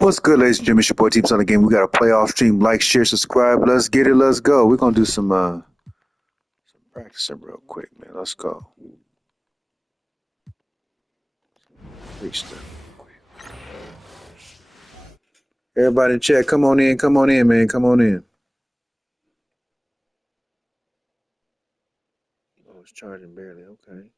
What's good, ladies and gentlemen? It's your boy Teams on the game. We got a playoff stream. Like, share, subscribe. Let's get it. Let's go. We're gonna do some practicing real quick, man. Let's go. Reach them. Everybody in chat, come on in. Come on in, man. Come on in. Oh, it's charging barely. Okay.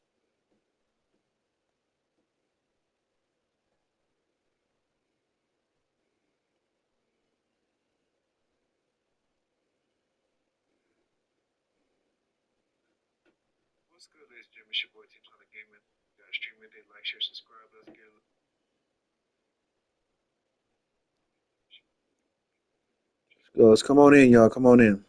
What's good, ladies and gentlemen? It's your boy Teams on the game. We got a stream with it. Like, share, subscribe. Let's get it. Let's go. Let's come on in, y'all. Come on in.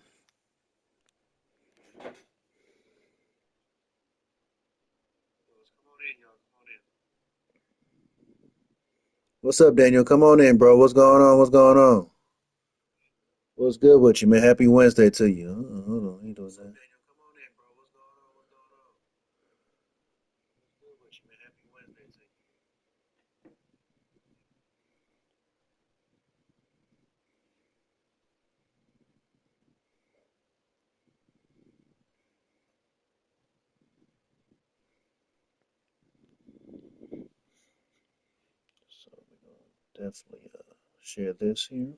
What's up, Daniel? Come on in, bro. What's going on? What's going on? What's good with you, man? Happy Wednesday to you. Hold on. He does that. So we're gonna definitely share this here.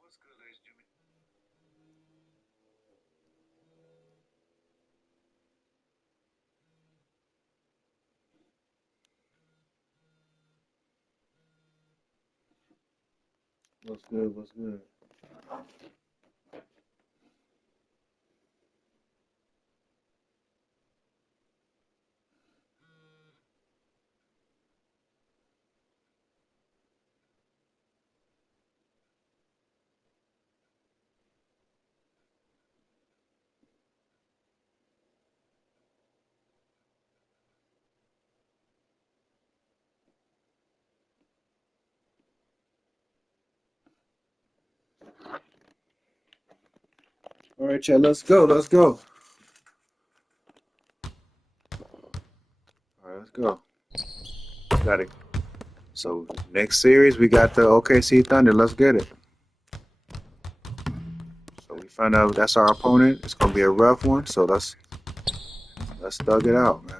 What's good, ladies and gentlemen? What's good? What's good? All right, chat. Let's go. Let's go. All right, let's go. Got it. So next series we got the OKC Thunder. Let's get it. So we find out that's our opponent. It's gonna be a rough one. So let's thug it out, man.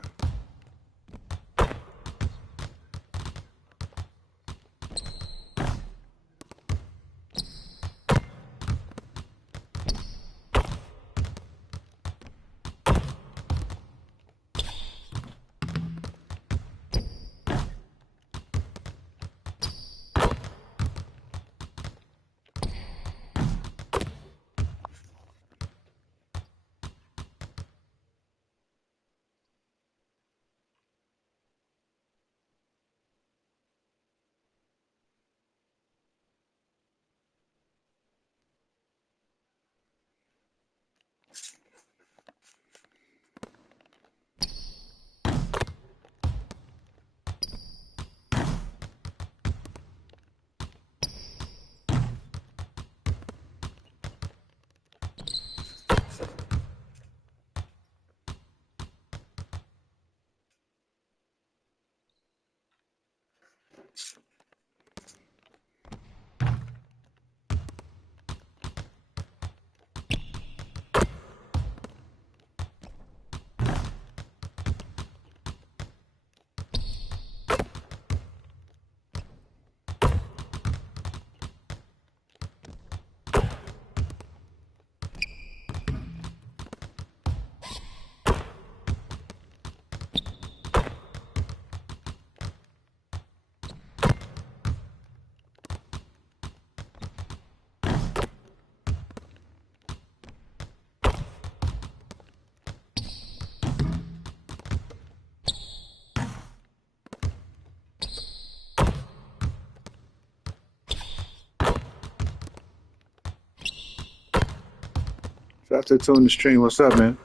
So after tuning the stream, what's up, man?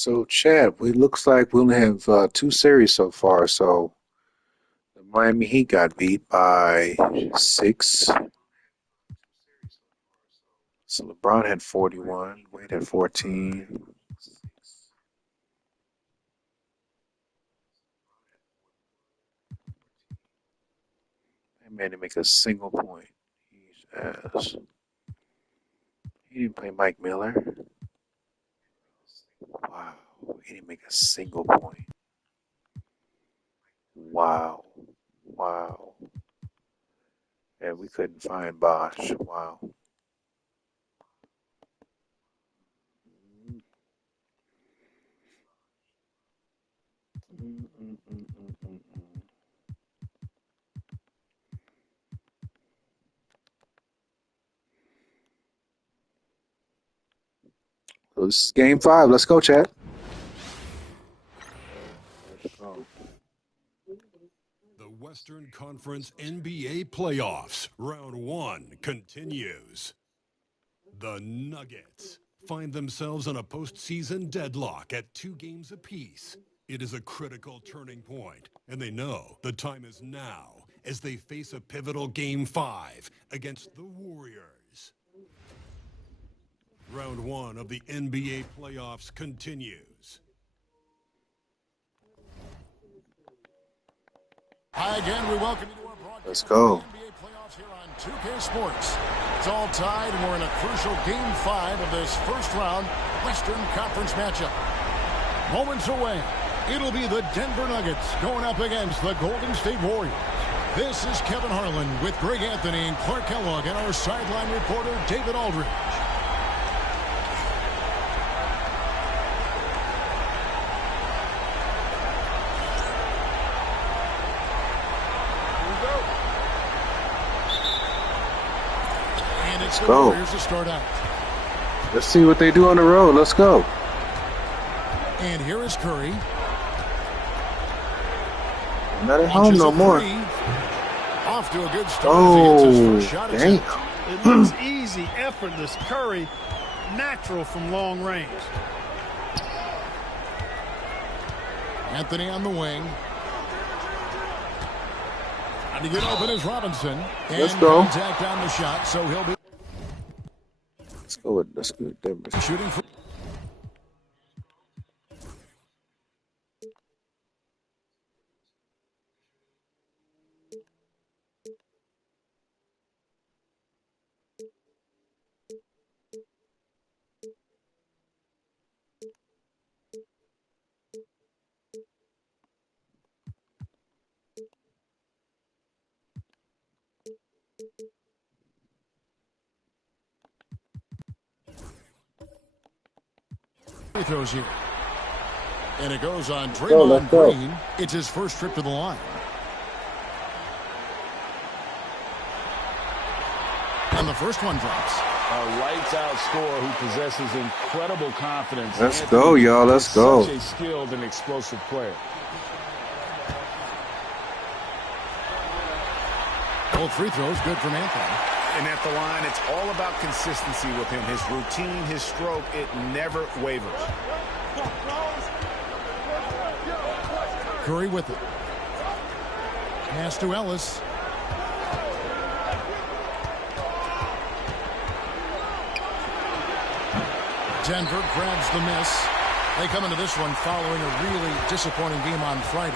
So, Chad, it looks like we only have two series so far. So, the Miami Heat got beat by 6. So, LeBron had 41, Wade had 14. That man didn't make a single point. He's ass. He didn't play Mike Miller. Wow. He didn't make a single point. Wow. Wow. And we couldn't find Bosch. Wow. Mm, mm, mm, mm, mm, mm. So this is game 5. Let's go, Chad. Let's go. The Western Conference NBA playoffs, round 1 continues. The Nuggets find themselves on a postseason deadlock at 2 games apiece. It is a critical turning point, and they know the time is now as they face a pivotal Game 5 against the Warriors. Round 1 of the NBA playoffs continues. Hi again, we welcome you to our broadcast. Let's go. Of the NBA playoffs here on 2K Sports. It's all tied, and we're in a crucial Game 5 of this first round Western Conference matchup. Moments away, it'll be the Denver Nuggets going up against the Golden State Warriors. This is Kevin Harlan with Greg Anthony and Clark Kellogg and our sideline reporter David Aldridge. Let's go. Warriors to start out. Let's see what they do on the road. Let's go. And here is Curry. Not at home no more. Off to a good start. Oh, damn. It looks easy, effortless. Curry, natural from long range. Anthony on the wing. Trying to get open is Robinson. And let's go. Contact on the shot, so he'll be. Let's go with Denver. Shooting for. He throws here. And it goes on Draymond Green. It's his first trip to the line. And the first one drops. A lights-out scorer who possesses incredible confidence. Let's go, y'all. Let's go. Such a skilled and explosive player. Both free throws good from Anthony. And at the line, it's all about consistency with him. His routine, his stroke, it never wavers. Curry with it. Pass to Ellis. Denver grabs the miss. They come into this one following a really disappointing game on Friday.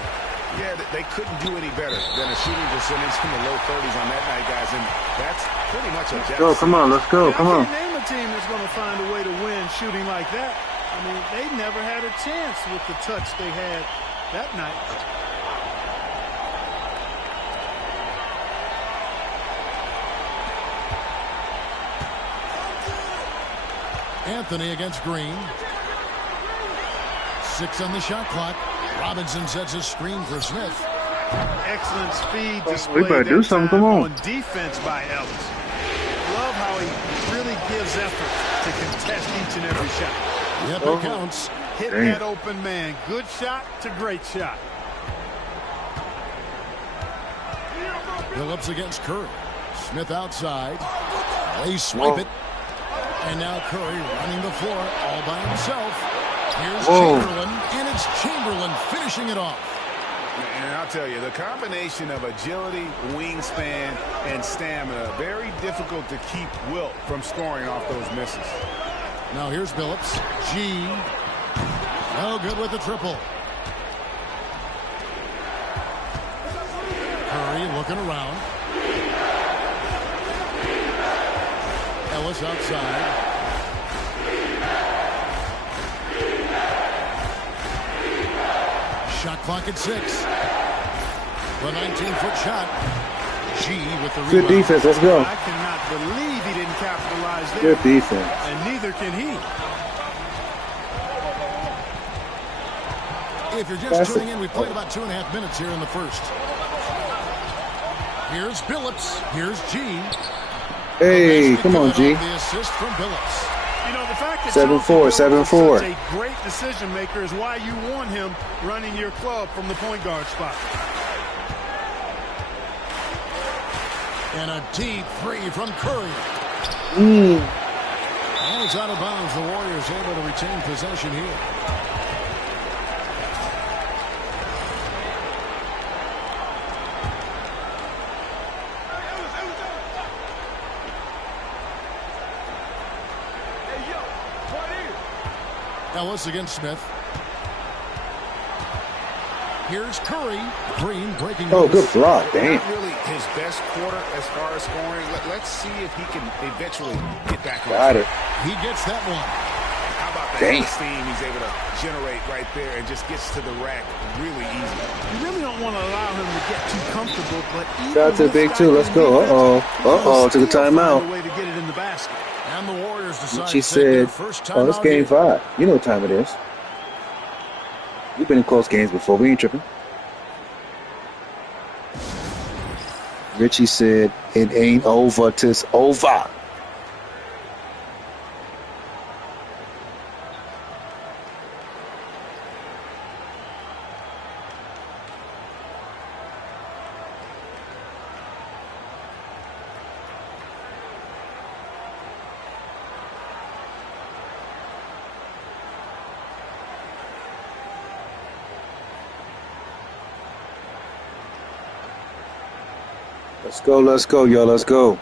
Yeah, they couldn't do any better than a shooting percentage in the low 30s on that night, guys. And that's pretty much a deficit. Go, come on, let's go, come on. I can't name a team that's going to find a way to win shooting like that. I mean, they never had a chance with the touch they had that night. Anthony against Green. 6 on the shot clock. Robinson sets a screen for Smith. Excellent speed displayed. We better do something. Come on. Defense by Ellis. Love how he really gives effort to contest each and every shot. Yep, it counts. Hit that open man. Good shot to great shot. Phillips against Curry. Smith outside. They swipe it. And now Curry running the floor all by himself. Here's Whoa. Chamberlain, and it's Chamberlain finishing it off. And I'll tell you, the combination of agility, wingspan, and stamina, very difficult to keep Wilt from scoring off those misses. Now here's Billups. G. No good with the triple. Curry looking around. Ellis outside. Shot clock at 6. The 19-foot shot. G with the rebound. Good defense. Let's go. I cannot believe he didn't capitalize there. Good defense. And neither can he. If you're just tuning in, we played about 2.5 minutes here in the first. Here's Billups. Here's G. Hey, come on, G. The assist from Billups. You know, the fact that 7-4, 7-4. such a great decision maker is why you want him running your club from the point guard spot. And a deep three from Curry. And it's out of bounds. The Warriors able to retain possession here. Ellis against Smith. Here's Curry. Green breaking. Oh, good block. Damn. Not really his best quarter as far as scoring. Let's see if he can eventually get back on. Got it. He gets that one. How about Damn. that steam he's able to generate right there and just gets to the rack really easy. You really don't want to allow him to get too comfortable, but even Shout out to with Big guys Two. Let's in go. defense, Uh-oh. he'll Took a still find timeout. a way to get it in the basket. And the Warriors decide She to take their said, first oh, it's timeout game here. 5. You know what time it is. We've been in close games before. We ain't tripping. Richie said, it ain't over till it's over. Let's go, y'all. Let's go.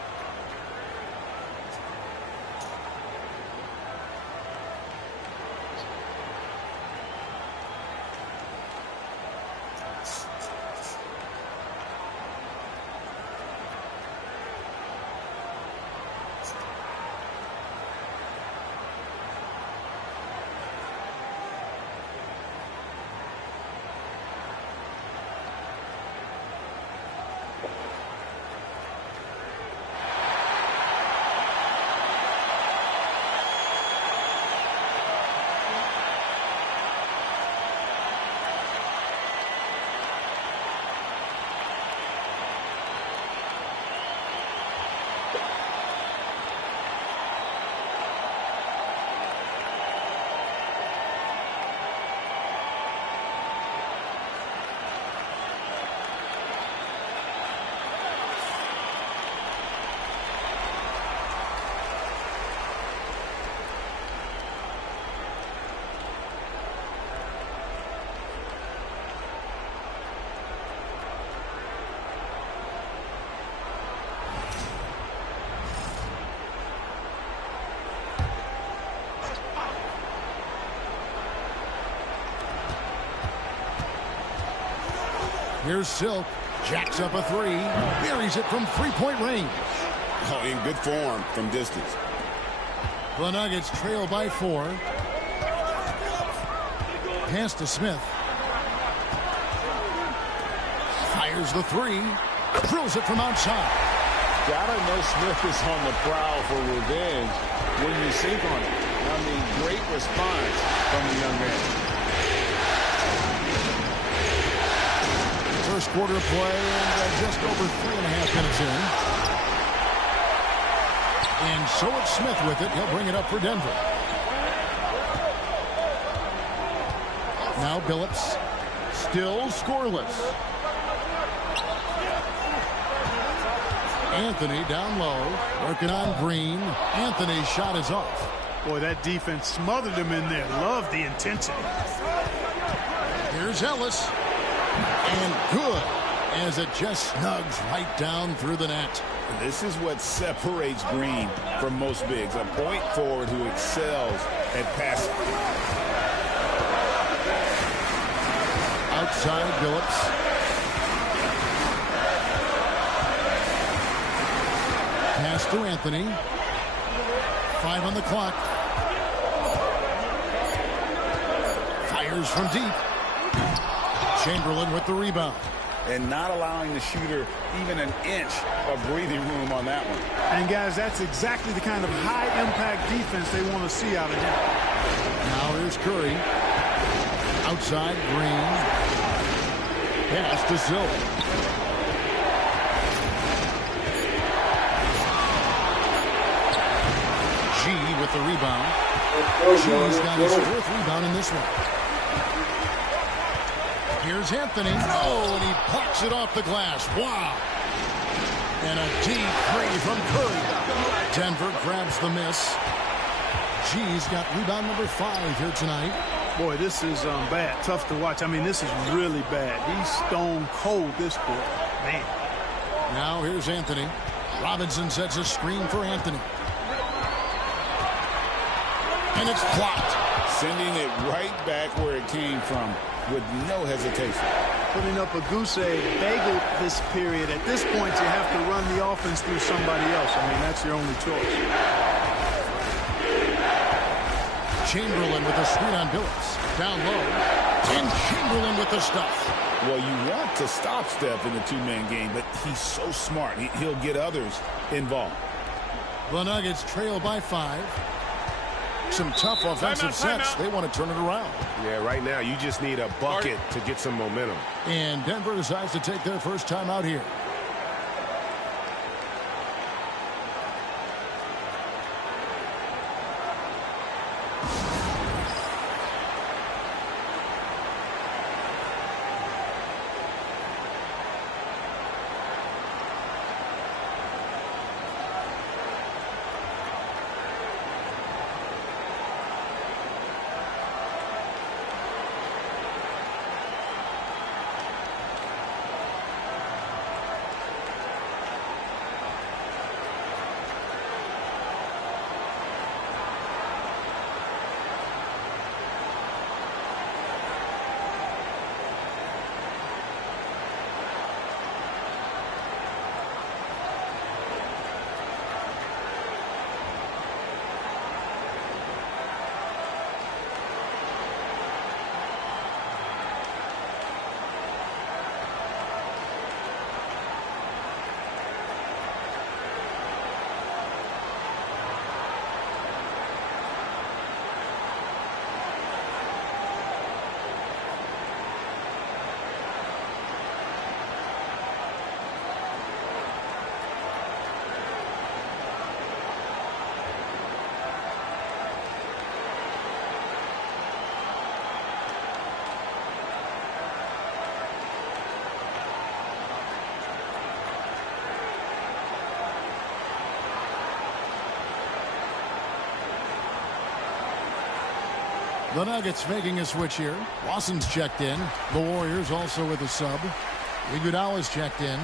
Here's Silk. Jacks up a three. Buries it from three-point range. Oh, in good form from distance. The Nuggets trail by 4. Pass to Smith. Fires the three. Drills it from outside. Gotta know Smith is on the prowl for revenge when you sink on it. I mean, great response from the young man. First quarter play and just over 3.5 minutes in. And so it's Smith with it. He'll bring it up for Denver. Now Billups. Still scoreless. Anthony down low. Working on Green. Anthony's shot is off. Boy, that defense smothered him in there. Love the intensity. Here's Ellis. And good, as it just snugs right down through the net. This is what separates Green from most bigs. A point forward who excels at passing. Outside Phillips. Pass to Anthony. 5 on the clock. Fires from deep. Chamberlain with the rebound. And not allowing the shooter even an inch of breathing room on that one. And, guys, that's exactly the kind of high-impact defense they want to see out of him. Now here's Curry. Outside, Green. Pass to Silva. G with the rebound. G's got his 4th rebound in this one. Here's Anthony. Oh, and he plucks it off the glass. Wow. And a deep three from Curry. Denver grabs the miss. G's got rebound number 5 here tonight. Boy, this is bad. Tough to watch. I mean, this is really bad. He's stone cold, this boy. Man. Now here's Anthony. Robinson sets a screen for Anthony. And it's blocked. Sending it right back where it came from with no hesitation. Putting up a goose egg bagel this period. At this point, you have to run the offense through somebody else. I mean, that's your only choice. Chamberlain with a screen on Billups. Down low. And Chamberlain with the stuff. Well, you want to stop Steph in the two-man game, but he's so smart. He'll get others involved. The Nuggets trail by 5. Some tough offensive sets. They want to turn it around. Yeah, right now you just need a bucket to get some momentum. And Denver decides to take their first time out here. The Nuggets making a switch here. Lawson's checked in. The Warriors also with a sub. Iguodala's checked in.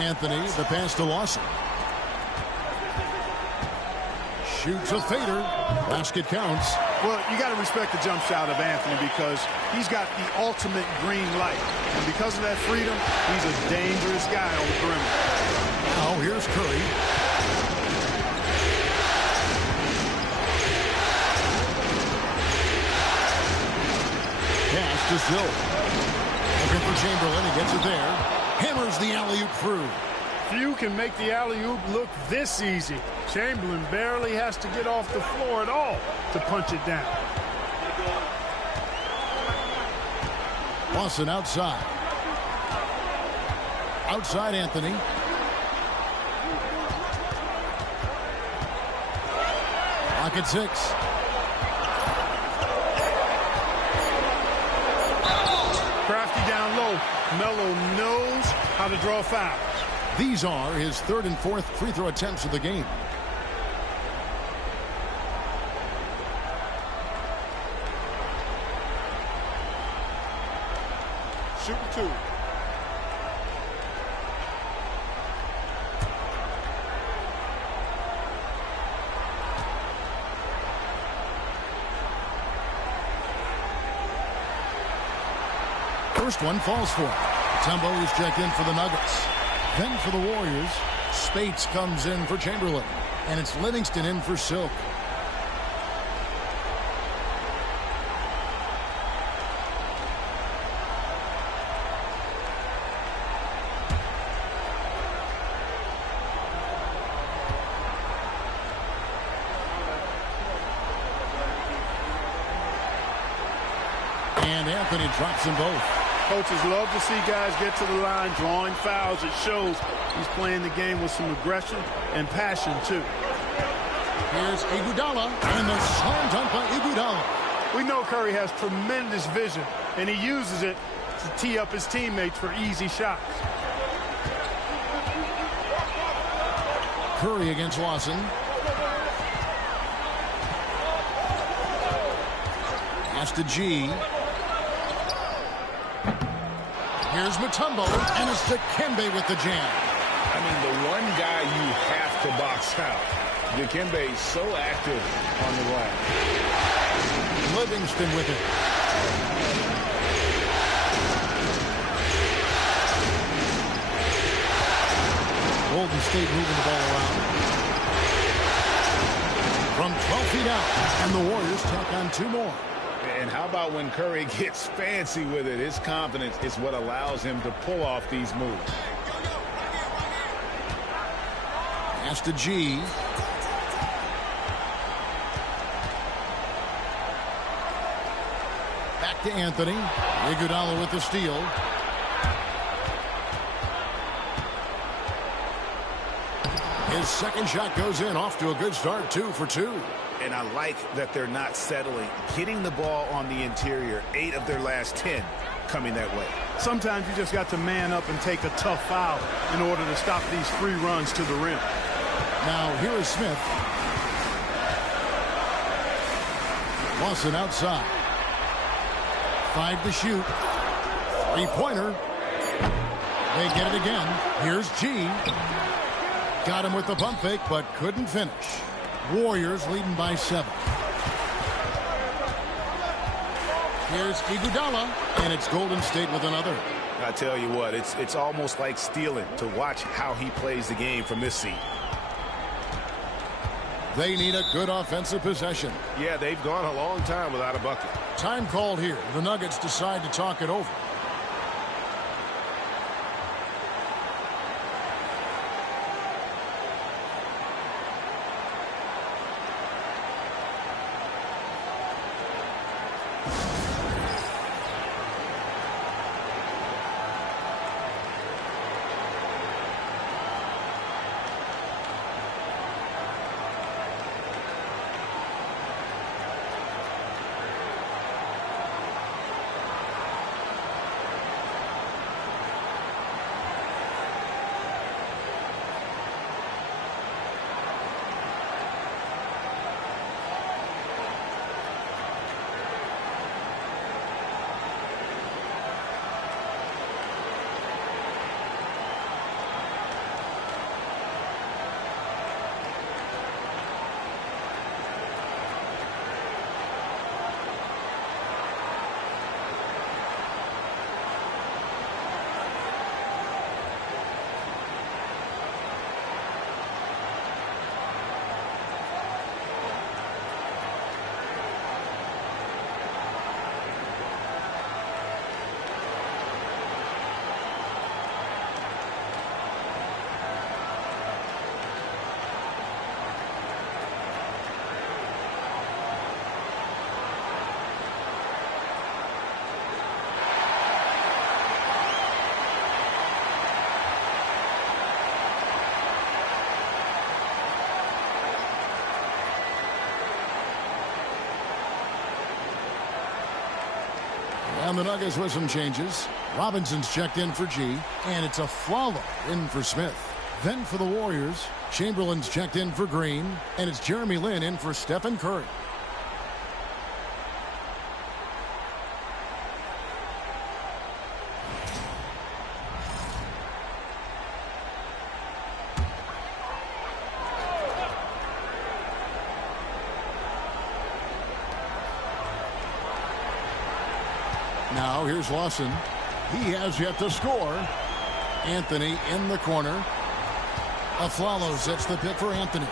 Anthony, the pass to Lawson. Shoots a fader. Basket counts. Well, you got to respect the jump shot of Anthony because he's got the ultimate green light. And because of that freedom, he's a dangerous guy on the perimeter. Now here's Curry. Pass to Silva. Looking for Chamberlain. He gets it there. Hammers the alley-oop through. Few can make the alley-oop look this easy. Chamberlain barely has to get off the floor at all to punch it down. Lawson outside. Outside Anthony. Lock at 6. Crafty down low. Melo knows how to draw fouls. These are his 3rd and 4th free throw attempts of the game. Shooting 2. First one falls for him. Tumbo is checked in for the Nuggets. Then for the Warriors, Spates comes in for Chamberlain. And it's Livingston in for Silk. And Anthony drops them both. Coaches love to see guys get to the line, drawing fouls. It shows he's playing the game with some aggression and passion, too. Here's Iguodala, and the slam dunk by Iguodala. We know Curry has tremendous vision, and he uses it to tee up his teammates for easy shots. Curry against Lawson. Pass to G. Here's Mutombo, and it's Dikembe with the jam. I mean, the one guy you have to box out. Dikembe so active on the glass. Livingston with it. Golden State moving the ball around. From 12 feet out, and the Warriors tack on 2 more. And how about when Curry gets fancy with it? His confidence is what allows him to pull off these moves. Pass to G. Back to Anthony. Iguodala with the steal. His second shot goes in, off to a good start, 2 for 2. And I like that they're not settling. Getting the ball on the interior, 8 of their last 10 coming that way. Sometimes you just got to man up and take a tough foul in order to stop these free runs to the rim. Now here is Smith. Lawson outside. 5 to shoot. 3-pointer. They get it again. Here's G. Got him with the pump fake, but couldn't finish. Warriors leading by 7. Here's Iguodala, and it's Golden State with another. I tell you what, it's almost like stealing to watch how he plays the game from this seat. They need a good offensive possession. Yeah, they've gone a long time without a bucket. Time called here. The Nuggets decide to talk it over. And the Nuggets with some changes. Robinson's checked in for G, and it's a Flalo in for Smith. Then for the Warriors, Chamberlain's checked in for Green, and it's Jeremy Lin in for Stephen Curry. Now here's Lawson. He has yet to score. Anthony in the corner. Aflalo sets the pick for Anthony.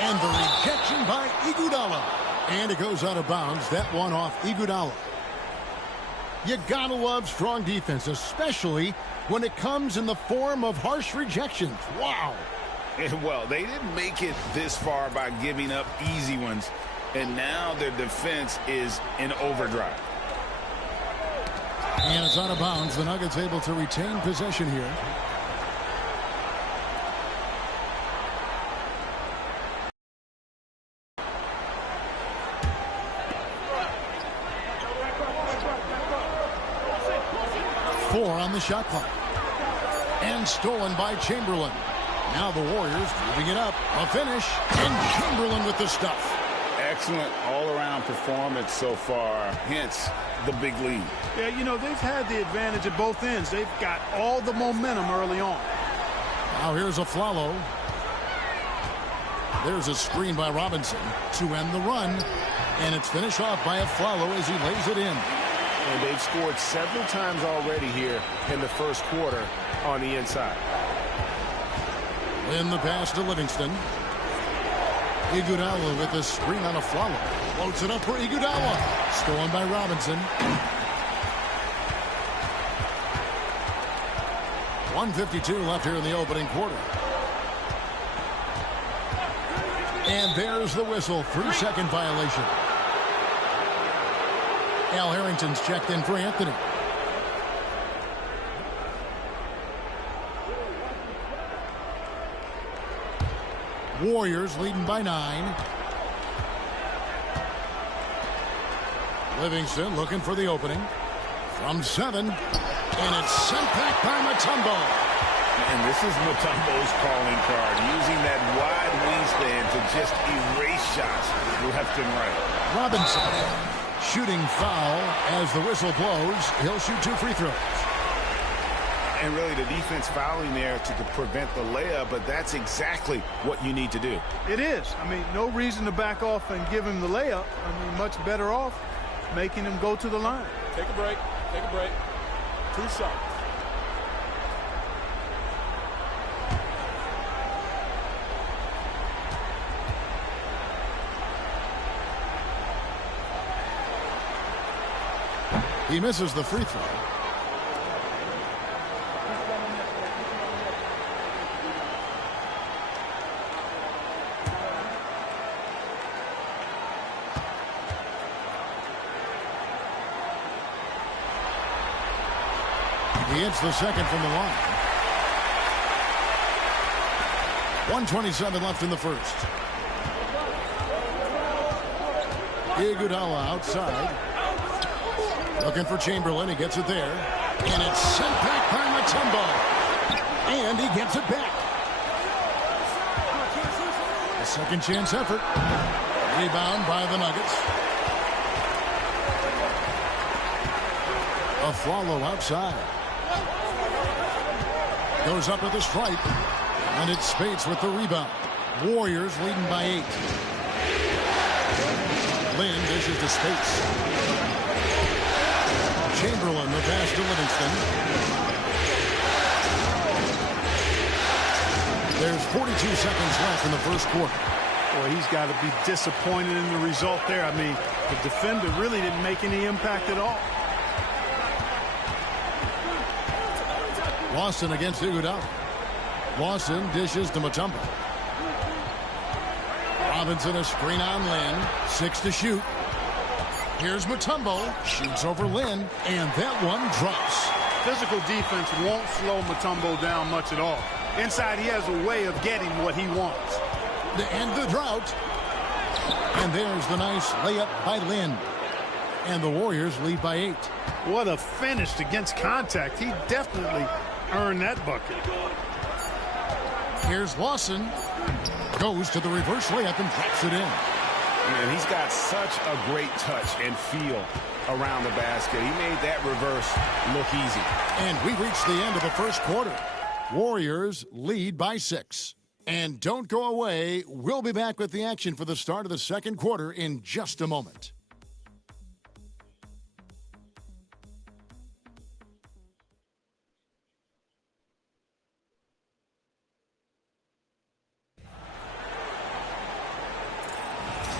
And the rejection by Iguodala. And it goes out of bounds. That one off Iguodala. You gotta love strong defense, especially when it comes in the form of harsh rejections. Wow. Well, they didn't make it this far by giving up easy ones. And now their defense is in overdrive. And it's out of bounds. The Nuggets able to retain possession here. Four on the shot clock. And stolen by Chamberlain. Now the Warriors moving it up. A finish. And Chamberlain with the stuff. Excellent all-around performance so far, hence the big lead. Yeah, you know, they've had the advantage at both ends. They've got all the momentum early on. Now here's Aflalo. There's a screen by Robinson to end the run. And it's finished off by Aflalo as he lays it in. And they've scored several times already here in the first quarter on the inside. In the pass to Livingston. Iguodala with the screen on Aflalo. Floats it up for Iguodala. Stolen by Robinson. 1:52 left here in the opening quarter. And there's the whistle. 3-second violation. Al Harrington's checked in for Anthony. Warriors leading by 9. Livingston looking for the opening. From 7. And it's sent back by Mutombo. And this is Mutombo's calling card, using that wide wingspan to just erase shots left and right. Robinson shooting foul as the whistle blows. He'll shoot 2 free throws. And really the defense fouling there to prevent the layup, but that's exactly what you need to do. It is. I mean, no reason to back off and give him the layup. I mean, much better off making him go to the line. Take a break. Take a break. 2 shots. He misses the free throw. He hits the second from the line. 1:27 left in the first. Iguodala outside. Looking for Chamberlain. He gets it there. And it's sent back by Mutombo. And he gets it back. A second chance effort. Rebound by the Nuggets. Aflalo outside. Goes up with a strike. And it's Spates with the rebound. Warriors leading by 8. Lynn dishes to Spates. Chamberlain, the pass to Livingston. There's 42 seconds left in the first quarter. Boy, he's got to be disappointed in the result there. I mean, the defender really didn't make any impact at all. Lawson against Iguodala. Lawson dishes to Mutombo. Robinson a screen on Lynn. 6 to shoot. Here's Mutombo. Shoots over Lynn. And that one drops. Physical defense won't slow Mutombo down much at all. Inside, he has a way of getting what he wants. To end the drought. And there's the nice layup by Lynn. And the Warriors lead by 8. What a finish against contact. He definitely earned that bucket. Here's Lawson. Goes to the reverse layup and drops it in. And he's got such a great touch and feel around the basket. He made that reverse look easy. And we've reached the end of the first quarter. Warriors lead by 6. And don't go away. We'll be back with the action for the start of the second quarter in just a moment.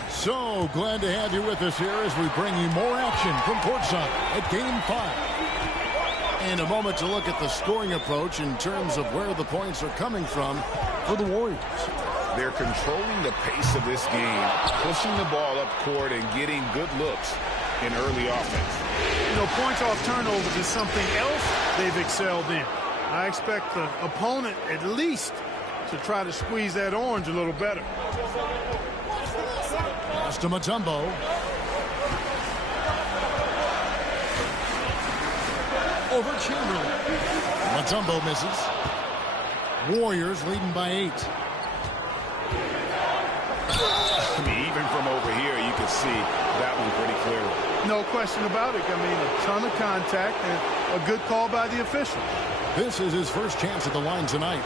So glad to have you with us here as we bring you more action from courtside at Game 5. And a moment to look at the scoring approach in terms of where the points are coming from for the Warriors. They're controlling the pace of this game, pushing the ball up court and getting good looks in early offense. You know, points off turnovers is something else they've excelled in. I expect the opponent at least to try to squeeze that orange a little better. Pass to Mutombo. Over Chamberlain. Mutombo misses. Warriors leading by 8. I mean, even from over here, you can see that one pretty clearly. No question about it. I mean, a ton of contact and a good call by the official. This is his first chance at the line tonight.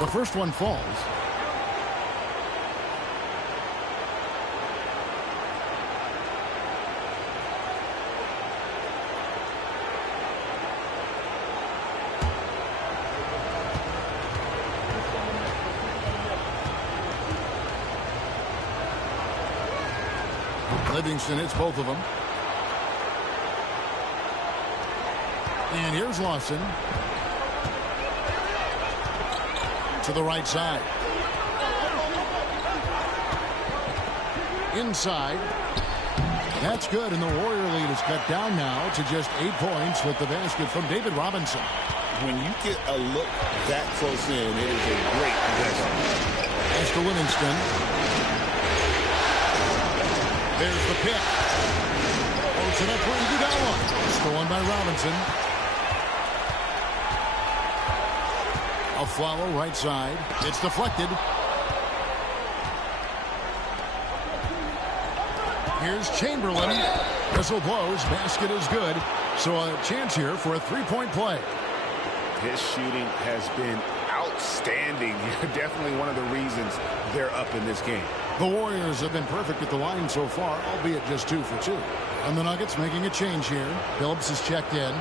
The first one falls. Livingston hits both of them. And here's Lawson. To the right side. Inside. That's good, and the Warrior lead is cut down now to just 8 points with the basket from David Robinson. When you get a look that close in, it is a great possession. As to Livingston. There's the pick. Holds it up for Iguodala. Stolen by Robinson. A follow right side. It's deflected. Here's Chamberlain. Whistle blows. Basket is good. So a chance here for a three-point play. His shooting has been outstanding. Definitely one of the reasons they're up in this game. The Warriors have been perfect at the line so far, albeit just 2 for 2. And the Nuggets making a change here. Phillips is checked in.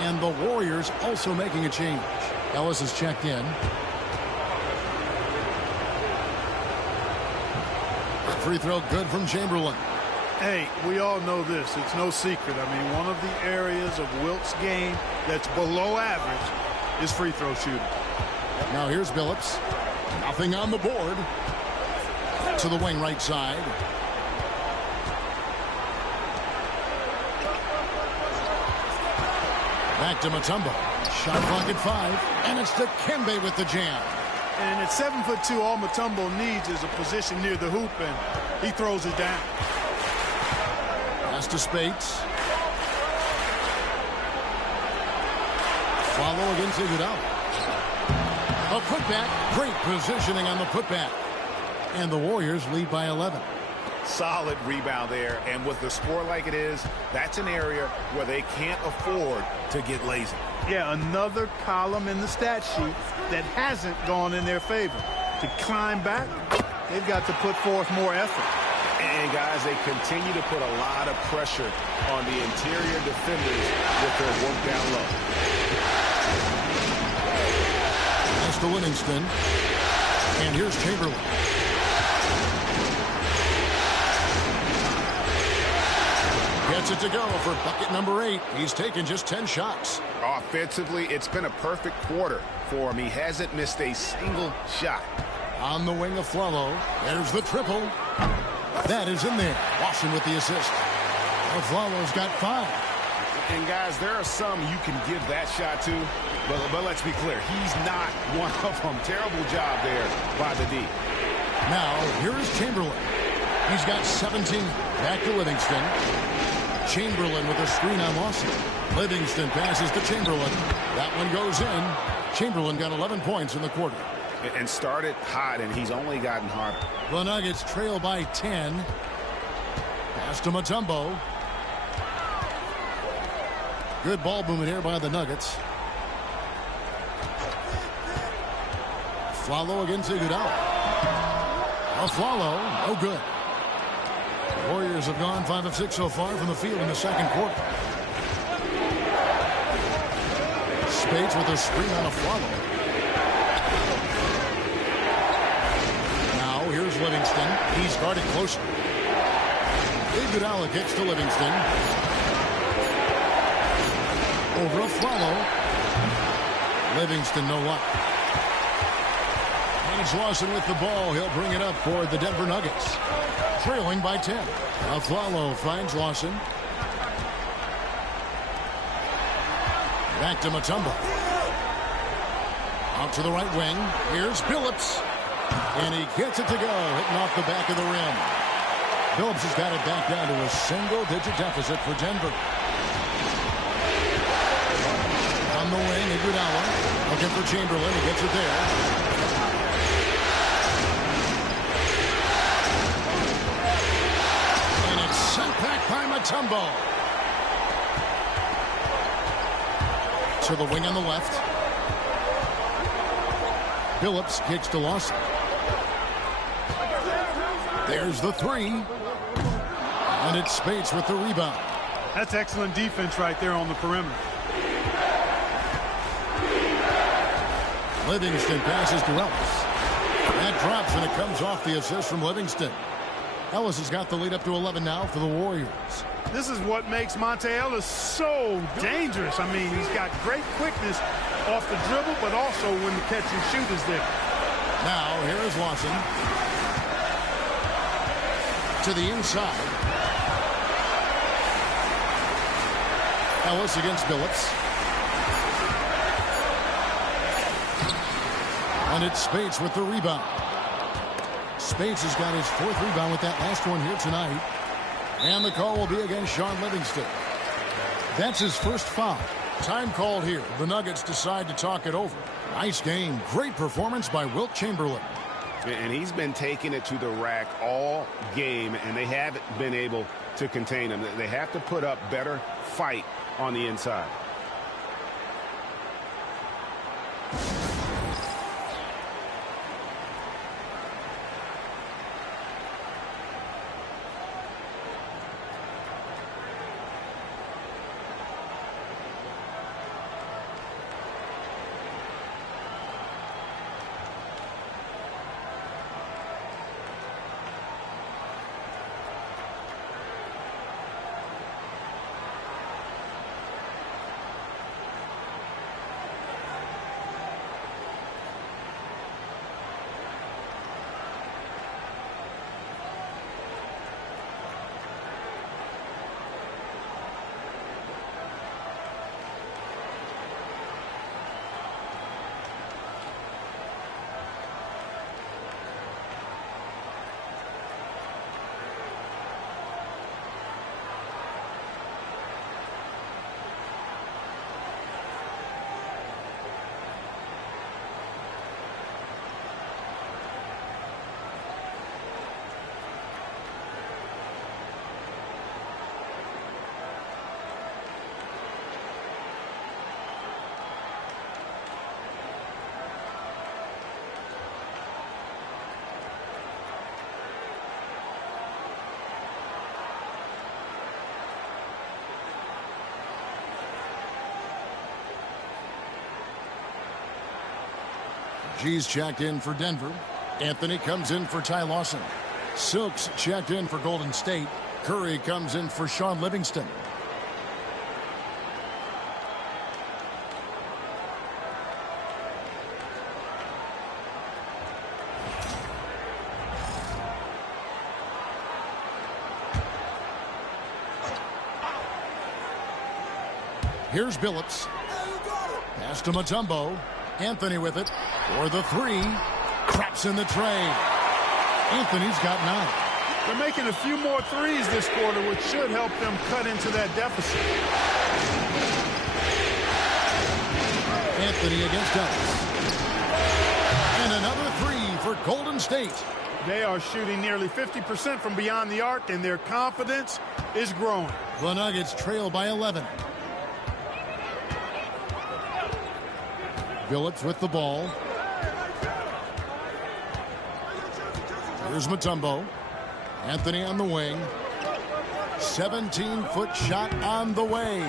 And the Warriors also making a change. Ellis is checked in. Free throw good from Chamberlain. Hey, we all know this. It's no secret. I mean, one of the areas of Wilt's game that's below average is free throw shooting. Now here's Phillips. Nothing on the board. To the wing right side. Back to Mutombo. Shot clock at 5. And it's to Kembe with the jam. And at 7'2", all Mutombo needs is a position near the hoop, and he throws it down. Pass to Spates. Follow against Iguodala. A putback. Great positioning on the putback. And the Warriors lead by 11. Solid rebound there, and with the score like it is, that's an area where they can't afford to get lazy. Yeah, another column in the stat sheet that hasn't gone in their favor. To climb back, they've got to put forth more effort. And guys, they continue to put a lot of pressure on the interior defenders with their work down low. That's to Livingston. And here's Chamberlain. Gets it to go for bucket number 8. He's taken just 10 shots. Offensively, it's been a perfect quarter for him. He hasn't missed a single shot. On the wing of Flello. There's the triple. That is in there. Lawson with the assist. Aflalo's got 5. And guys, there are some you can give that shot to, but let's be clear, he's not one of them. Terrible job there by the D. Now, here is Chamberlain. He's got 17. Back to Livingston. Chamberlain with a screen on Lawson. Livingston passes to Chamberlain. That one goes in. Chamberlain got 11 points in the quarter. And started hot, and he's only gotten hot. The Nuggets trail by 10. Pass to Mutombo. Good ball movement here by the Nuggets. Aflalo against Iguodala. Aflalo, no good. The Warriors have gone 5 of 6 so far from the field in the second quarter. Spades with a screen on Aflalo. Now here's Livingston. He's guarded closer. Iguodala kicks to Livingston. Over Aflalo. Livingston no luck. And it's Lawson with the ball. He'll bring it up for the Denver Nuggets. Trailing by 10. Aflalo finds Lawson. Back to Mutombo. Out to the right wing. Here's Billups. And he gets it to go. Hitting off the back of the rim. Billups has got it back down to a single-digit deficit for Denver. On the wing, Iguodala. Looking for Chamberlain. He gets it there. And it's sent back by Mutombo. To the wing on the left. Billups kicks to Lawson. There's the 3. And it's Spates with the rebound. That's excellent defense right there on the perimeter. Livingston passes to Ellis. That drops, and it comes off the assist from Livingston. Ellis has got the lead up to 11 now for the Warriors. This is what makes Monte Ellis so dangerous. I mean, he's got great quickness off the dribble, but also when the catch and shoot is there. Now, here is Lawson. To the inside. Ellis against Billups. And it's Spates with the rebound. Spates has got his 4th rebound with that last one here tonight. And the call will be against Sean Livingston. That's his first foul. Time called here. The Nuggets decide to talk it over. Nice game. Great performance by Wilt Chamberlain. And he's been taking it to the rack all game, and they haven't been able to contain him. They have to put up better fight on the inside. G's checked in for Denver. Anthony comes in for Ty Lawson. Silks checked in for Golden State. Curry comes in for Sean Livingston. Here's Billups. Pass to Mutombo. Anthony with it for the three. Traps in the tray. Anthony's got 9. They're making a few more threes this quarter, which should help them cut into that deficit. Anthony against Ellis. And another three for Golden State. They are shooting nearly 50% from beyond the arc, and their confidence is growing. The Nuggets trail by 11. Billups with the ball. Here's Mutombo. Anthony on the wing. 17-foot shot on the way.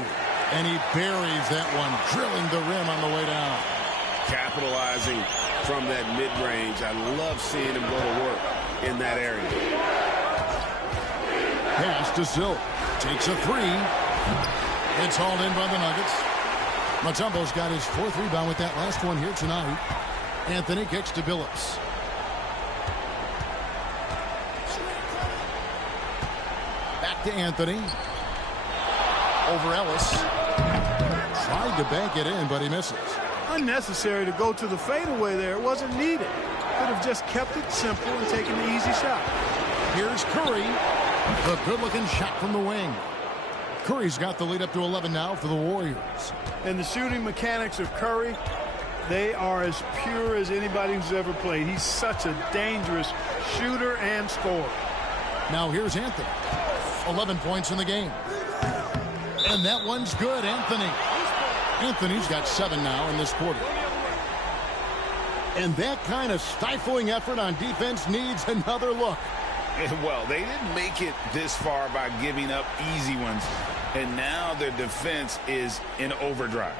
And he buries that one, drilling the rim on the way down. Capitalizing from that mid-range. I love seeing him go to work in that area. Pass to Silk. Takes a three. It's hauled in by the Nuggets. Mutombo's got his 4th rebound with that last one here tonight. Anthony kicks to Billups. Back to Anthony. Over Ellis. Tried to bank it in, but he misses. Unnecessary to go to the fadeaway there. It wasn't needed. Could have just kept it simple and taken the easy shot. Here's Curry. The good-looking shot from the wing. Curry's got the lead up to 11 now for the Warriors. And the shooting mechanics of Curry, they are as pure as anybody who's ever played. He's such a dangerous shooter and scorer. Now here's Anthony. 11 points in the game. And that one's good, Anthony. Anthony's got 7 now in this quarter. And that kind of stifling effort on defense needs another look. Well, they didn't make it this far by giving up easy ones. And now their defense is in overdrive.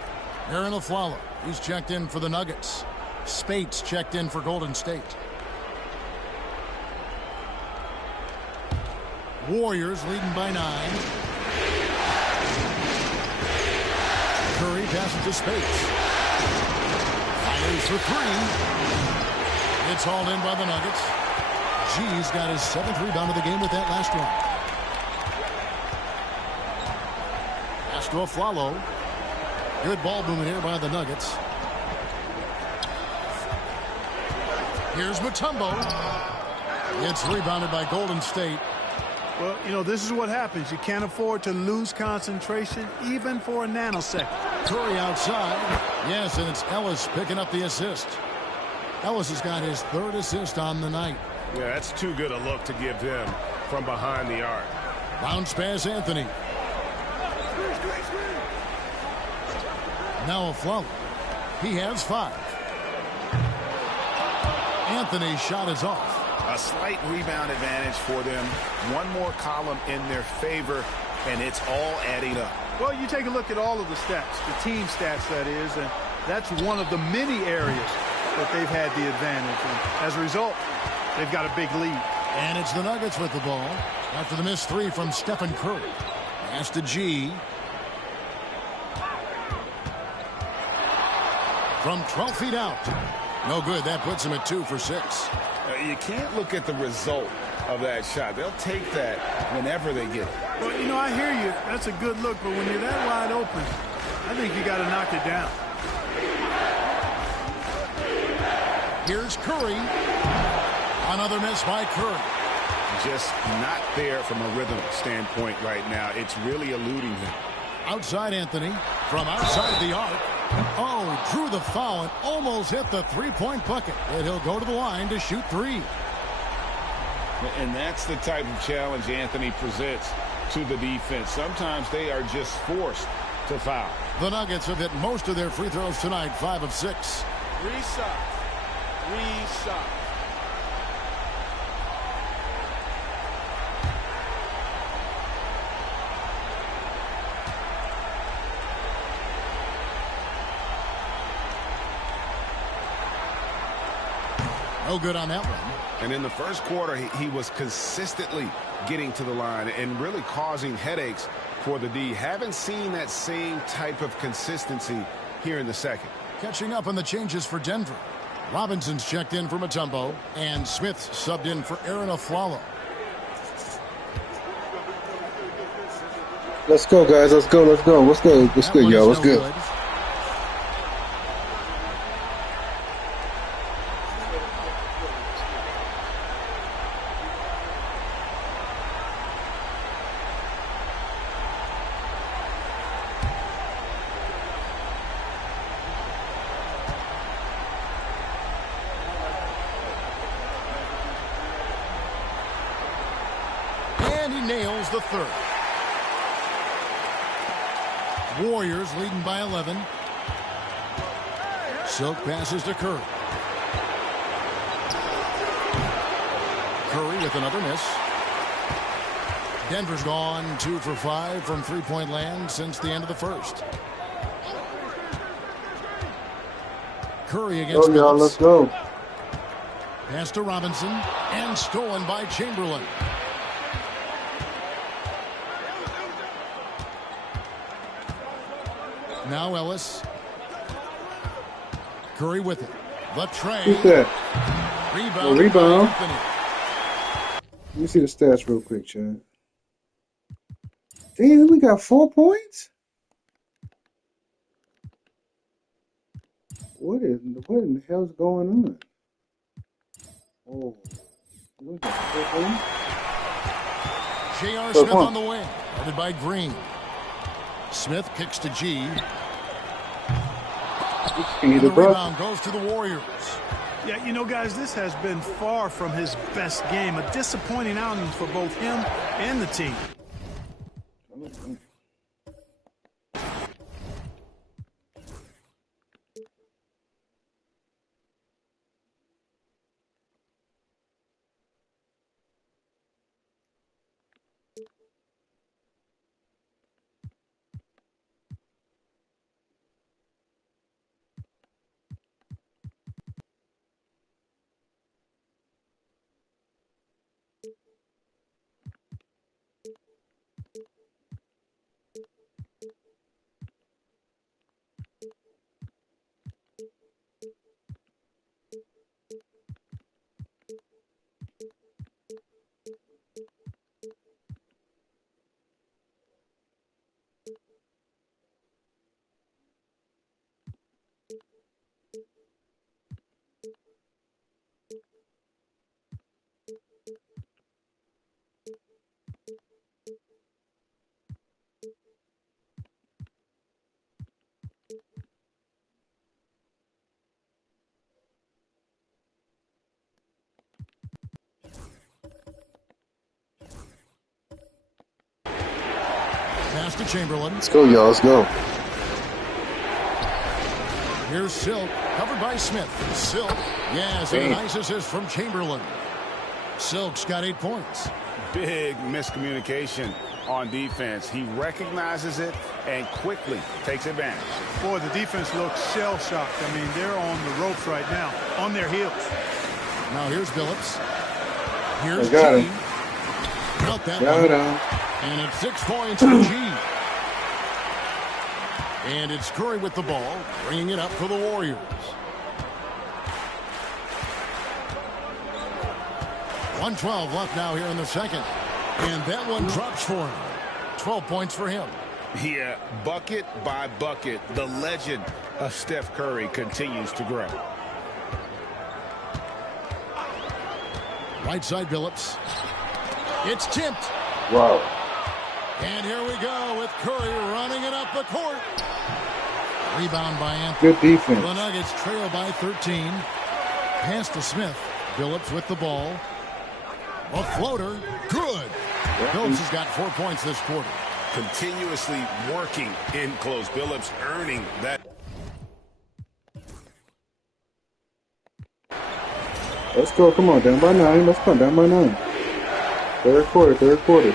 Aaron Aflalo, he's checked in for the Nuggets. Spates checked in for Golden State. Warriors leading by 9. Curry passes to Spates. Fires for 3. It's hauled in by the Nuggets. G's got his 7th rebound of the game with that last one. Pass to Aflalo. Good ball movement here by the Nuggets. Here's Mutombo. It's rebounded by Golden State. Well, you know, this is what happens. You can't afford to lose concentration even for a nanosecond. Curry outside. Yes, and it's Ellis picking up the assist. Ellis has got his 3rd assist on the night. Yeah, that's too good a look to give him from behind the arc. Bounce pass, Anthony. Now Aflalo. He has 5. Anthony's shot is off. A slight rebound advantage for them. One more column in their favor, and it's all adding up. Well, you take a look at all of the stats, the team stats, that is, and that's one of the many areas that they've had the advantage. And as a result, they've got a big lead. And it's the Nuggets with the ball after the missed 3 from Stephen Curry. Pass to G. From 12 feet out. No good. That puts him at 2 for 6. You can't look at the result of that shot. They'll take that whenever they get it. Well, you know, I hear you. That's a good look, but when you're that wide open, I think you got to knock it down. Here's Curry. Another miss by Curry. Just not there from a rhythm standpoint right now. It's really eluding him. Outside Anthony. From outside the arc. Oh, drew the foul and almost hit the 3-point bucket. And he'll go to the line to shoot 3. And that's the type of challenge Anthony presents to the defense. Sometimes they are just forced to foul. The Nuggets have hit most of their free throws tonight, 5 of 6. Reset. No good on that one. And in the first quarter, he was consistently getting to the line and really causing headaches for the D. Haven't seen that same type of consistency here in the second. Catching up on the changes for Denver. Robinson's checked in for Mutombo, and Smith subbed in for Aaron Aflalo. Let's go, guys. Let's go. Let's go. What's good? What's That good, one y'all? is What's no good? good. And he nails the third. Warriors leading by 11. Silk passes to Curry. Curry with another miss. Denver's gone 2 for 5 from three-point land since the end of the first. Curry against Go, y'all. Let's Phillips. go. Pass to Robinson and stolen by Chamberlain. Now Ellis. Curry with it. The trade. Who's that? Rebound. Rebound. Anthony. Let me see the stats real quick, Chad. Damn, we got 4 points? What in the hell's going on? Oh. We got 4 points? J.R. Smith on the wing. Headed by Green. Smith kicks to G. And the rebound goes to the Warriors. Yeah, you know, guys, this has been far from his best game. A disappointing outing for both him and the team. Pass to Chamberlain. Let's go, y'all. Let's go. Here's Silk, covered by Smith. Silk, yes, and a nice assist from Chamberlain. Silk's got 8 points. Big miscommunication on defense. He recognizes it and quickly takes advantage. Boy, the defense looks shell-shocked. I mean, they're on the ropes right now, on their heels. Now here's Phillips. Here's got G. him. Out that Got one. him. And it's 6 points for G. And it's Curry with the ball, bringing it up for the Warriors. .112 left now here in the second. And that one drops for him. 12 points for him. Yeah, bucket by bucket, the legend of Steph Curry continues to grow. Right side Phillips. It's tipped. Wow. And here we go with Curry running it up the court. Rebound by Anthony. Good defense. The Nuggets trail by 13. Pass to Smith. Phillips with the ball. A floater. Good. Phillips has got 4 points this quarter. Continuously working in close. Phillips earning that. Let's go. Come on. Down by 9. Let's go. Down by 9. Third quarter. Third quarter.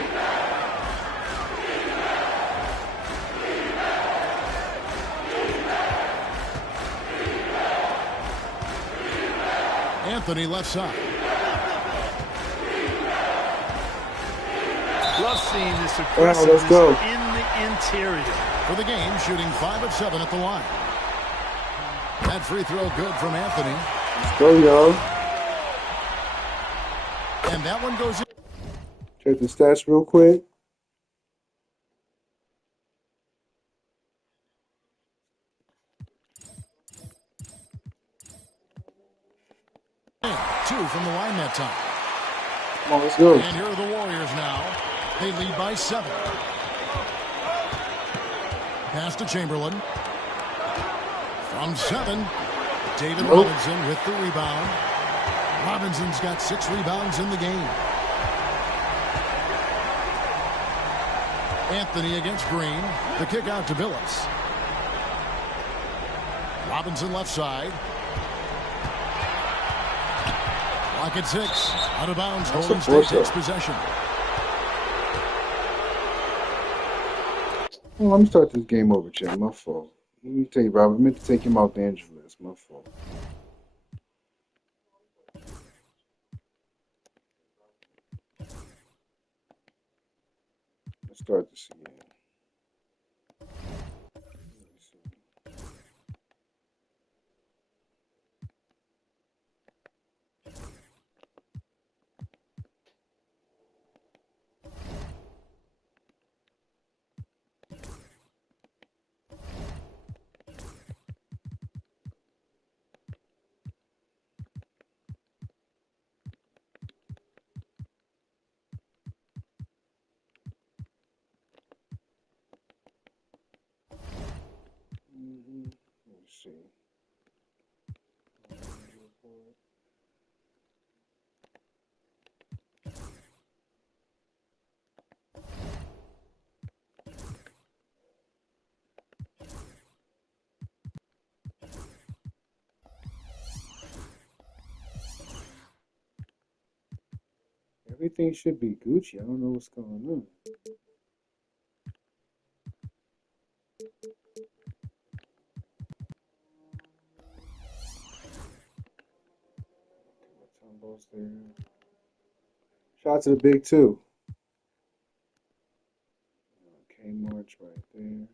Anthony left side. Love seeing this Wow, let's aggressiveness go. in the interior. For the game, shooting 5 of 7 at the line. That free throw good from Anthony. Let's go, y'all. And that one goes in. Check the stats real quick. two from the line that time. Come on, let's go. And here are the Warriors now. They lead by 7. Pass to Chamberlain. From 7, David Robinson with the rebound. Robinson's got 6 rebounds in the game. Anthony against Green. The kick out to Billups. Robinson left side. Clock at 6. Out of bounds. Golden State takes possession. Well, let me start this game over, Chad. My fault. Let me tell you, Robert. I meant to take him out the injury list. My fault. Let's start this again. Let's see. Everything should be Gucci. I don't know what's going on. Tumbles there. Shout to the big two. Okay, March right there.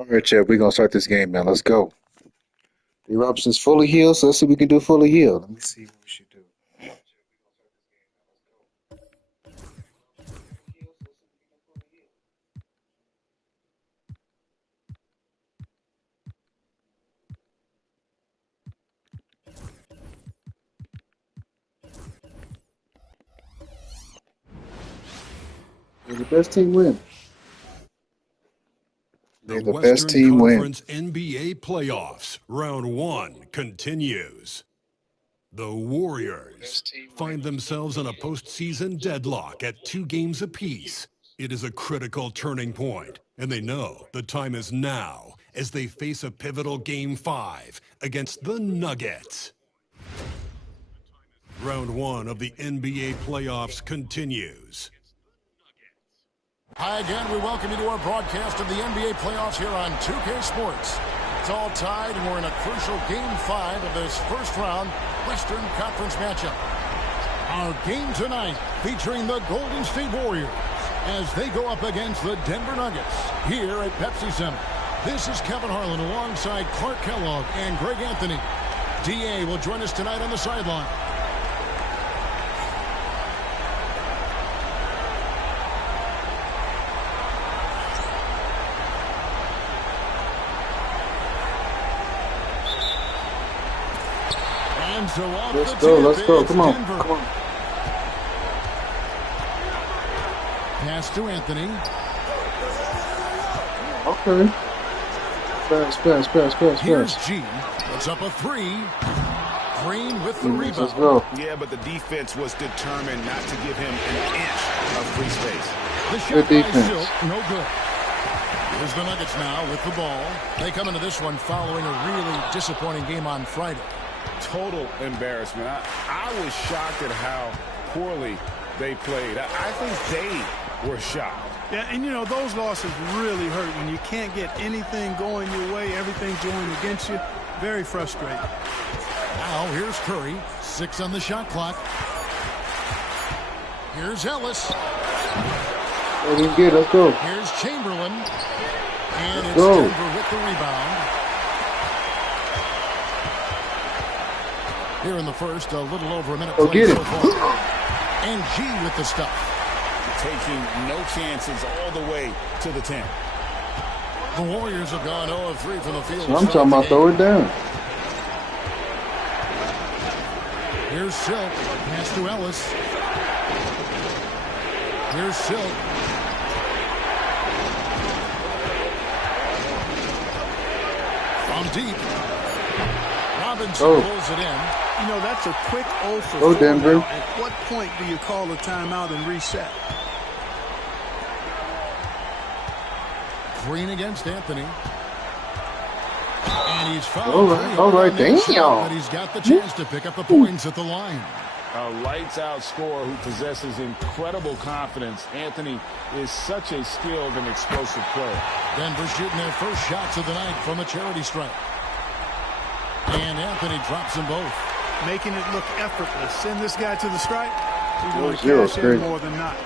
All right, Chad, we're gonna start this game, man. Let's go. D. Robinson's fully healed, so let's see if we can do fully healed. Let me see what we should do. May the best team win. The May the best Western team win. Conference NBA playoffs, round 1 continues. The Warriors find themselves in a postseason deadlock at 2 games apiece. It is a critical turning point, and they know the time is now as they face a pivotal Game 5 against the Nuggets. Round 1 of the NBA playoffs continues. Hi again, we welcome you to our broadcast of the NBA playoffs here on 2K Sports. It's all tied, and we're in a crucial Game 5 of this first round Western Conference matchup. Our game tonight featuring the Golden State Warriors as they go up against the Denver Nuggets here at Pepsi Center. This is Kevin Harlan alongside Clark Kellogg and Greg Anthony. DA will join us tonight on the sideline. So let's go. Come on. Pass to Anthony. Okay. Pass. Here's G. Puts up a 3. Green with the rebound. Let's go. Yeah, but the defense was determined not to give him an inch of free space. The shot by Silk, no good. Here's the Nuggets now with the ball. They come into this one following a really disappointing game on Friday. Total embarrassment. I was shocked at how poorly they played. I think they were shocked. Yeah, and you know, those losses really hurt when you can't get anything going your way, everything's going against you. Very frustrating. Now here's Curry, 6 on the shot clock. Here's Ellis. Let's go. Here's Chamberlain. And Let's it's go. Denver with the rebound. Here in the first, a little over a minute played so far. And G with the stuff. Taking no chances all the way to the 10. The Warriors have gone 0 of 3 from the field. So I'm talking about throw it down. Here's Silk. Pass to Ellis. Here's Silk. From deep. Robinson pulls it in. You know, that's a quick 0 for 4. Denver. At what point do you call a timeout and reset? Green against Anthony. And he's fouled. All right, damn. But he's got the chance to pick up the points at the line. A lights-out scorer who possesses incredible confidence. Anthony is such a skilled and explosive player. Denver shooting their first shots of the night from the charity stripe. And Anthony drops them both. Making it look effortless. Send this guy to the stripe. He's going to 4-0, cash in great. more than not.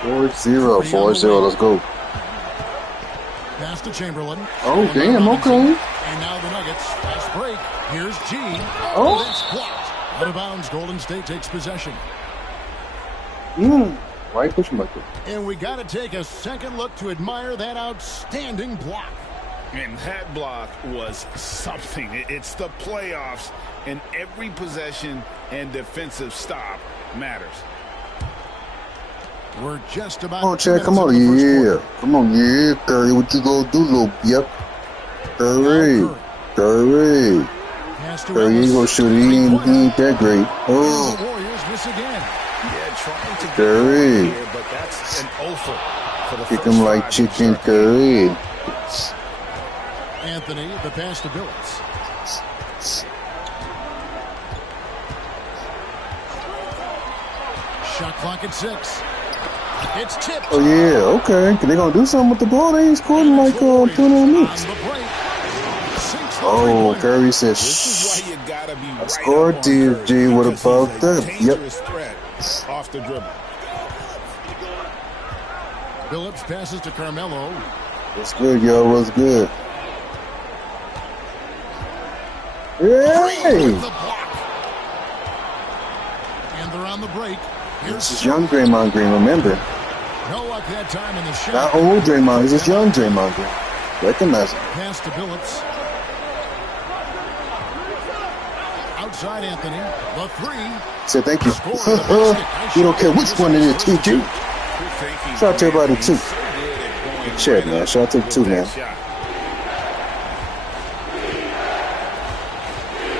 4-0. Let's go. Pass to Chamberlain. Oh, damn, okay. And now the Nuggets. Fast break. Here's G. Oh. That's blocked. Out of bounds. Golden State takes possession. Why push him like that? And we got to take a second look to admire that outstanding block. And that block was something. It's the playoffs, and every possession and defensive stop matters. We're just about. Come on, Chad. Come on. Yeah. Come on. Yeah, Curry. What you gonna do, little? Yep. Curry. Curry ain't gonna shoot it. He ain't that great. Oh. The Warriors miss again. Yeah, trying to Curry. get here, but that's an offer for the Kick first him like 5 chicken to start. curry. Anthony, the pass to Billups. Shot clock at 6. It's tipped. Oh, yeah. Okay. They gonna do something with the ball. They ain't scoring like 20 minutes. Oh, Curry said, This is why you gotta be right scored up on Curry, TFG. What because about he's a that? Yep. dangerous threat off the dribble. Billups passes to Carmelo. What's good, yo? What's good? Hey! And they're on the break. This is young Draymond Green, remember. No luck that time in the shot. Not old Draymond, this is young Draymond Green. Recognize it. Pass to Billups. Outside Anthony. The three. Say thank you. You don't care which one it is, TG. Shout out to everybody, too. Shit, man. Shout out to the two, man.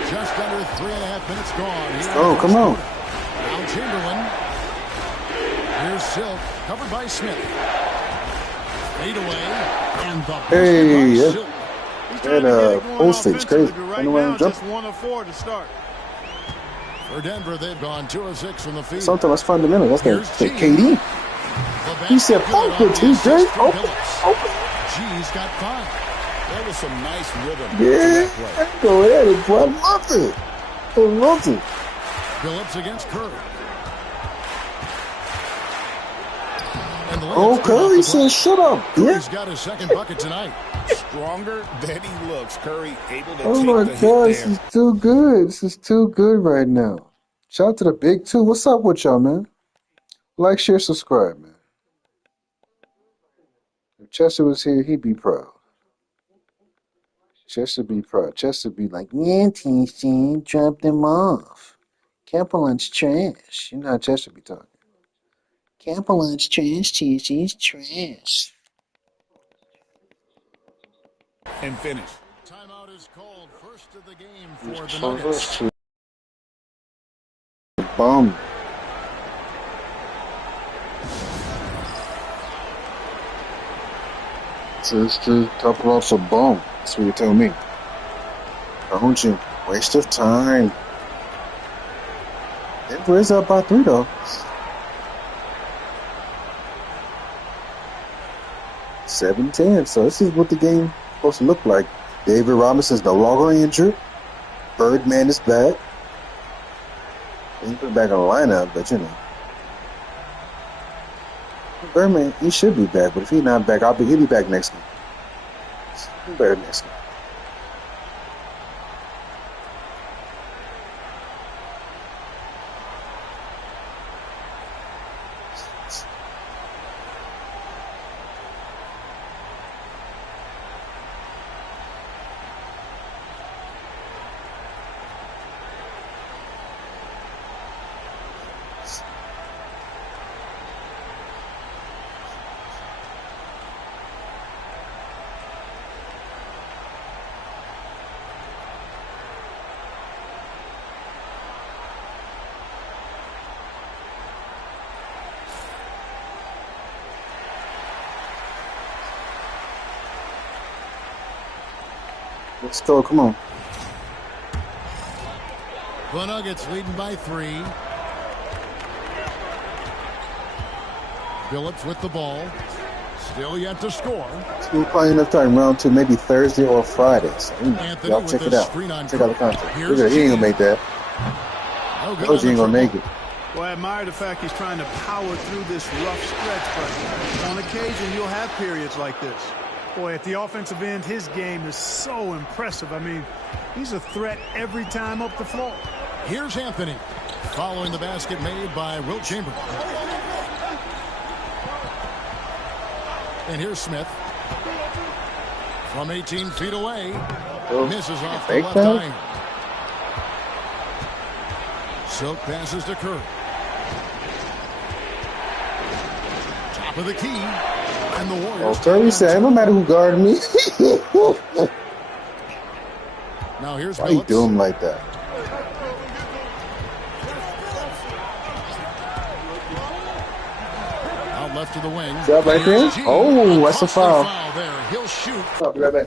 Just under 3.5 minutes gone. Oh, come on. Now Chamberlain. Here's Silk, covered by Smith. Fade away, and the hey, Silk. that post fake's crazy. Right now, just 1 of 4 to start. For Denver, they've gone 2 of 6 from the field. Sometimes that's fundamental. That's the KD. He said, "Pump it, TJ. Open." G's got 5. There was some nice rhythm. Yeah, go ahead, bro. I love it. I love it. Billups against Curry. Oh, Curry said, "Shut up, yeah." He's got his second bucket tonight. Stronger than he looks. Curry able to Oh take my the hit God, there. this is too good. This is too good right now. Shout out to the big two. What's up with y'all, man? Like, share, subscribe, man. If Chester was here, he'd be proud. Chester be proud. Chester be like, "Yeah, TC, drop them off. Campbell's trash." You know how Chester be talking. Campbell's trash, TC's trash. And finish. Timeout is called. First of the game for the Nuggets. Bum. Just to top it off a bum. That's what you tell me. Don't you? Waste of time. Denver is up by 3 though. 7-10. So this is what the game is supposed to look like. David Robinson's no longer injured. Birdman is back. He put back on the lineup, but you know. Birdman, he should be back, but if he's not back, he'll be back next game. He'll be better next game. Let's go, come on. The Nuggets leading by 3. Billups with the ball. Still yet to score. We'll play enough time round 2, maybe Thursday or Friday. So, y'all check it out. Check out the content. Look at it. He ain't gonna make that. Those ain't gonna make it. Well, I admire the fact he's trying to power through this rough stretch, but on occasion you'll have periods like this. Boy, at the offensive end, his game is so impressive. I mean, he's a threat every time up the floor. Here's Anthony, following the basket made by Wilt Chamberlain. And here's Smith. From 18 feet away. Misses off the left iron. Silk passes to Curry. Top of the key. And the Warriors. Oh, Curry said, "No matter who guarded me." Now here's Why you do him like that? Out left to the wing. Is that right there? Oh, that's a foul. There. He'll shoot. I'll be right back.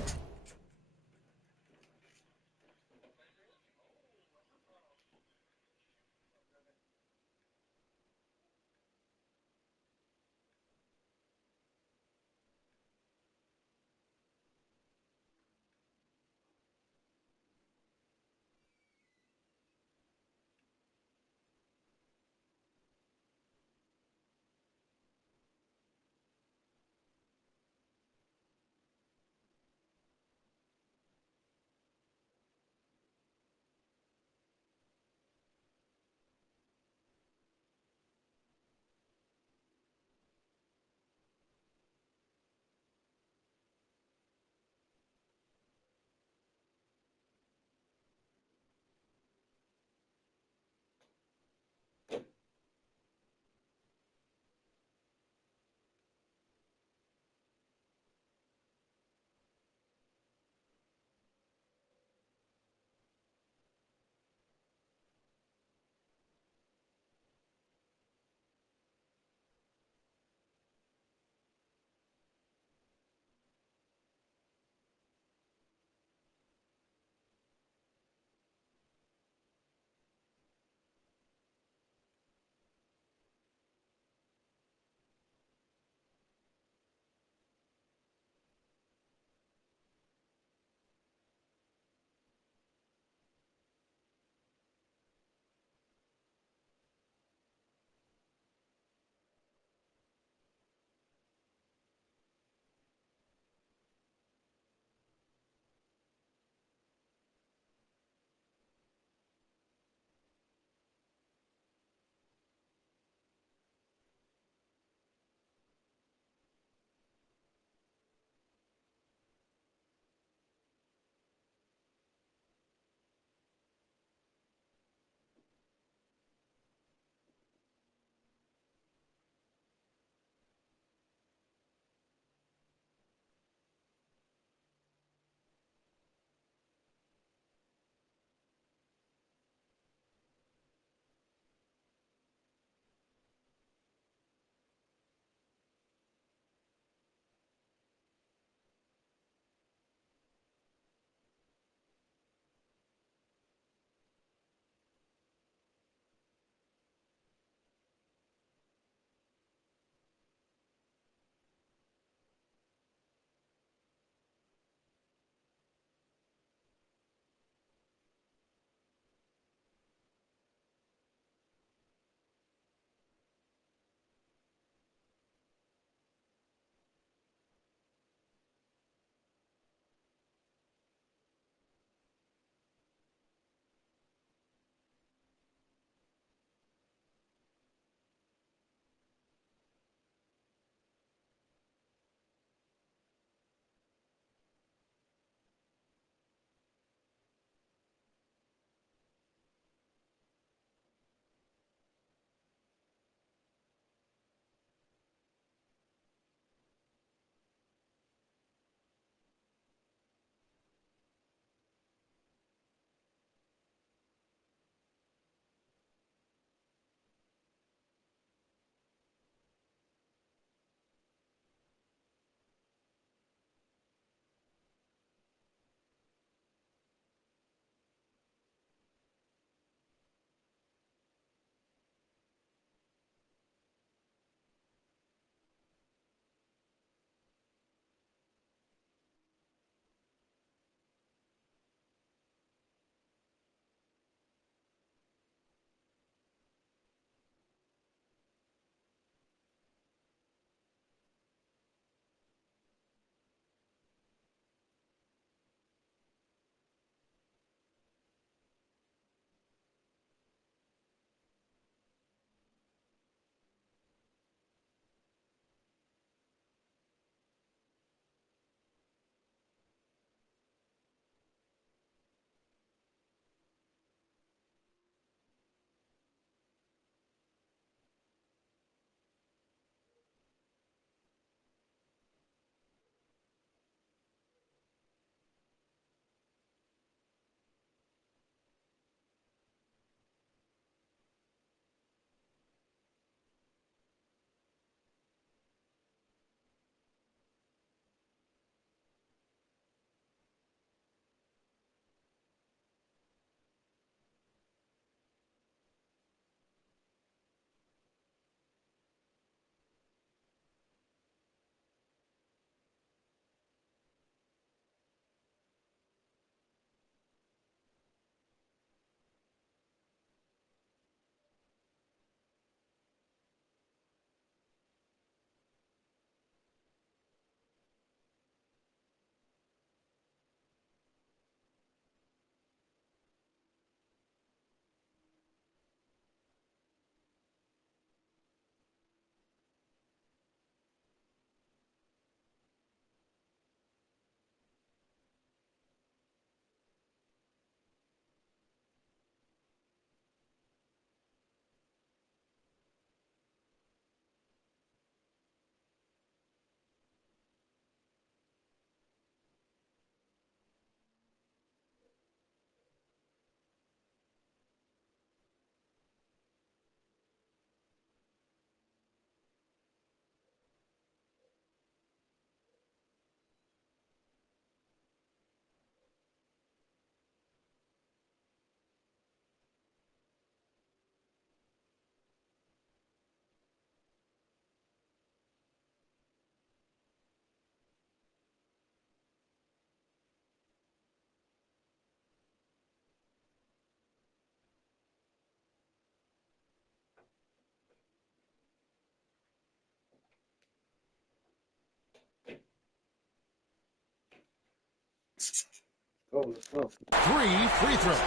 Oh, let's go. 3 free throws.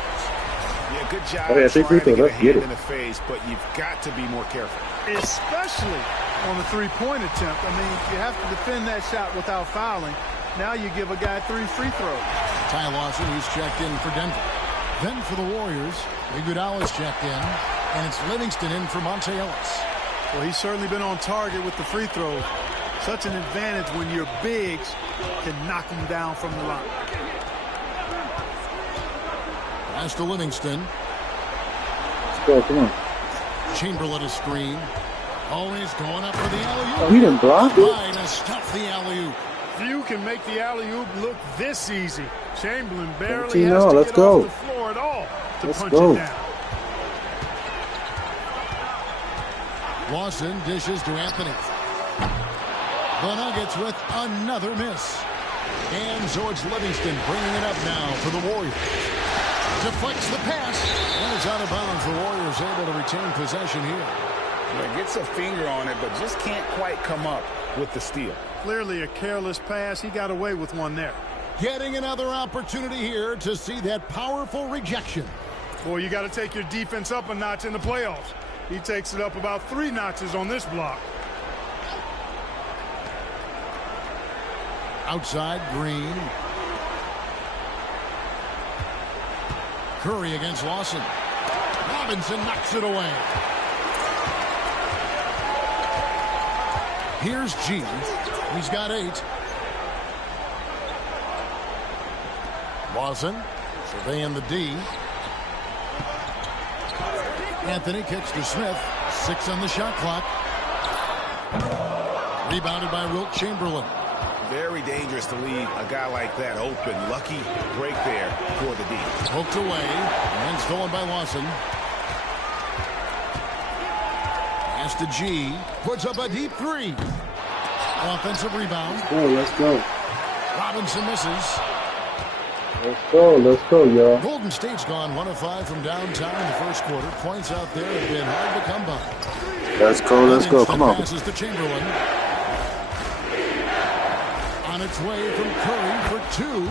Yeah, good job Oh, yeah, 3 free trying to throws. get a Let's get hand it. in the face, but you've got to be more careful. Especially on the three-point attempt. I mean, you have to defend that shot without fouling. Now you give a guy 3 free throws. Ty Lawson, who's checked in for Denver. Then for the Warriors, Iguodala's checked in, and it's Livingston in for Monte Ellis. Well, he's certainly been on target with the free throws. Such an advantage when your bigs can knock them down from the line. Pass to Livingston. Let's go. Come on. Chamberlain a screen. Always going up for the alley-oop. Oh, he didn't block it? Trying to stuff the alley-oop. Few can make the alley-oop look this easy. Chamberlain barely 17, has to let's get go. off the floor at all to Let's punch go. it down. Lawson dishes to Anthony. The Nuggets with another miss. And so it's Livingston bringing it up now for the Warriors. Deflects the pass. And it's out of bounds. The Warriors able to retain possession here. Yeah, gets a finger on it, but just can't quite come up with the steal. Clearly a careless pass. He got away with one there. Getting another opportunity here to see that powerful rejection. Boy, you got to take your defense up a notch in the playoffs. He takes it up about 3 notches on this block. Outside, Green. Curry against Lawson. Robinson knocks it away. Here's G. He's got 8. Lawson surveying the D. Anthony kicks to Smith. 6 on the shot clock. Rebounded by Wilt Chamberlain. Very dangerous to leave a guy like that open. Lucky break there for the D. Poked away and stolen by Lawson. Pass to G. Puts up a deep 3. Offensive rebound. Oh, let's go. Robinson misses. Let's go, y'all. Golden State's gone 1 of 5 from downtown in the first quarter. Points out there have been hard to come by. Let's go. Come on. Passes to Chamberlain. On its way from Curry for 2.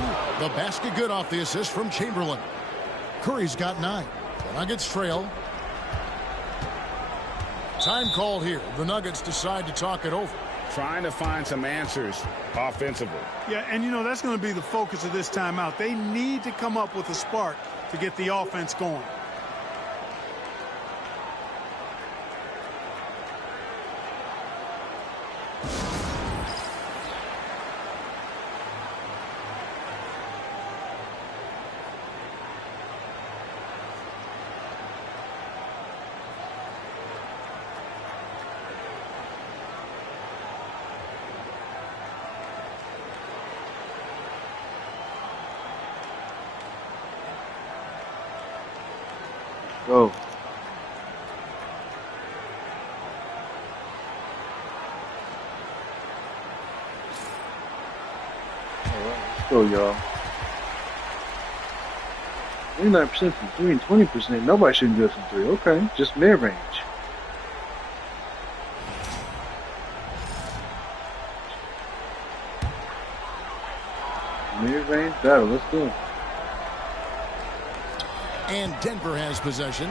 The basket good off the assist from Chamberlain. Curry's got 9. The Nuggets trail. Time called here. The Nuggets decide to talk it over. Trying to find some answers offensively. Yeah, and you know, that's going to be the focus of this timeout. They need to come up with a spark to get the offense going. Go. Let's go, y'all. 29% from 3 and 20%. Nobody shouldn't do it from 3. Okay, just mid-range. Mid-range battle. Let's go. And Denver has possession,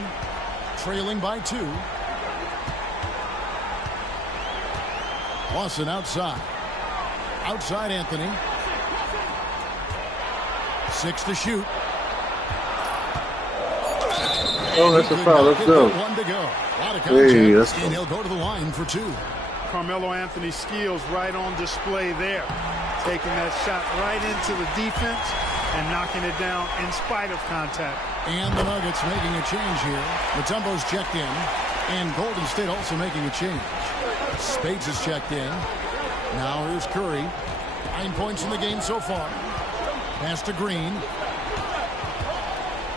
trailing by 2. Lawson outside. Outside Anthony. 6 to shoot. Oh, that's a foul. Let's go. 1 to go. A lot of contact, Hey, let's go. and he'll go to the line for 2. Carmelo Anthony's skills right on display there. Taking that shot right into the defense and knocking it down in spite of contact. And the Nuggets making a change here. Mutombo's checked in. And Golden State also making a change. Spades is checked in. Now here's Curry. 9 points in the game so far. Pass to Green.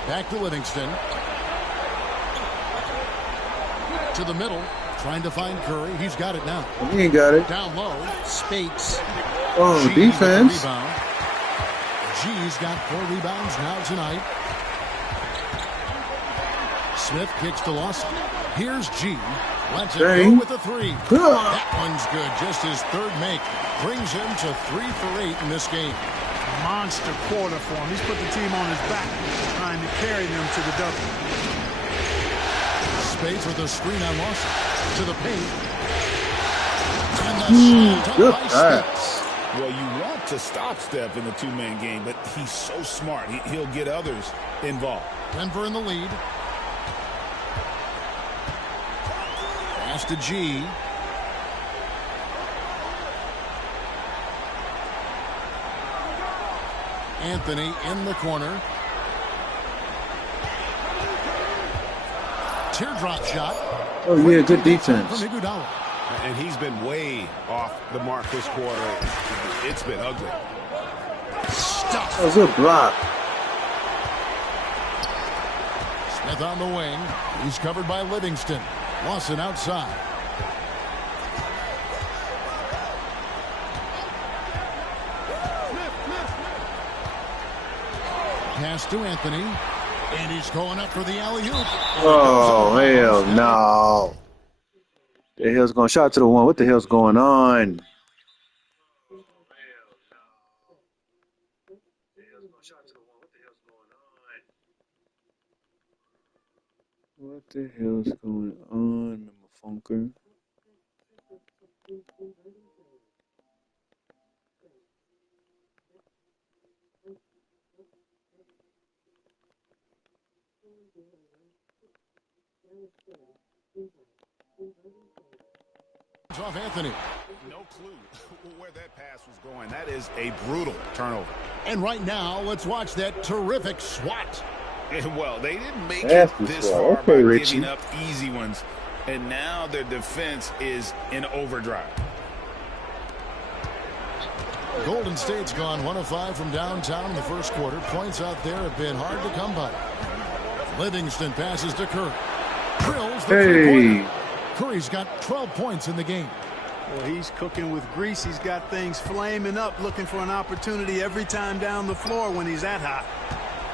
Back to Livingston. To the middle. Trying to find Curry. He's got it now. He ain't got it. Down low. Spates. Oh, G with the defense. rebound. G's got 4 rebounds now tonight. Smith kicks to Lawson. Here's G. Lets it go with a 3. That one's good. Just his 3rd make. Brings him to 3 for 8 in this game. monster quarter for him. He's put the team on his back, trying to carry them to the double. Space with a screen on Lawson. To the paint. And the shot Good by pass. Steph. Well, you want to stop Steph in the two-man game, but he's so smart. He'll get others involved. Denver in the lead. Pass to G. Anthony in the corner. Teardrop shot. Oh, yeah, good defense. From Iguodala. And he's been way off the mark this quarter. It's been ugly. Stuff. That was a block. Smith on the wing. He's covered by Livingston. Lawson outside. Pass to Anthony. And he's going up for the alley-oop. Oh, hell no. The hell's going shot to the one. What the hell's going on? What the hell's going on, Funker? Off Anthony. No clue where that pass was going. That is a brutal turnover. And right now, let's watch that terrific swat. Well, they didn't make Nasty it this swat. far Okay, by Richie. giving up easy ones. And now their defense is in overdrive. Golden State's gone 1 of 5 from downtown in the first quarter. Points out there have been hard to come by. Livingston passes to Curry. Drills the three-pointer. Curry's got 12 points in the game. Well, he's cooking with grease. He's got things flaming up, looking for an opportunity every time down the floor when he's that hot.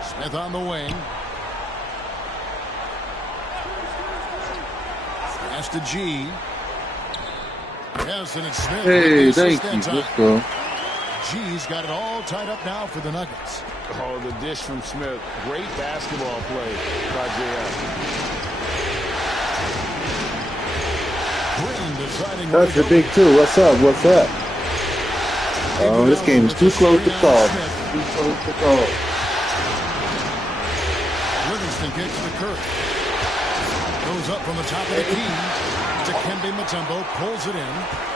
Smith on the wing. Pass to G. Yes, and it's Smith. Hey, thank you. Let's go. G's got it all tied up now for the Nuggets. Oh, the dish from Smith. Great basketball play by J.R. That's the big two. What's up? What's up? Oh, this game is too close to call. Too close to call. Livingston kicks to Curry. Goes up from the top of the key. Dikembe Mutombo pulls it in.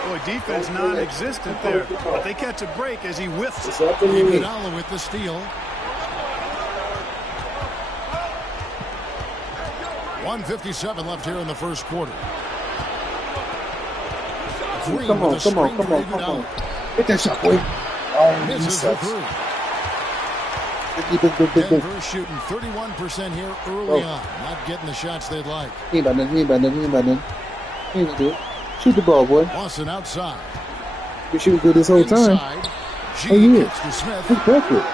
Boy, defense non-existent there. But they catch a break as he whiffs it. Iguodala with the steal. 1:57 left here in the first quarter. Green Come on, come on, come on, come on. Get that shot, boy. Oh, misses the three. Denver shooting 31% here early on. Not getting the shots they'd like. He ain't about nothing. He ain't about nothing. He ain't about nothing. He ain't gonna do it. Shoot the ball, boy. Lawson outside. You shooting good this whole time. G Oh, yeah. kicks to Smith. He's perfect.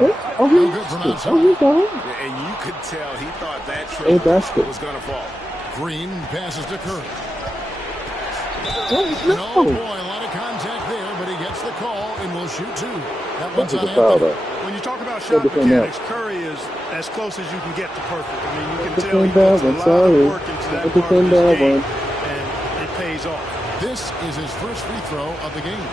Oh, No good from outside. he's going. And you could tell he thought that Hey, trip basket. was going to fall. Green passes to Curry. Oh, No, no. boy, a lot of contact there, but he gets the call and will shoot two. That one's That's on a foul, Anthony. though. When you talk about shot Everything mechanics, else. Curry is as close as you can get to perfect. I mean, you can Everything tell he that puts a one, lot sorry. of work into that Everything part of that his game, one. and it pays off. This is his first free throw of the game.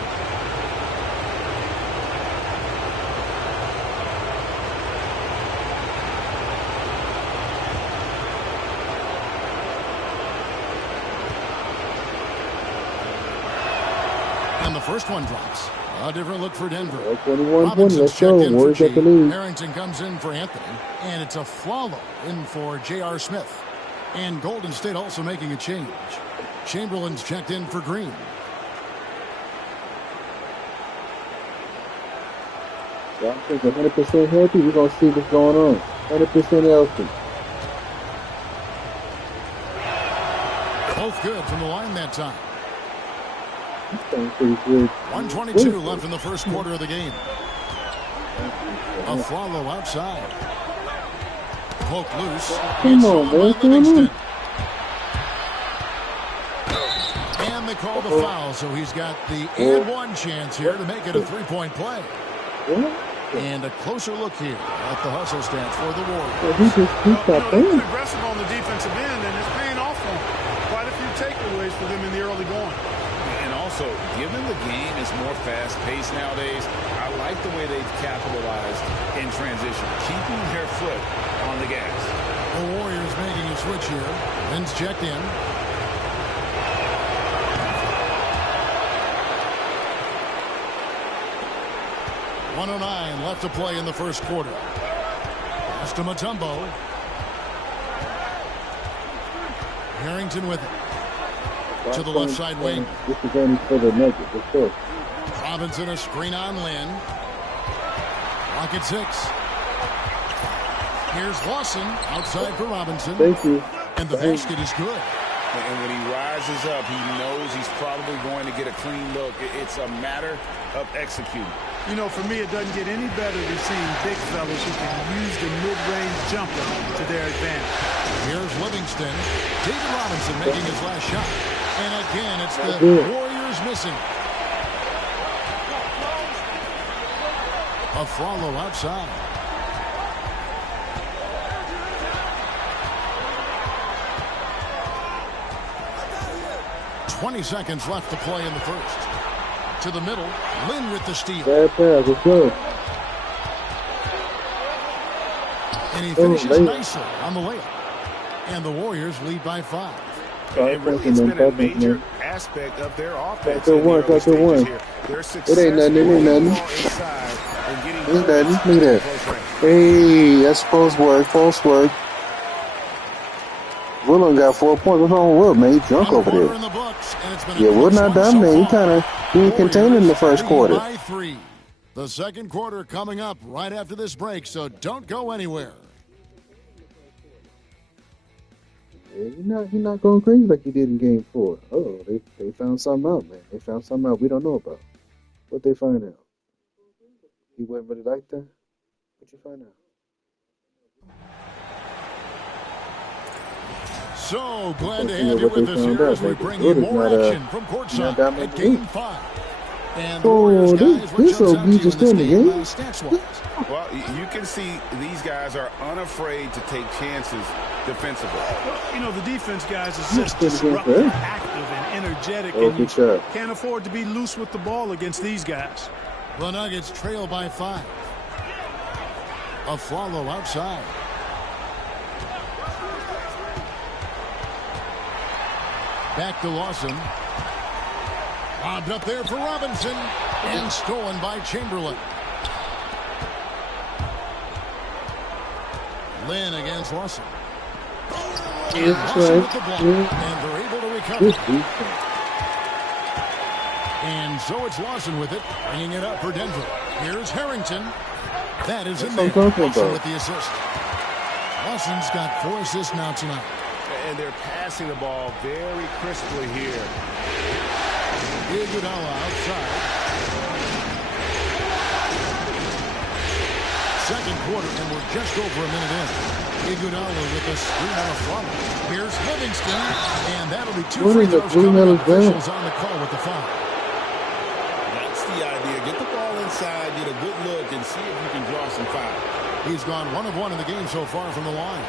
And the first one drops. A different look for Denver. 21 points. Robinson's Let's go. checked in for Warriors G. at the lead. Harrington comes in for Anthony. And it's a Flalo in for J.R. Smith. And Golden State also making a change. Chamberlain's checked in for Green. So I think 100% healthy. We're going to see what's going on. 100% healthy. Both good from the line that time. He's playing pretty good. 1:22 left in the first quarter of the game. A Flalo outside. Poked loose. Come It's on, on man. by Come on. Livingston. And they call the foul, so he's got the and one chance here to make it a three-point play. What? And a closer look here at the hustle stats for the Warriors. They've been aggressive on the defensive end, and it's paying off for them. Quite a few takeaways for them in the early going. And also, given the game is more fast-paced nowadays, I like the way they've capitalized in transition, keeping their foot on the gas. The Warriors making a switch here. Vin's checked in. .109 left to play in the first quarter. Pass to Mutombo. Harrington with it. To the left side wing. This is only for the Nuggets, of course. Robinson a screen on Lynn. Clock at 6. Here's Lawson outside for Robinson. Thank you. And the basket is good. And when he rises up, he knows he's probably going to get a clean look. It's a matter of executing. You know, for me, it doesn't get any better than seeing big fellas who can use the mid-range jumper to their advantage. Here's Livingston. David Robinson making his last shot. And again, it's the Warriors missing. A follow outside. .20 seconds left to play in the first. To the middle, Lynn with the steal. Bad pass, let's go. And he finishes nicely on the layup. And the Warriors lead by 5. It really has been a major aspect of their offense. It ain't nothing, it ain't nothing. Ain't nothing, look at that. Hey, that's post work. Will got 4 points. What's wrong with Will, man? He drunk over there. Yeah, Will not dominating. He ain't contained in the first quarter. By 3. The second quarter coming up right after this break, so don't go anywhere. Yeah, he's not going crazy like he did in Game 4. Oh, they found something out, man. They found something out we don't know about. What they find out? He wasn't really like that? What you find out? So glad to have you with us here as we bring you more action from courtside at Game 5. And the Warriors guys, what jumps out to you in this game, stats-wise? Well, you can see these guys are unafraid to take chances defensively. Well, you know, the defense guys is just disruptive, active, and energetic, and you can't afford to be loose with the ball against these guys. The Nuggets trail by 5. A follow outside. Back to Lawson. Lobbed up there for Robinson. And stolen by Chamberlain. Lynn against Lawson. Lawson with the block. And they're able to recover. And so it's Lawson with it. Bringing it up for Denver. Here's Harrington. That is in there. Lawson with the assist. Lawson's got 4 assists now tonight. And they're passing the ball very crisply here. Iguodala outside. Second quarter, and we're just over a minute in. Iguodala with a screen on a follow. Here's Livingston, and that'll be 2 free throws coming up. Officials on the call with the foul. That's the idea. Get the ball inside, get a good look, and see if you can draw some foul. He's gone 1 of 1 in the game so far from the line.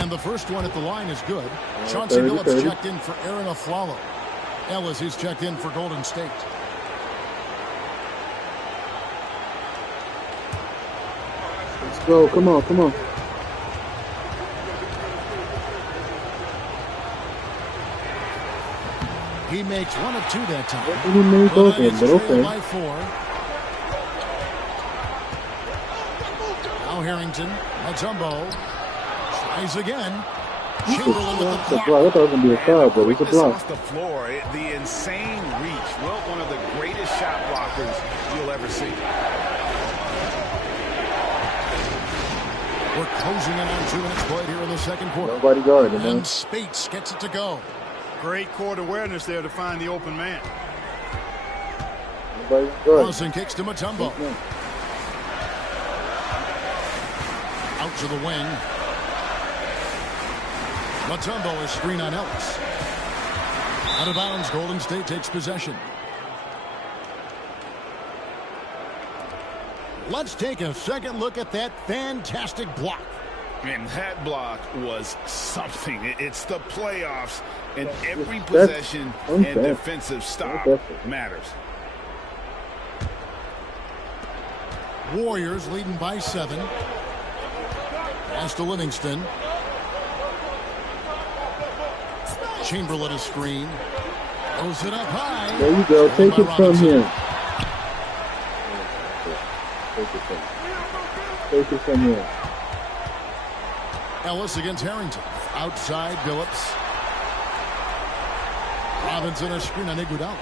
And the first one at the line is good. Chauncey Billups checked in for Aaron Aflalo. Ellis is checked in for Golden State. Let's go. Come on. He makes 1 of 2 that time. He made both of them, but okay. By 4. Now Harrington. Mutombo. Tries again. Chamberlain with the block. I thought it was going to be a foul, but it's a block. Off the floor, the insane reach. Well, one of the greatest shot blockers you'll ever see. We're closing in on 2 minutes played here in the second quarter. Nobody guarding, man. And Spates gets it to go. Great court awareness there to find the open man. Lawson kicks to Mutombo. Out to the wing. Mutombo is screen on Ellis. Out of bounds, Golden State takes possession. Let's take a second look at that fantastic block. And that block was something. It's the playoffs, and every possession and defensive stop matters. Warriors leading by 7. Pass to Livingston. Chamberlain a screen. Throws it up high. There you go. Take it from him. Take it from him. Ellis against Harrington. Outside, Billups. Robinson a screen on Iguodala.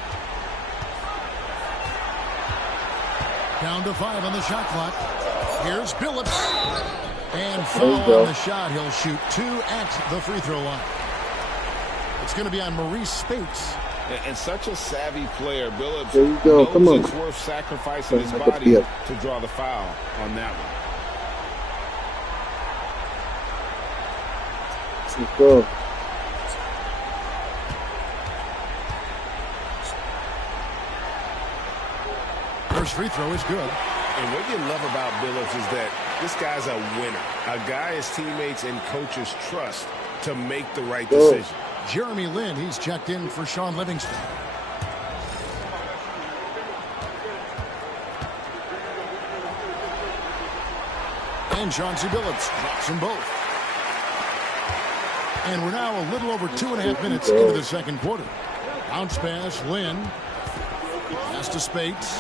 Down to 5 on the shot clock. Here's Billups. And foul on the shot. He'll shoot 2 at the free throw line. It's going to be on Maurice Spates. And such a savvy player, Billups. There you go. Come on. It's worth sacrificing his body to draw the foul on that one. Let's go. First free throw is good. And what you love about Billups is that this guy's a winner. A guy his teammates and coaches trust to make the right decision. Jeremy Lin, he's checked in for Sean Livingston. And Chauncey Billups drops them both. And we're now a little over 2.5 minutes into the second quarter. Bounce pass, Lin. Pass to Spates.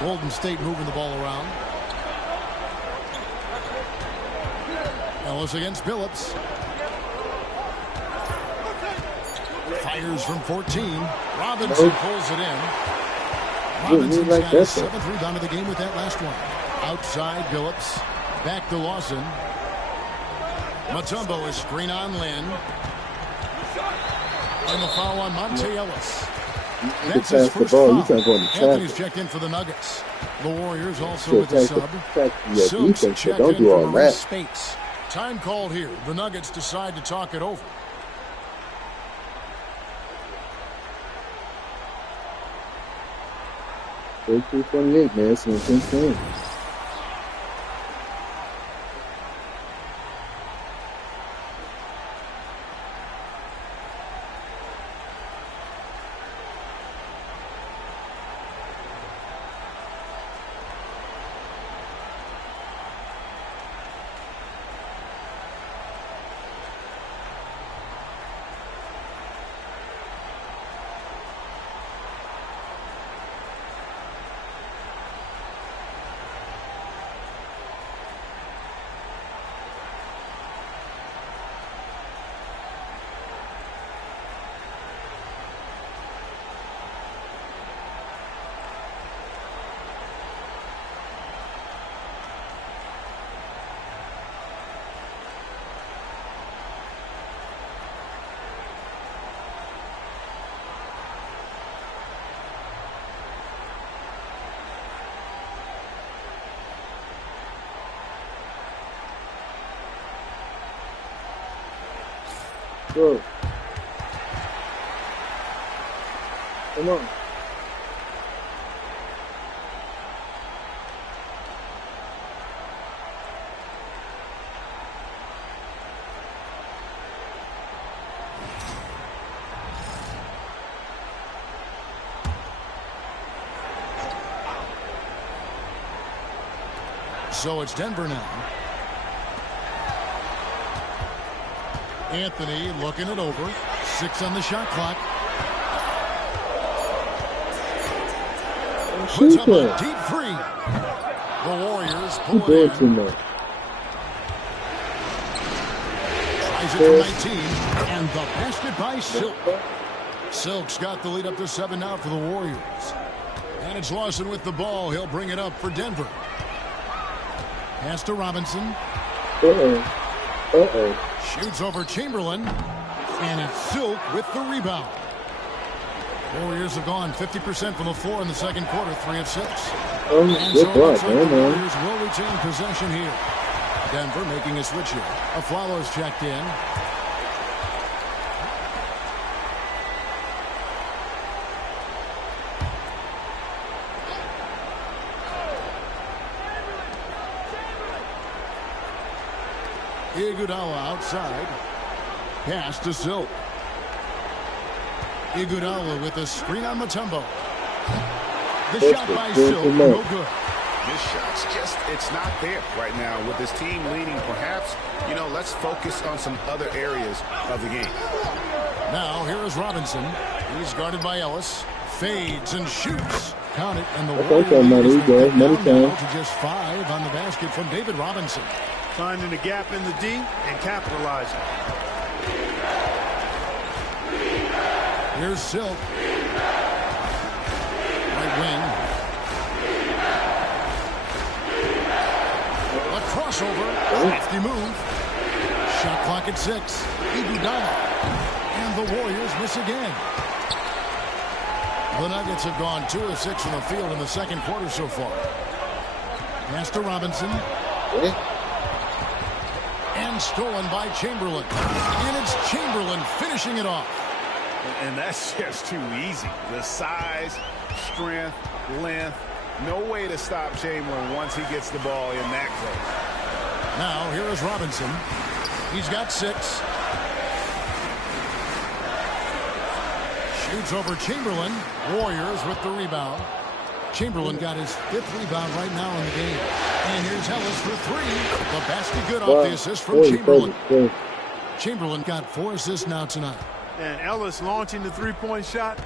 Golden State moving the ball around. Ellis against Billups. Fires from 14. Robinson pulls it in. Robinson's got his 7th rebound of the game with that last one. Outside, Billups. Back to Lawson. Mutombo is screen on Lin. And the foul on Monte Ellis. That's his first foul. Anthony's checked in for the Nuggets. The Warriors also with the sub. Silks checked in for Maurice Spates. Time called here. The Nuggets decide to talk it over. It's 28, man. It's an intense game. Go. Come on. So it's Denver now. Anthony looking it over. 6 on the shot clock. Puts up a deep 3. The Warriors pull it in. Tries it from 19. And the basket by Silk. Silk's got the lead up to 7 now for the Warriors. And it's Lawson with the ball. He'll bring it up for Denver. Pass to Robinson. Shoots over Chamberlain. And it's Silk with the rebound. Warriors have gone 50% from the floor in the second quarter, 3 of 6. Oh, And good so it looks block, like the man. Warriors will retain possession here. Denver making a switch here. Aflalo's checked in. Iguodala outside. Pass to Silk. Iguodala with a screen on Mutombo. The shot by Silk, no good. This shot's just, it's not there right now with this team leading. Perhaps, let's focus on some other areas of the game. Now, here is Robinson. He's guarded by Ellis. Fades and shoots. Count it, and the Warriors money, money down to just 5 on the basket from David Robinson. Finding the gap in the D and capitalizing. Here's Silk. Right wing. A crossover. Safety move. Shot clock at 6. Iguodala. And the Warriors miss again. The Nuggets have gone 2 of 6 from the field in the second quarter so far. Pass to Robinson. And stolen by Chamberlain. And it's Chamberlain finishing it off. And that's just too easy. The size, strength, length. No way to stop Chamberlain once he gets the ball in that close. Now, here is Robinson. He's got 6. Shoots over Chamberlain. Warriors with the rebound. Chamberlain got his 5th rebound right now in the game. And here's Ellis for 3. The basket good off the assist from Chamberlain. Chamberlain got 4 assists now tonight. And Ellis launching the three-point shot.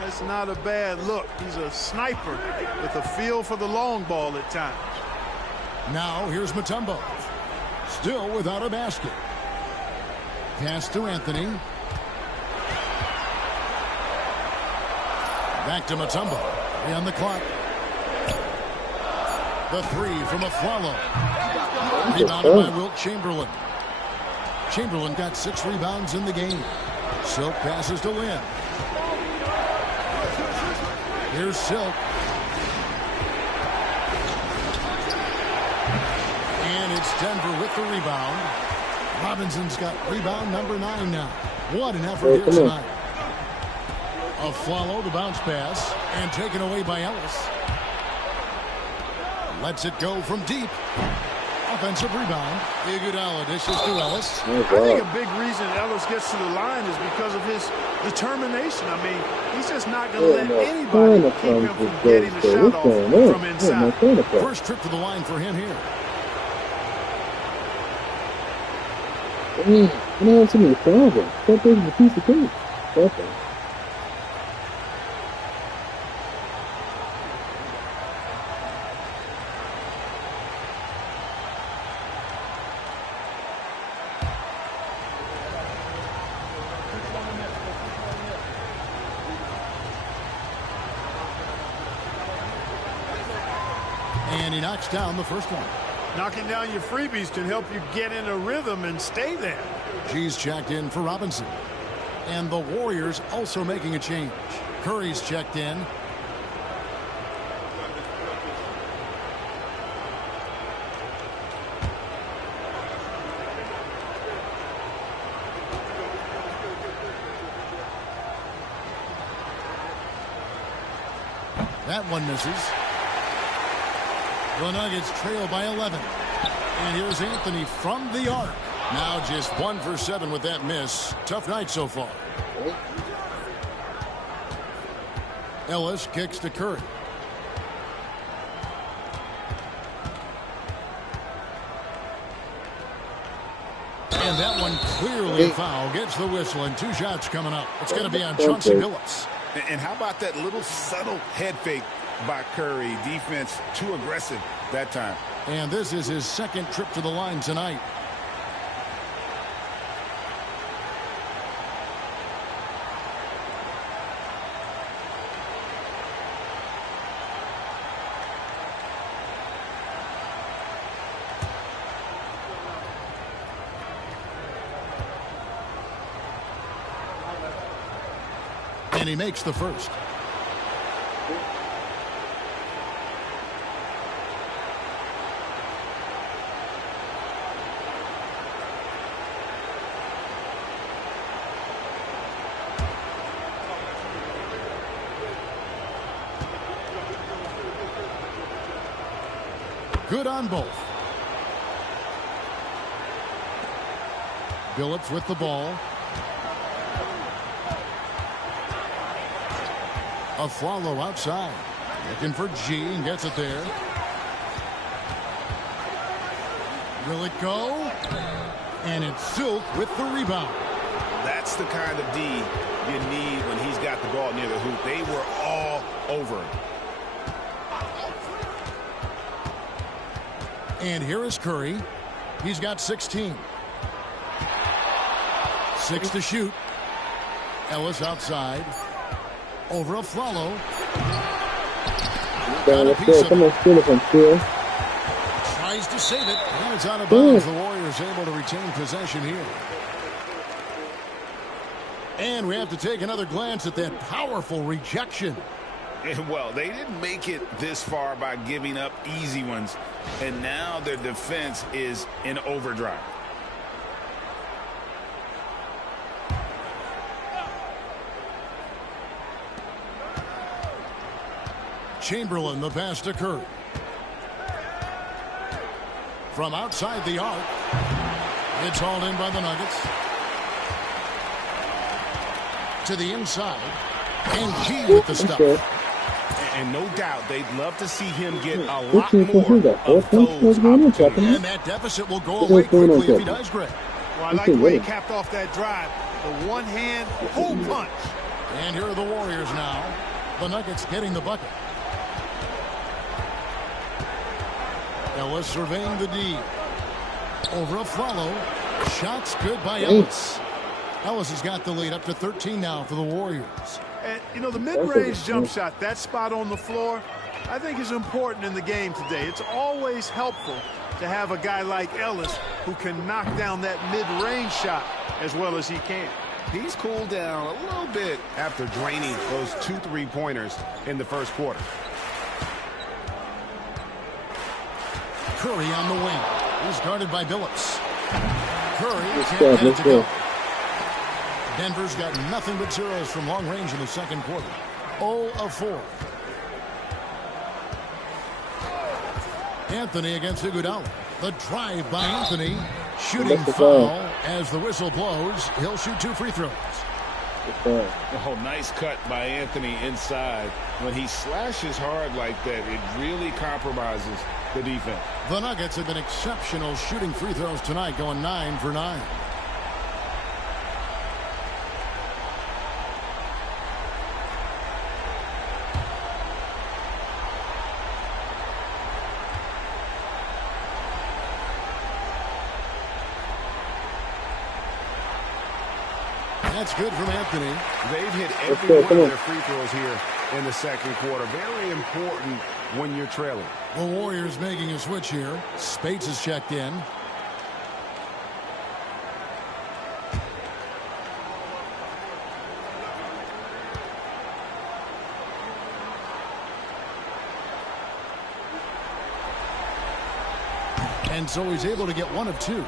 That's not a bad look. He's a sniper with a feel for the long ball at times. Now here's Mutombo. Still without a basket. Pass to Anthony. Back to Mutombo. 3 on the clock. The 3 from Aflalo. Rebounded by Wilt Chamberlain. Chamberlain got 6 rebounds in the game. Silk passes to Lynn. Here's Silk. And it's Denver with the rebound. Robinson's got rebound number 9 now. What an effort here tonight. Aflalo, the bounce pass, and taken away by Ellis. Lets it go from deep. Offensive rebound. Iguodala dishes to Ellis. I think a big reason Ellis gets to the line is because of his determination. I mean, he's just not going to let anybody keep him from getting the shot off from inside. First trip to the line for him here. I don't have too many problems. That thing is a piece of cake. Okay. And he knocks down the first one. Knocking down your freebies can help you get in a rhythm and stay there. G's checked in for Robinson. And the Warriors also making a change. Curry's checked in. That one misses. The Nuggets trail by 11. And here's Anthony from the arc. Now just 1 for 7 with that miss. Tough night so far. Ellis kicks to Curry. And that one clearly a foul. Gets the whistle and 2 shots coming up. It's going to be on Chauncey Billups. And how about that little subtle head fake by Curry? Defense too aggressive that time. And this is his 2nd trip to the line tonight. And he makes the first. Good on both. Billups with the ball. A follow outside. Looking for G and gets it there. Will it go? And it's Silk with the rebound. That's the kind of D you need when he's got the ball near the hoop. They were all over him. And here is Curry. He's got 16. 6 to shoot. Ellis outside. Over a follow. Got a piece of it. Tries to save it. And it's out of bounds. The Warriors able to retain possession here. And we have to take another glance at that powerful rejection. Well, they didn't make it this far by giving up easy ones. And now their defense is in overdrive. Chamberlain, the pass to Curry. From outside the arc. It's hauled in by the Nuggets. To the inside. And G with the stuff. And no doubt they'd love to see him get a lot more of those opportunities. And that deficit will go away quickly if he does, Greg. Well, I like the way he capped off that drive. The one-hand hole punch. And here are the Warriors now. The Nuggets getting the bucket. Ellis surveying the D. Over a follow. Shots good by Ellis. Ellis has got the lead up to 13 now for the Warriors. And, you know, the mid-range jump shot, that spot on the floor, I think is important in the game today. It's always helpful to have a guy like Ellis who can knock down that mid-range shot as well as he can. He's cooled down a little bit after draining those 2 3-pointers in the first quarter. Curry on the wing. He's guarded by Billups. Curry can't get it to go. Denver's got nothing but zeros from long range in the second quarter. 0 of 4. Anthony against Iguodala. The drive by Anthony. Shooting foul as the whistle blows. He'll shoot 2 free throws. Oh, nice cut by Anthony inside. When he slashes hard like that, it really compromises the defense. The Nuggets have been exceptional shooting free throws tonight, going 9 for 9. That's good from Anthony. They've hit every one of their free throws here in the second quarter. Very important when you're trailing. The Warriors making a switch here. Spates is checked in. And so he's able to get 1 of 2.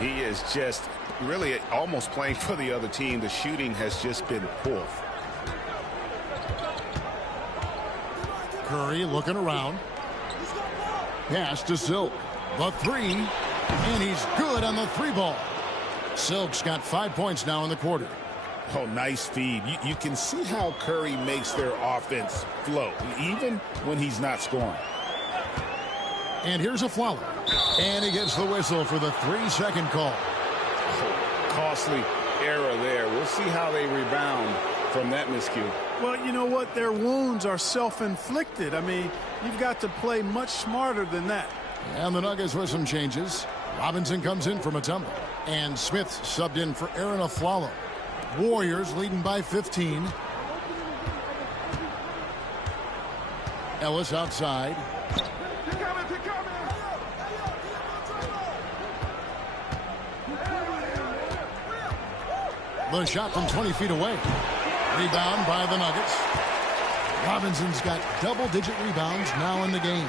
He is just really almost playing for the other team. The shooting has just been poor. Curry looking around. Pass to Silk. The 3. And he's good on the 3 ball. Silk's got 5 points now in the quarter. Oh, nice feed. You can see how Curry makes their offense flow, even when he's not scoring. And here's a follow. And he gets the whistle for the 3-second call. Costly error there. We'll see how they rebound from that miscue. Well, you know what? Their wounds are self-inflicted. I mean, you've got to play much smarter than that. And the Nuggets with some changes. Robinson comes in from a tumble. And Smith subbed in for Aaron Aflalo. Warriors leading by 15. Ellis outside. The shot from 20 feet away. Rebound by the Nuggets. Robinson's got double-digit rebounds now in the game.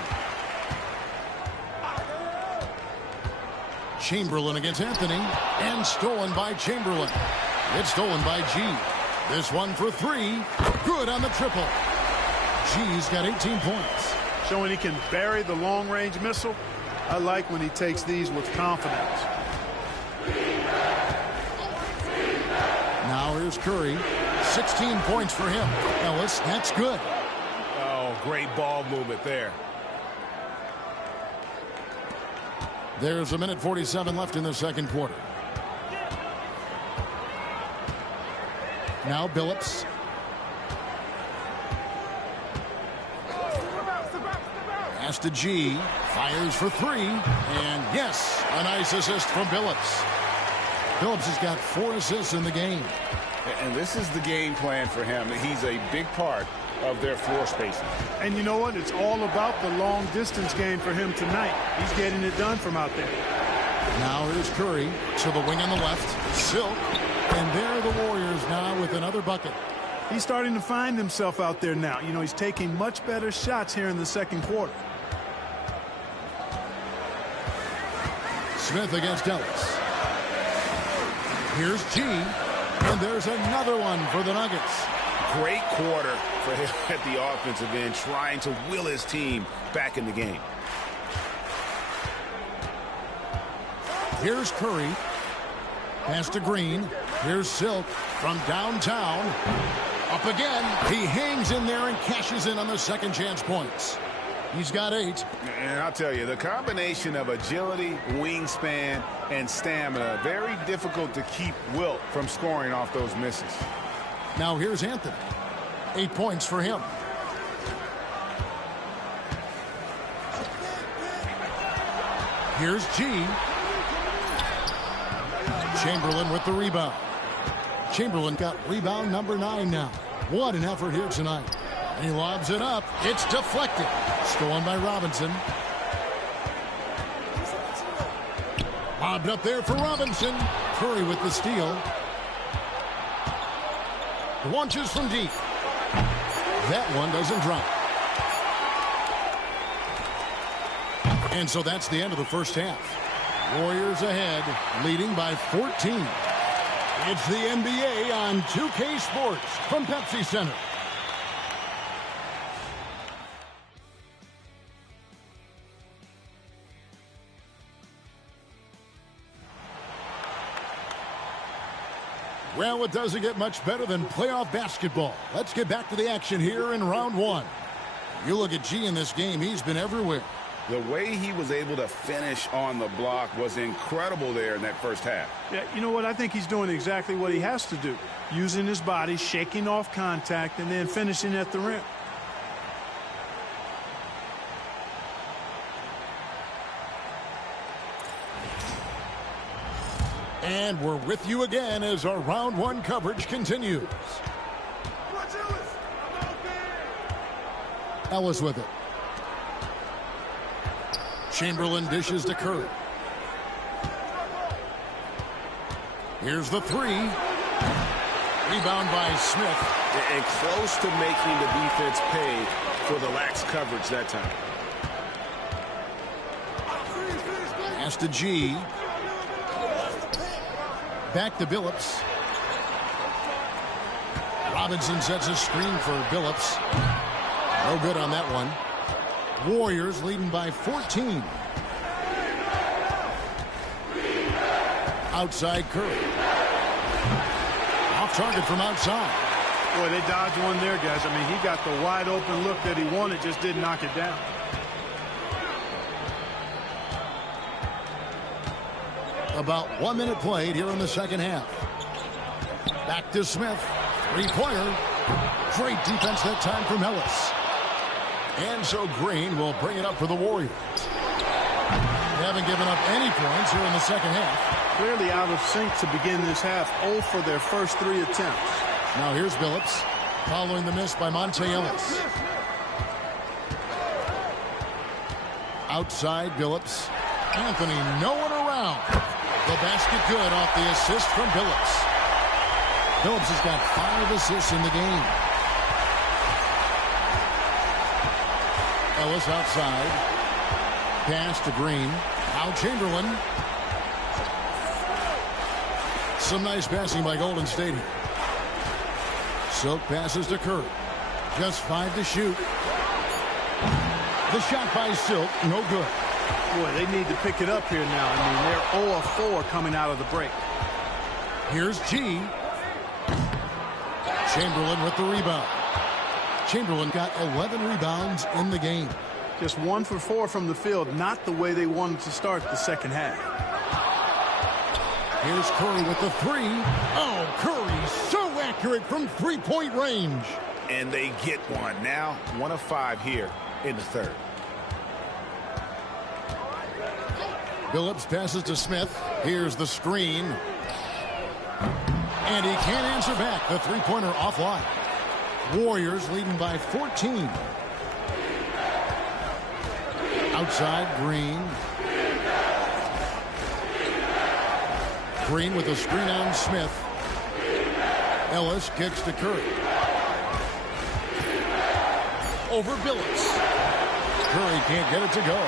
Chamberlain against Anthony, and stolen by Chamberlain. It's stolen by G. This one for three. Good on the triple. G's got 18 points. Showing he can bury the long-range missile. I like when he takes these with confidence. Now here's Curry. 16 points for him. Ellis, that's good. Oh, great ball movement there. There's 1:47 left in the second quarter. Now Billups. Pass to G. Fires for three. And yes, a nice assist from Billups. Billups has got 4 assists in the game. And this is the game plan for him. He's a big part of their floor spacing. And you know what? It's all about the long distance game for him tonight. He's getting it done from out there. Now here's Curry to the wing on the left. Silk. And there are the Warriors now with another bucket. He's starting to find himself out there now. You know, he's taking much better shots here in the second quarter. Smith against Ellis. Here's G. And there's another one for the Nuggets. Great quarter for him at the offensive end, trying to will his team back in the game. Here's Curry. Pass to Green. Here's Silk from downtown. Up again. He hangs in there and cashes in on the second chance points. He's got 8. And I'll tell you, the combination of agility, wingspan, and stamina, very difficult to keep Wilt from scoring off those misses. Now here's Anthony. 8 points for him. Here's G. Chamberlain with the rebound. Chamberlain got rebound number 9 now. What an effort here tonight. And he lobs it up. It's deflected. Stolen by Robinson. Lobbed up there for Robinson. Curry with the steal. Launches from deep. That one doesn't drop. And so that's the end of the first half. Warriors ahead, leading by 14. It's the NBA on 2K Sports from Pepsi Center. Well, it doesn't get much better than playoff basketball. Let's get back to the action here in round 1. You look at G in this game, he's been everywhere. The way he was able to finish on the block was incredible there in that first half. Yeah, you know what? I think he's doing exactly what he has to do. Using his body, shaking off contact, and then finishing at the rim. And we're with you again as our round 1 coverage continues. Ellis with it. Chamberlain dishes to Curry. Here's the 3. Rebound by Smith. And close to making the defense pay for the lax coverage that time. Pass to G. Back to Billups. Robinson sets a screen for Billups. No good on that one. Warriors leading by 14. Outside Curry. Off target from outside. Boy, they dodged one there, guys. I mean, he got the wide open look that he wanted, just didn't knock it down. About 1 minute played here in the second half. Back to Smith. Three-pointer. Great defense that time from Ellis. And so Green will bring it up for the Warriors. They haven't given up any points here in the second half. Clearly out of sync to begin this half. 0 for their first 3 attempts. Now here's Billups. Following the miss by Monte Ellis. Outside Billups. Anthony, no one around. The basket good off the assist from Billups. Phillips has got 5 assists in the game. Ellis outside. Pass to Green. Now Chamberlain. Some nice passing by Golden State here. Silk passes to Curry. Just 5 to shoot. The shot by Silk, no good. Boy, they need to pick it up here now. I mean, they're 0 of 4 coming out of the break. Here's G. Chamberlain with the rebound. Chamberlain got 11 rebounds in the game. Just 1 for 4 from the field. Not the way they wanted to start the second half. Here's Curry with the 3. Oh, Curry so accurate from three-point range. And they get one. Now 1 of 5 here in the third. Phillips passes to Smith. Here's the screen. And he can't answer back. The three-pointer offline. Warriors leading by 14. Outside, Green. Green with a screen on Smith. Ellis kicks to Curry. Over Billups. Curry can't get it to go.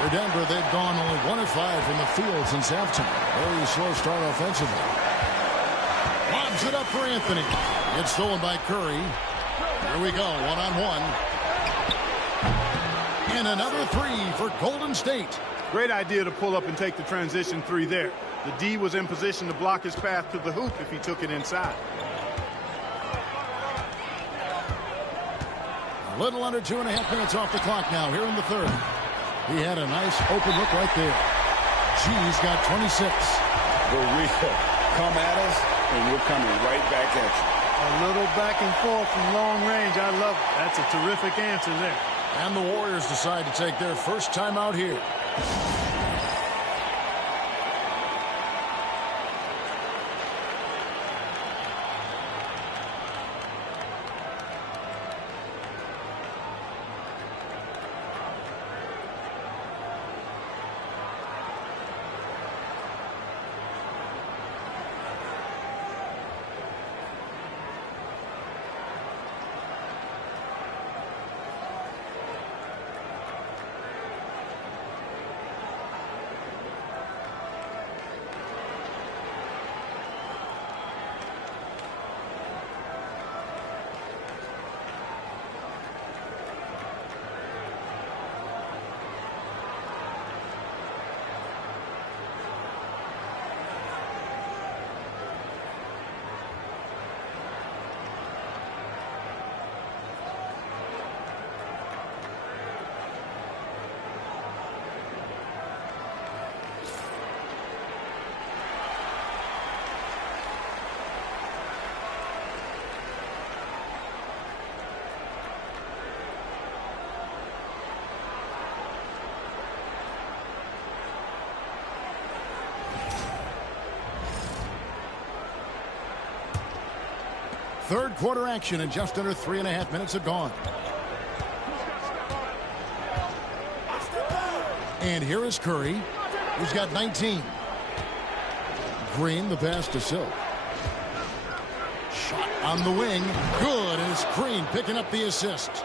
For Denver, they've gone only 1 of 5 from the field since halftime. Very slow start offensively. Lobs it up for Anthony. It's stolen by Curry. Here we go, 1-on-1. And another 3 for Golden State. Great idea to pull up and take the transition 3 there. The D was in position to block his path to the hoop if he took it inside. A little under 2.5 minutes off the clock now here in the third. He had a nice open look right there. G's got 26. For real. Come at us, and we're coming right back at you. A little back and forth from long range. I love it. That's a terrific answer there. And the Warriors decide to take their first time out here. Third quarter action, and just under 3.5 minutes have gone. And here is Curry, who's got 19. Green, the pass to Silk. Shot on the wing. Good, and it's Green picking up the assist.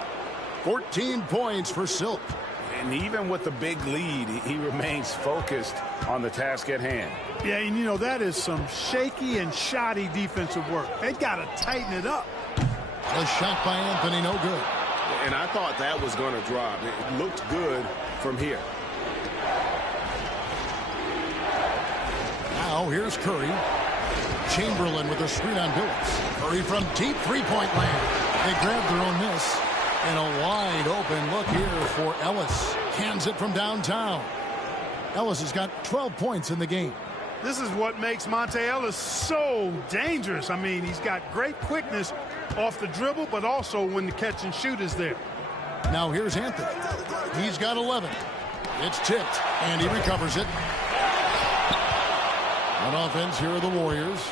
14 points for Silk. And even with the big lead, he remains focused on the task at hand. Yeah, and you know, that is some shaky and shoddy defensive work. They got to tighten it up. A shot by Anthony, no good. And I thought that was going to drop. It looked good from here. Now here's Curry. Chamberlain with a screen on Billups. Curry from deep three-point land. They grabbed their own miss. And a wide open look here for Ellis. Cans it from downtown. Ellis has got 12 points in the game. This is what makes Monte Ellis so dangerous. I mean, he's got great quickness off the dribble, but also when the catch and shoot is there. Now here's Anthony. He's got 11. It's tipped, and he recovers it. On offense, here are the Warriors.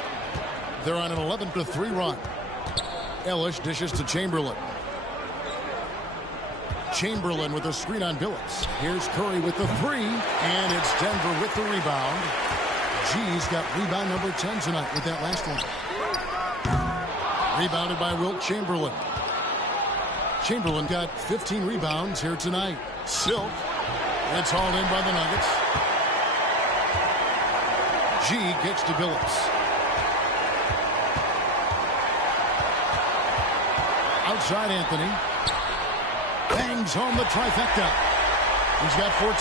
They're on an 11-3 run. Ellis dishes to Chamberlain. Chamberlain with a screen on Billups. Here's Curry with the 3, and it's Denver with the rebound. G's got rebound number 10 tonight with that last one. Rebounded by Wilt Chamberlain. Chamberlain got 15 rebounds here tonight. Silk. It's hauled in by the Nuggets. G kicks to Billups. Outside Anthony. Bangs home the trifecta. He's got 14.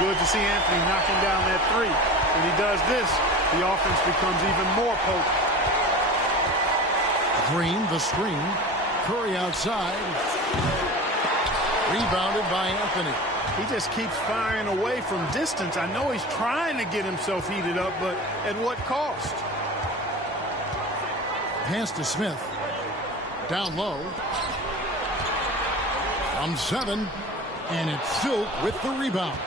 Good to see Anthony knocking down that three. When he does this, the offense becomes even more potent. Green, the screen. Curry outside. Rebounded by Anthony. He just keeps firing away from distance. I know he's trying to get himself heated up, but at what cost? Pass to Smith. Down low. From 7. And it's Silk with the rebound.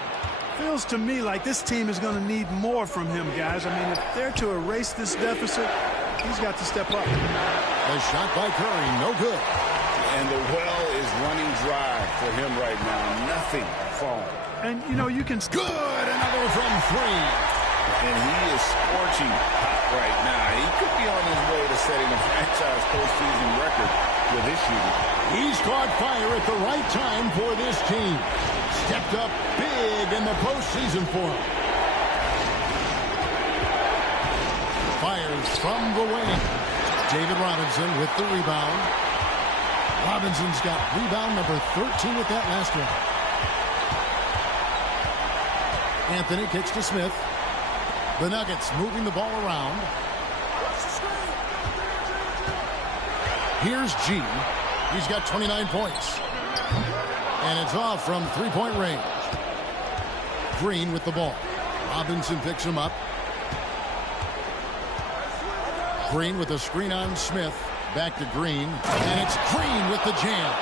Feels to me like this team is going to need more from him, guys. I mean, if they're to erase this deficit, he's got to step up. The shot by Curry, no good. And the well is running dry for him right now. Nothing falling. And, you know, you can... Good! Another from 3. And he is scorching hot right now. He could be on his way to setting a franchise postseason record with his shooting. He's caught fire at the right time for this team. Stepped up big in the postseason for him. Fires from the wing. David Robinson with the rebound. Robinson's got rebound number 13 with that last one. Anthony kicks to Smith. The Nuggets moving the ball around. Here's G. He's got 29 points. And it's off from three-point range. Green with the ball. Robinson picks him up. Green with a screen on Smith. Back to Green. And it's Green with the jam.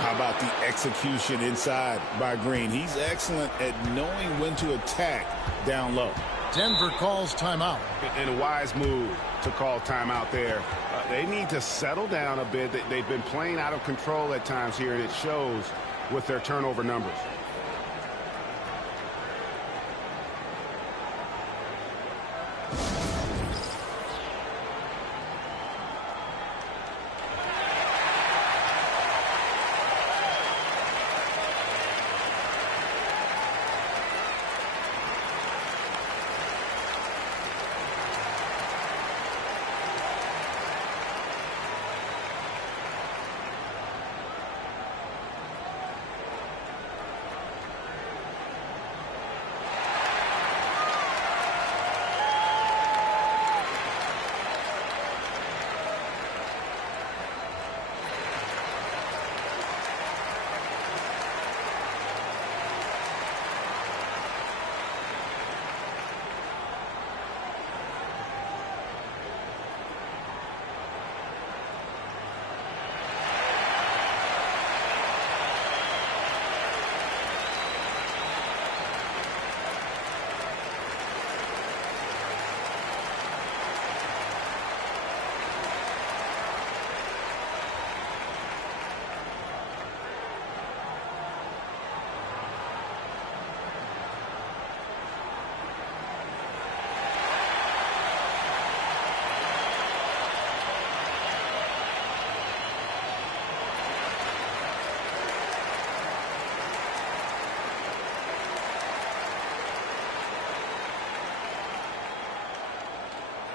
How about the execution inside by Green? He's excellent at knowing when to attack down low. Denver calls timeout. And a wise move to call timeout there. They need to settle down a bit. They've been playing out of control at times here, and it shows with their turnover numbers.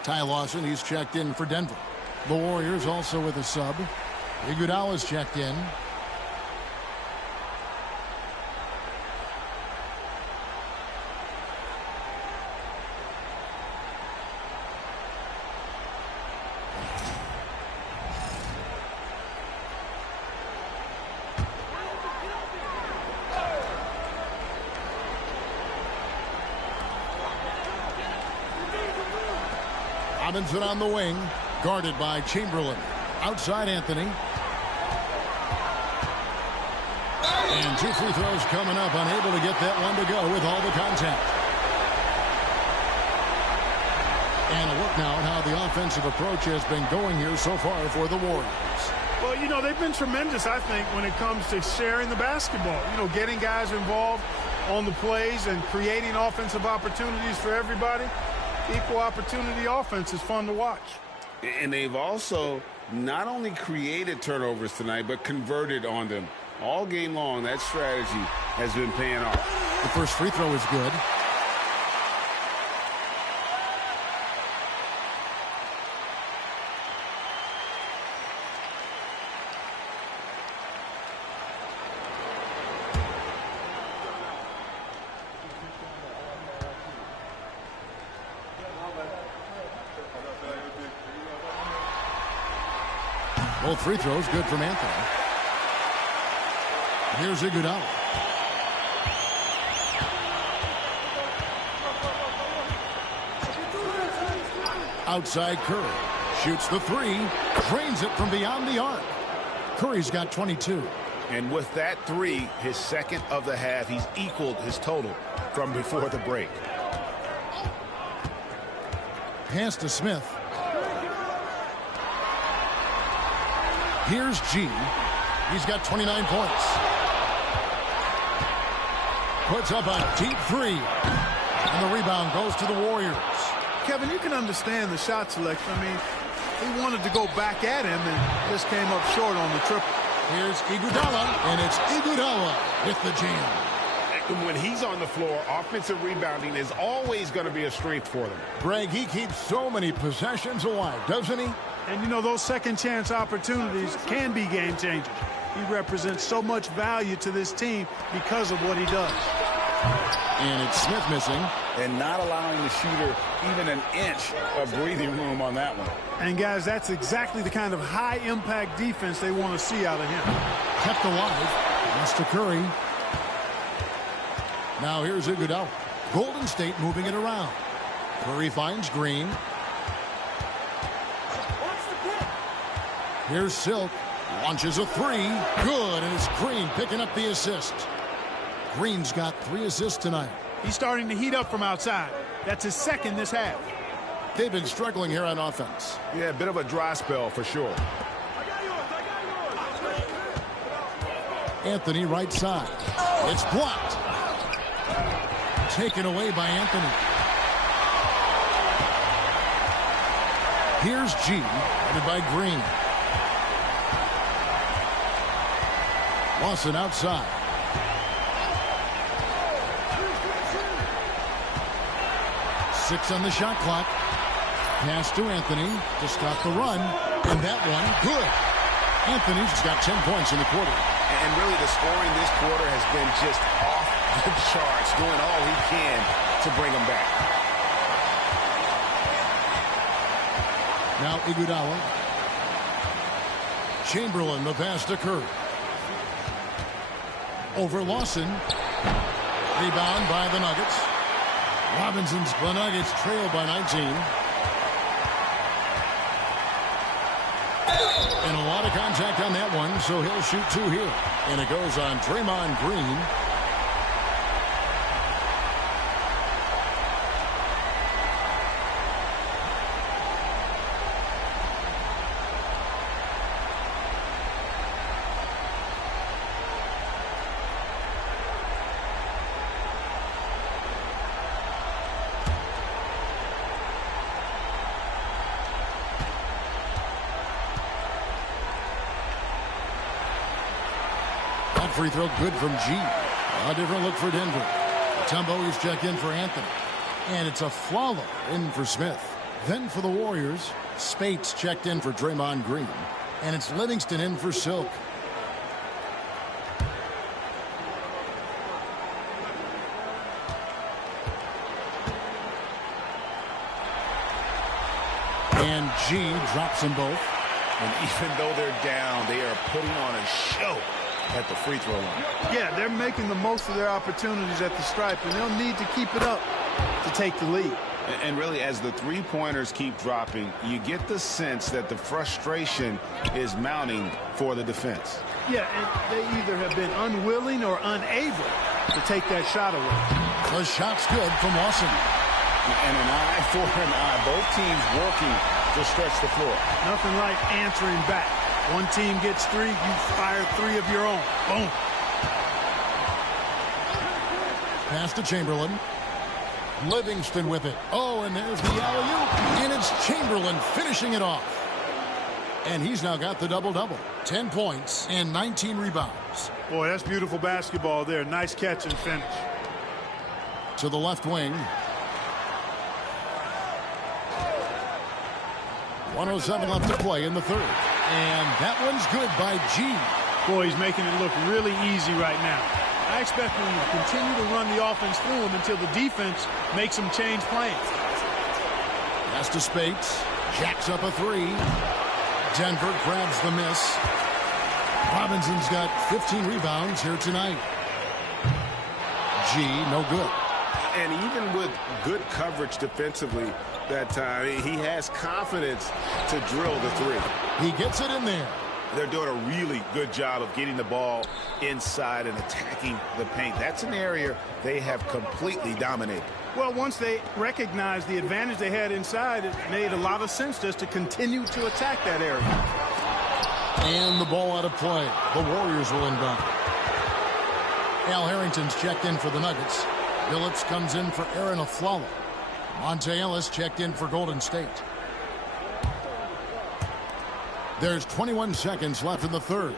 Ty Lawson, he's checked in for Denver. The Warriors also with a sub. Iguodala's checked in. Robinson on the wing, guarded by Chamberlain. Outside Anthony. And 2 free throws coming up, unable to get that one to go with all the contact. And a look now at how the offensive approach has been going here so far for the Warriors. Well, you know, they've been tremendous, I think, when it comes to sharing the basketball. You know, getting guys involved on the plays and creating offensive opportunities for everybody. equal opportunity offense is fun to watch. And they've also not only created turnovers tonight, but converted on them. All game long, that strategy has been paying off. The first free throw is good. Both free throws good from Anthony. Here's Iguodala. Outside Curry. Shoots the three. Drains it from beyond the arc. Curry's got 22. And with that three, his second of the half, he's equaled his total from before the break. Pass to Smith. Here's G. He's got 29 points. Puts up a deep three. And the rebound goes to the Warriors. Kevin, you can understand the shot selection. I mean, he wanted to go back at him and just came up short on the triple. Here's Iguodala, and it's Iguodala with the jam. When he's on the floor, offensive rebounding is always going to be a strength for them. Greg, he keeps so many possessions alive, doesn't he? And, you know, those second-chance opportunities can be game changers. He represents so much value to this team because of what he does. And it's Smith missing. And not allowing the shooter even an inch of breathing room on that one. And, guys, that's exactly the kind of high-impact defense they want to see out of him. Kept alive. Pass to Curry. Now here's Iguodala. Golden State moving it around. Curry finds Green. Here's Silk. Launches a three. Good, and it's Green picking up the assist. Green's got 3 assists tonight. He's starting to heat up from outside. That's his second this half. They've been struggling here on offense. Yeah, a bit of a dry spell for sure. Anthony right side. It's blocked. Taken away by Anthony. Here's G, headed by Green. Lawson outside. Six on the shot clock. Pass to Anthony to stop the run. And that one, good. Anthony's got 10 points in the quarter. And really the scoring this quarter has been just off the charts, doing all he can to bring them back. Now Iguodala. Chamberlain, the pass to Curry. Over Lawson. Rebound by the Nuggets. Robinson's the Nuggets trail by 19. And a lot of contact on that one, so he'll shoot 2 here. And it goes on Draymond Green. Free throw good from G. A different look for Denver. Tumbo is checked in for Anthony. And it's a Flalo in for Smith. Then for the Warriors, Spates checked in for Draymond Green. And it's Livingston in for Silk. And G drops them both. And even though they're down, they are putting on a show at the free throw line. Yeah, they're making the most of their opportunities at the stripe, and they'll need to keep it up to take the lead. And really, as the three-pointers keep dropping, you get the sense that the frustration is mounting for the defense. Yeah, and they either have been unwilling or unable to take that shot away. The shot's good from Lawson. And an eye for an eye. Both teams working to stretch the floor. Nothing like answering back. One team gets 3, you fire 3 of your own. Boom. Pass to Chamberlain. Livingston with it. Oh, and there's the alley-oop. And it's Chamberlain finishing it off. And he's now got the double-double. 10 points and 19 rebounds. Boy, that's beautiful basketball there. Nice catch and finish. To the left wing. 1:07 left to play in the third. And that one's good by G. Boy, he's making it look really easy right now. I expect him to continue to run the offense through him until the defense makes him change plans. Pass to Spates. Jacks up a three. Denver grabs the miss. Robinson's got 15 rebounds here tonight. G, no good. And even with good coverage defensively that time, he has confidence to drill the three. He gets it in there. They're doing a really good job of getting the ball inside and attacking the paint. That's an area they have completely dominated. Well, once they recognized the advantage they had inside, it made a lot of sense just to continue to attack that area. And the ball out of play. The Warriors will inbound. Al Harrington's checked in for the Nuggets. Billups comes in for Aaron Aflalo. Monte Ellis checked in for Golden State. There's 21 seconds left in the third.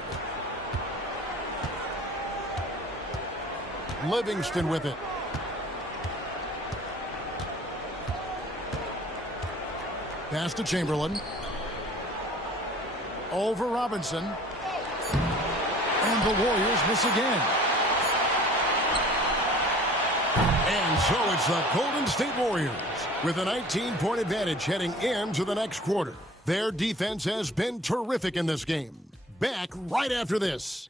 Livingston with it. Pass to Chamberlain. Over Robinson. And the Warriors miss again. And so it's the Golden State Warriors with a 19-point advantage heading into the next quarter. Their defense has been terrific in this game. Back right after this.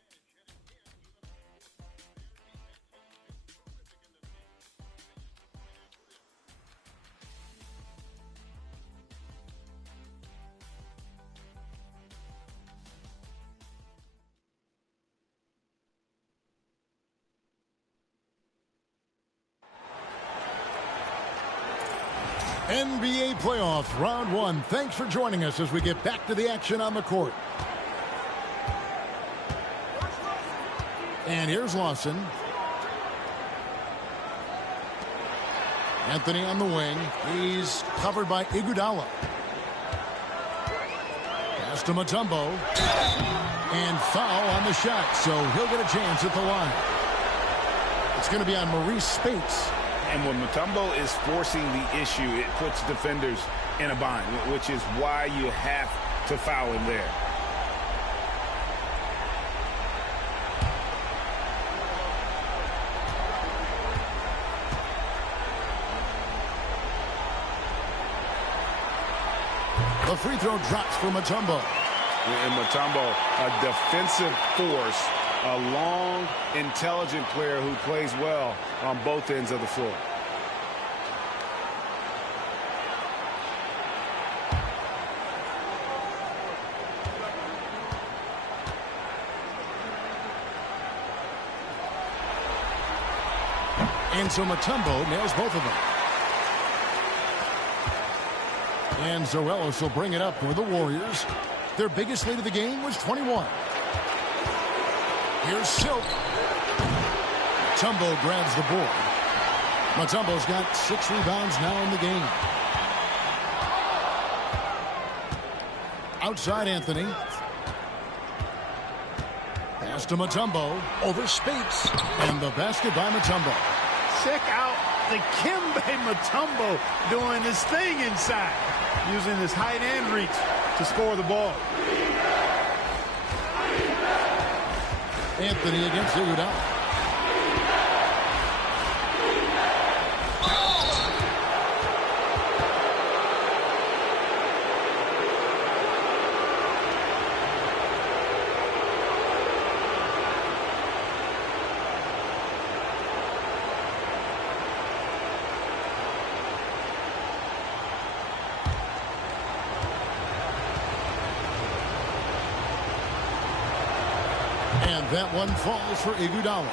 NBA playoffs, round one. Thanks for joining us as we get back to the action on the court. And here's Lawson. Anthony on the wing. He's covered by Iguodala. Pass to Mutombo. And foul on the shot, so he'll get a chance at the line. It's going to be on Maurice Spates. And when Mutombo is forcing the issue, it puts defenders in a bind, which is why you have to foul him there. The free throw drops for Mutombo. And Mutombo, a defensive force, a long, intelligent player who plays well on both ends of the floor. And so Mutombo nails both of them. And Zoelos will bring it up for the Warriors. Their biggest lead of the game was 21. Here's Silk. Mutombo grabs the board. Mutombo's got 6 rebounds now in the game. Outside Anthony. Pass to Mutombo. Over Spates. And the basket by Mutombo. Check out the Dikembe Mutombo doing his thing inside, using his height and reach to score the ball. Anthony against Iguodala. And that one falls for Iguodala.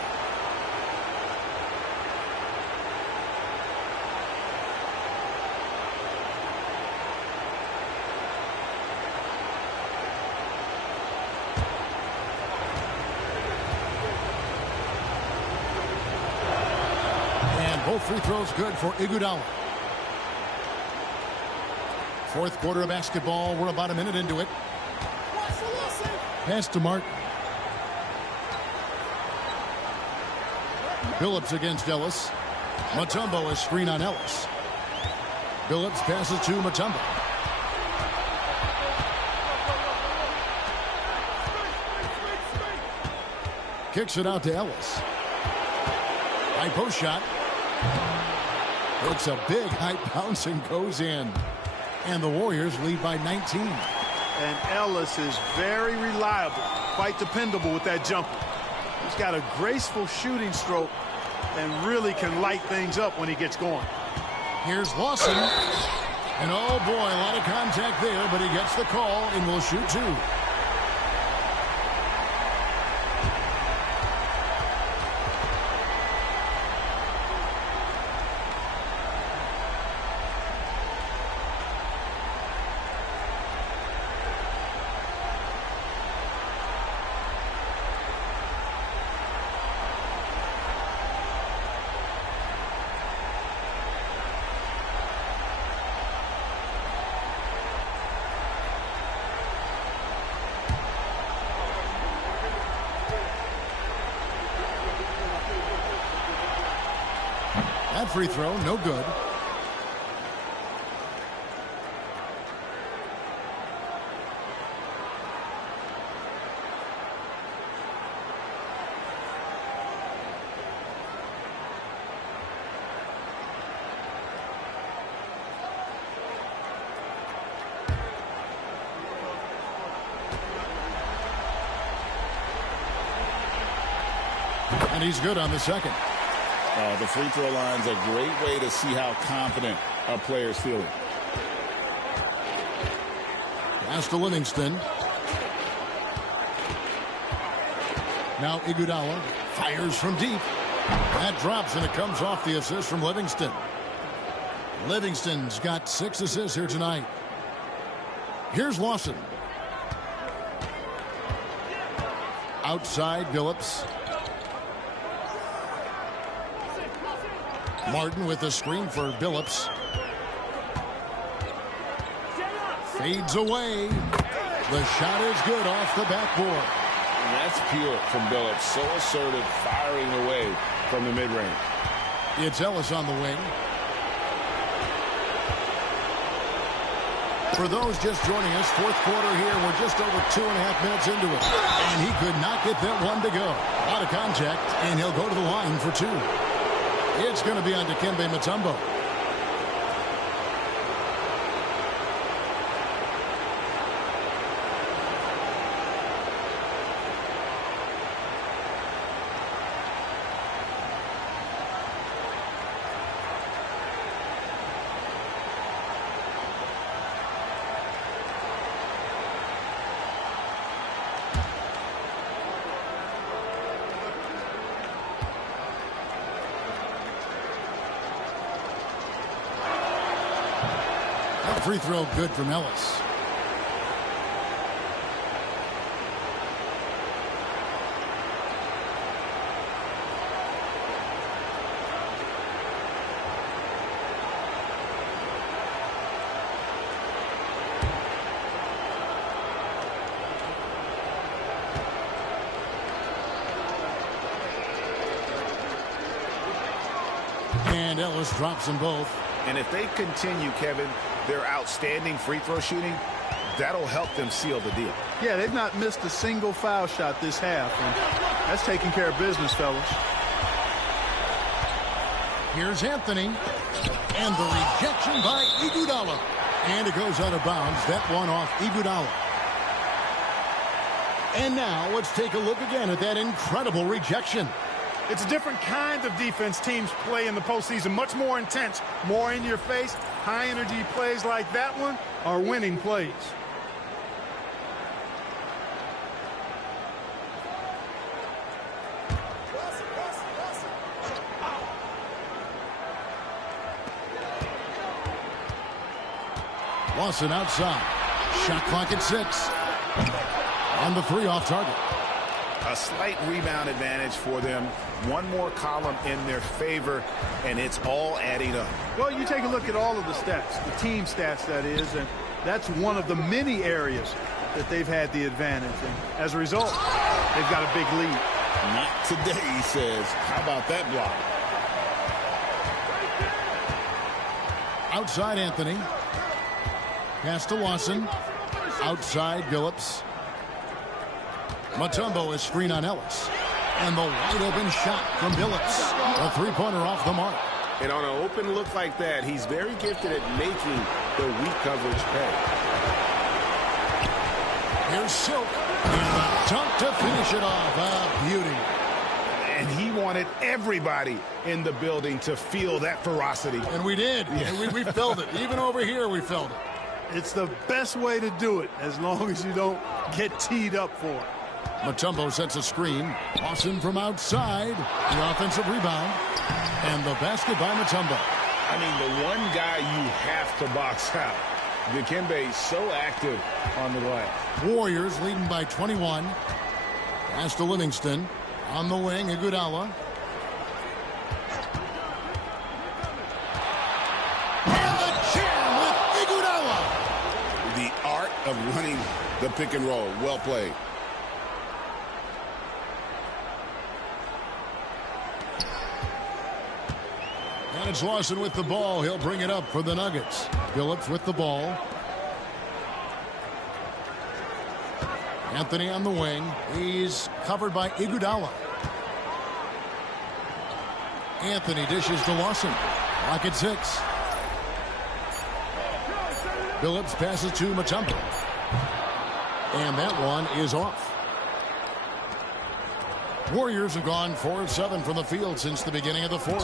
Both free throws good for Iguodala. Fourth quarter of basketball. We're about a minute into it. Pass to Martin. Billups against Ellis. Mutombo is screen on Ellis. Billups passes to Mutombo. Kicks it out to Ellis. High post shot. It's a big high bounce and goes in. And the Warriors lead by 19. And Ellis is very reliable, quite dependable with that jumper. He's got a graceful shooting stroke and really can light things up when he gets going. Here's Lawson. And oh boy, a lot of contact there, but he gets the call and will shoot two. That free throw, no good. And he's good on the second. The free throw line's a great way to see how confident a player's feeling. Pass to Livingston. Now Iguodala fires from deep. That drops, and it comes off the assist from Livingston. Livingston's got 6 assists here tonight. Here's Lawson. Outside, Billups. Martin with the screen for Billups. Fades away. The shot is good off the backboard. And that's pure from Billups. So assertive, firing away from the mid-range. It's Ellis on the wing. For those just joining us, fourth quarter here. We're just over 2.5 minutes into it. And he could not get that one to go. Out of contact, and he'll go to the line for 2. It's going to be on Dikembe Mutombo. Free throw good from Ellis. And Ellis drops them both. And if they continue, Kevin, their outstanding free throw shooting, that'll help them seal the deal. Yeah, they've not missed a single foul shot this half, and that's taking care of business, fellas. Here's Anthony, and the rejection by Iguodala. And it goes out of bounds. That one off Iguodala. And now let's take a look again at that incredible rejection. It's a different kind of defense teams play in the postseason. Much more intense, more in your face. High-energy plays like that one are winning plays. Lawson outside. Shot clock at 6. On the 3 off target. A slight rebound advantage for them. One more column in their favor, and it's all adding up. Well, you take a look at all of the stats, the team stats, that is, and that's one of the many areas that they've had the advantage. And as a result, they've got a big lead. Not today, he says. How about that block? Outside Anthony. Pass to Lawson. Outside Billups. Mutombo is screen on Ellis. And the wide open shot from Billups. A three-pointer off the mark. And on an open look like that, he's very gifted at making the weak coverage pay. Here's Silk. And a dunk to finish it off. A beauty. And he wanted everybody in the building to feel that ferocity. And we did. Yeah. And we felt it. Even over here, we felt it. It's the best way to do it, as long as you don't get teed up for it. Mutombo sets a screen. Lawson from outside. The offensive rebound. And the basket by Mutombo. I mean, the one guy you have to box out. Dikembe so active on the glass. Warriors leading by 21. Pass to Livingston. On the wing, Iguodala. And the jam with Iguodala. The art of running the pick and roll. Well played. And it's Lawson with the ball. He'll bring it up for the Nuggets. Billups with the ball. Anthony on the wing. He's covered by Iguodala. Anthony dishes to Lawson. Clock at 6. Billups passes to Mutombo. And that one is off. Warriors have gone 4 of 7 from the field since the beginning of the fourth.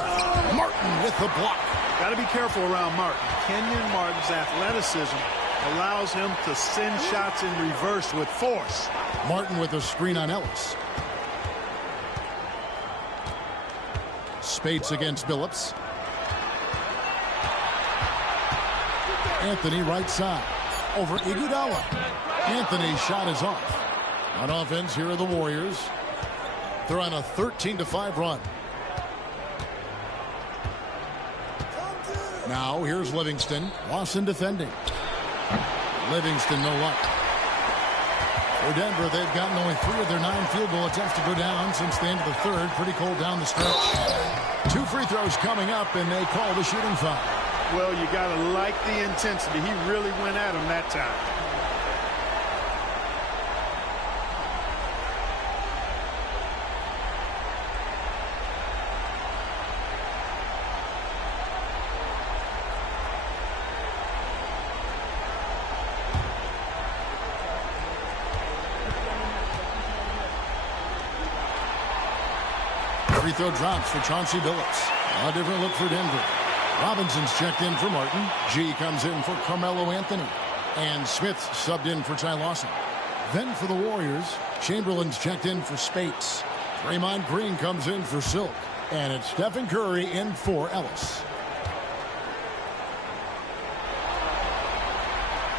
Martin with the block. Got to be careful around Martin. Kenyon Martin's athleticism allows him to send shots in reverse with force. Martin with a screen on Ellis. Spates against Billups. Anthony right side. Over Iguodala. Anthony's shot is off. On offense, here are the Warriors. They're on a 13-5 run. Now, here's Livingston. Lawson defending. Livingston, no luck. For Denver, they've gotten only 3 of their 9 field goal attempts to go down since the end of the third. Pretty cold down the stretch. 2 free throws coming up, and they call the shooting foul. Well, you got to like the intensity. He really went at him that time. Free throw drops for Chauncey Billups. A different look for Denver. Robinson's checked in for Martin. G comes in for Carmelo Anthony. And Smith subbed in for Ty Lawson. Then for the Warriors, Chamberlain's checked in for Spates. Draymond Green comes in for Silk. And it's Stephen Curry in for Ellis.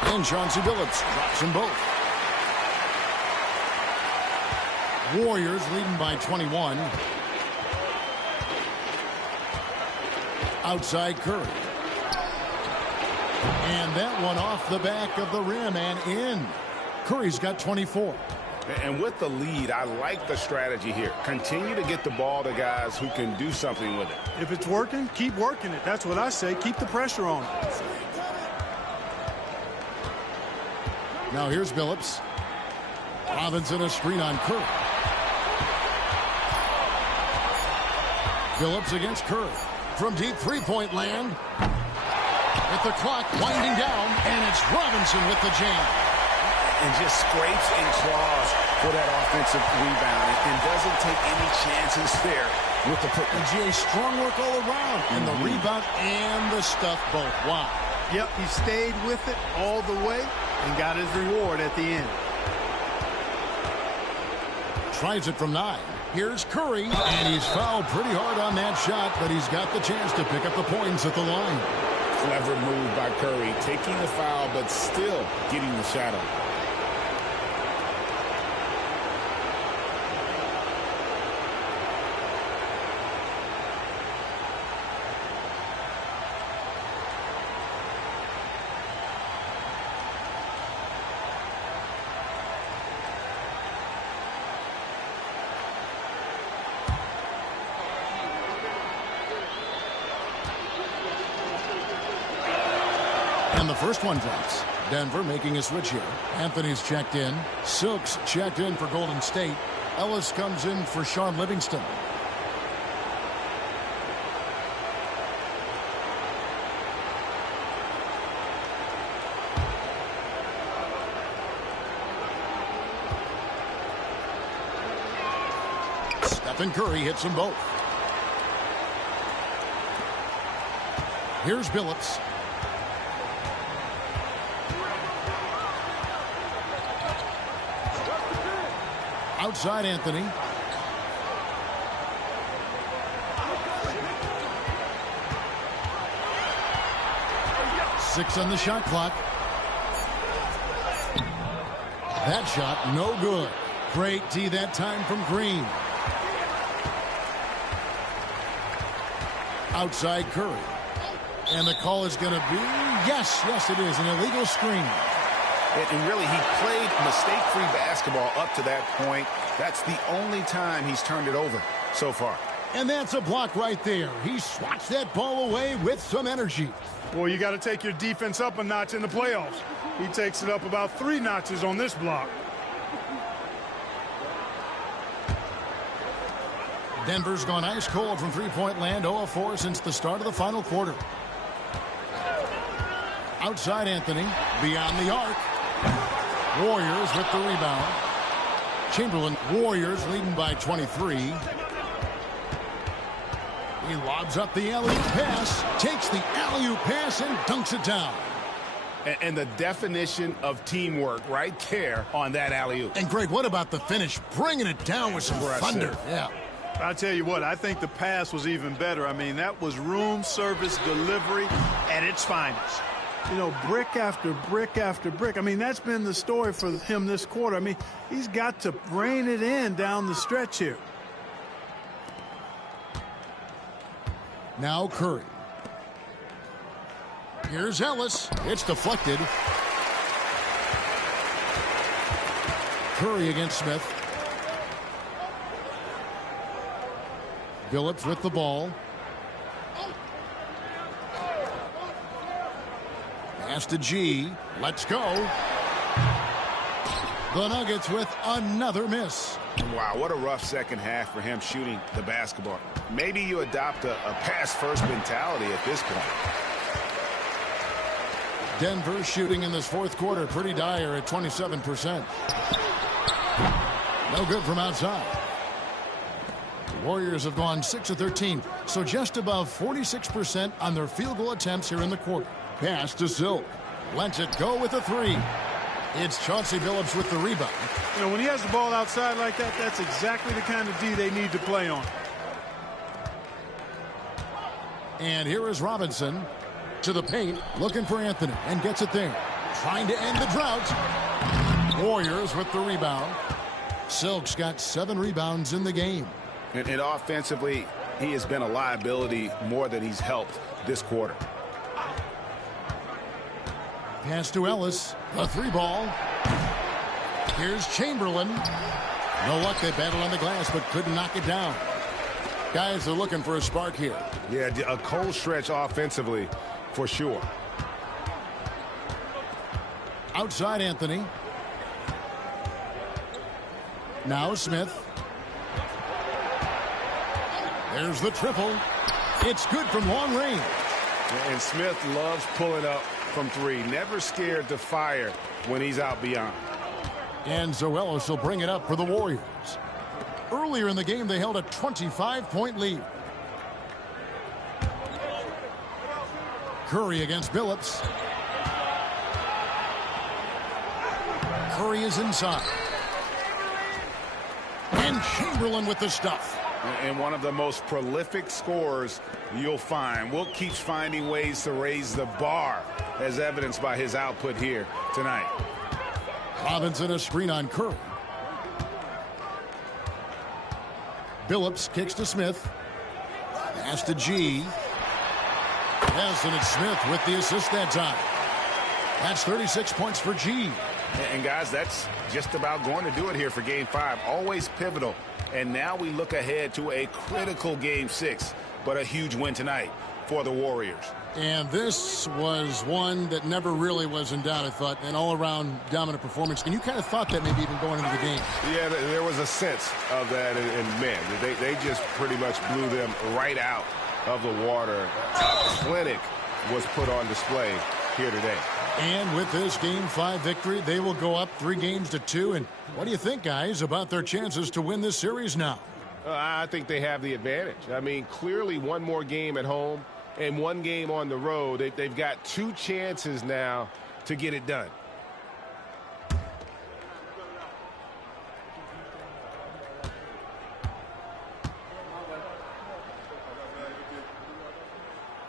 And Chauncey Billups drops them both. Warriors leading by 21. Outside Curry. And that one off the back of the rim and in. Curry's got 24. And with the lead, I like the strategy here. Continue to get the ball to guys who can do something with it. If it's working, keep working it. That's what I say. Keep the pressure on it. Now here's Billups. Robinson a screen on Curry. Billups against Curry. From deep three-point land. With the clock winding down, and it's Robinson with the jam. And just scrapes and claws for that offensive rebound. And doesn't take any chances there with the pick. And G.A. strong work all around. And the rebound and the stuff both. Wow. Yep, he stayed with it all the way and got his reward at the end. Tries it from 9. Here's Curry, and he's fouled pretty hard on that shot, but he's got the chance to pick up the points at the line. Clever move by Curry, taking the foul, but still getting the shot up. And the first one drops. Denver making a switch here. Anthony's checked in. Silks checked in for Golden State. Ellis comes in for Sean Livingston. Stephen Curry hits them both. Here's Billups. Outside Anthony. Six on the shot clock. That shot no good. Great D that time from Green. Outside Curry. And the call is going to be, yes, it is, an illegal screen. And really, he played mistake-free basketball up to that point. That's the only time he's turned it over so far. And that's a block right there. He swats that ball away with some energy. Well, you got to take your defense up a notch in the playoffs. He takes it up about 3 notches on this block. Denver's gone ice cold from three-point land, 0 of 4 since the start of the final quarter. Outside Anthony, beyond the arc. Warriors with the rebound. Chamberlain, Warriors leading by 23. He lobs up the alley-oop pass, takes the alley-oop pass and dunks it down. And the definition of teamwork right there on that alley-oop. And Greg, what about the finish? Bringing it down with some thunder. Yeah. I'll tell you what, I think the pass was even better. I mean, that was room service delivery at its finest. You know, brick after brick after brick. I mean, that's been the story for him this quarter. I mean, he's got to rein it in down the stretch here. Now Curry. Here's Ellis. It's deflected. Curry against Smith. Billups with the ball. Pass to G. Let's go. The Nuggets with another miss. Wow, what a rough second half for him shooting the basketball. Maybe you adopt a pass-first mentality at this point. Denver shooting in this fourth quarter pretty dire at 27%. No good from outside. The Warriors have gone 6 of 13, so just above 46% on their field goal attempts here in the quarter. Pass to Silk. Lets it go with a 3. It's Chauncey Billups with the rebound. You know, when he has the ball outside like that, that's exactly the kind of D they need to play on. And here is Robinson to the paint, looking for Anthony, and gets it there. Trying to end the drought. Warriors with the rebound. Silk's got 7 rebounds in the game. And offensively, he has been a liability more than he's helped this quarter. Pass to Ellis. A 3-ball. Here's Chamberlain. No luck. They battled on the glass, but couldn't knock it down. Guys are looking for a spark here. Yeah, a cold stretch offensively for sure. Outside Anthony. Now Smith. There's the triple. It's good from long range. And Smith loves pulling up from 3. Never scared to fire when he's out beyond. And Zoelos will bring it up for the Warriors. Earlier in the game, they held a 25-point lead. Curry against Billups. Curry is inside. And Chamberlain with the stuff. And one of the most prolific scorers you'll find. Wilt keeps finding ways to raise the bar, as evidenced by his output here tonight. Robinson a screen on Curry. Billups kicks to Smith. Pass to G. Yes, and it's Smith with the assist that time. That's 36 points for G. And guys, that's just about going to do it here for Game 5. Always pivotal. And now we look ahead to a critical Game 6, but a huge win tonight for the Warriors. And this was one that never really was in doubt, I thought, an all-around dominant performance. And you kind of thought that maybe even going into the game. Yeah, there was a sense of that, and man, they just pretty much blew them right out of the water. A clinic was put on display here today. And with this Game 5 victory, they will go up 3-2. And what do you think, guys, about their chances to win this series now? I think they have the advantage. I mean, clearly one more game at home and one game on the road. They've got 2 chances now to get it done.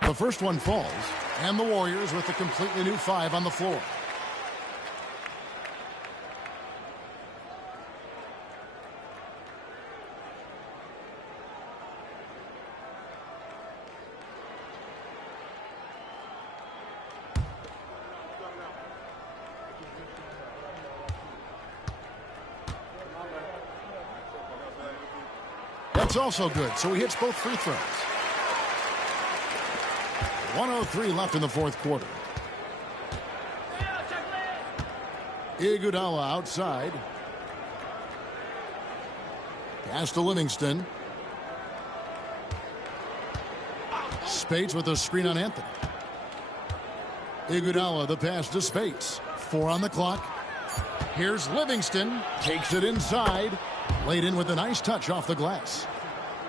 The first one falls, and the Warriors with a completely new 5 on the floor. That's also good, so he hits both free throws. 1:03 left in the fourth quarter. Iguodala outside. Pass to Livingston. Spates with a screen on Anthony. Iguodala, the pass to Spates. 4 on the clock. Here's Livingston. Takes it inside. Laid in with a nice touch off the glass.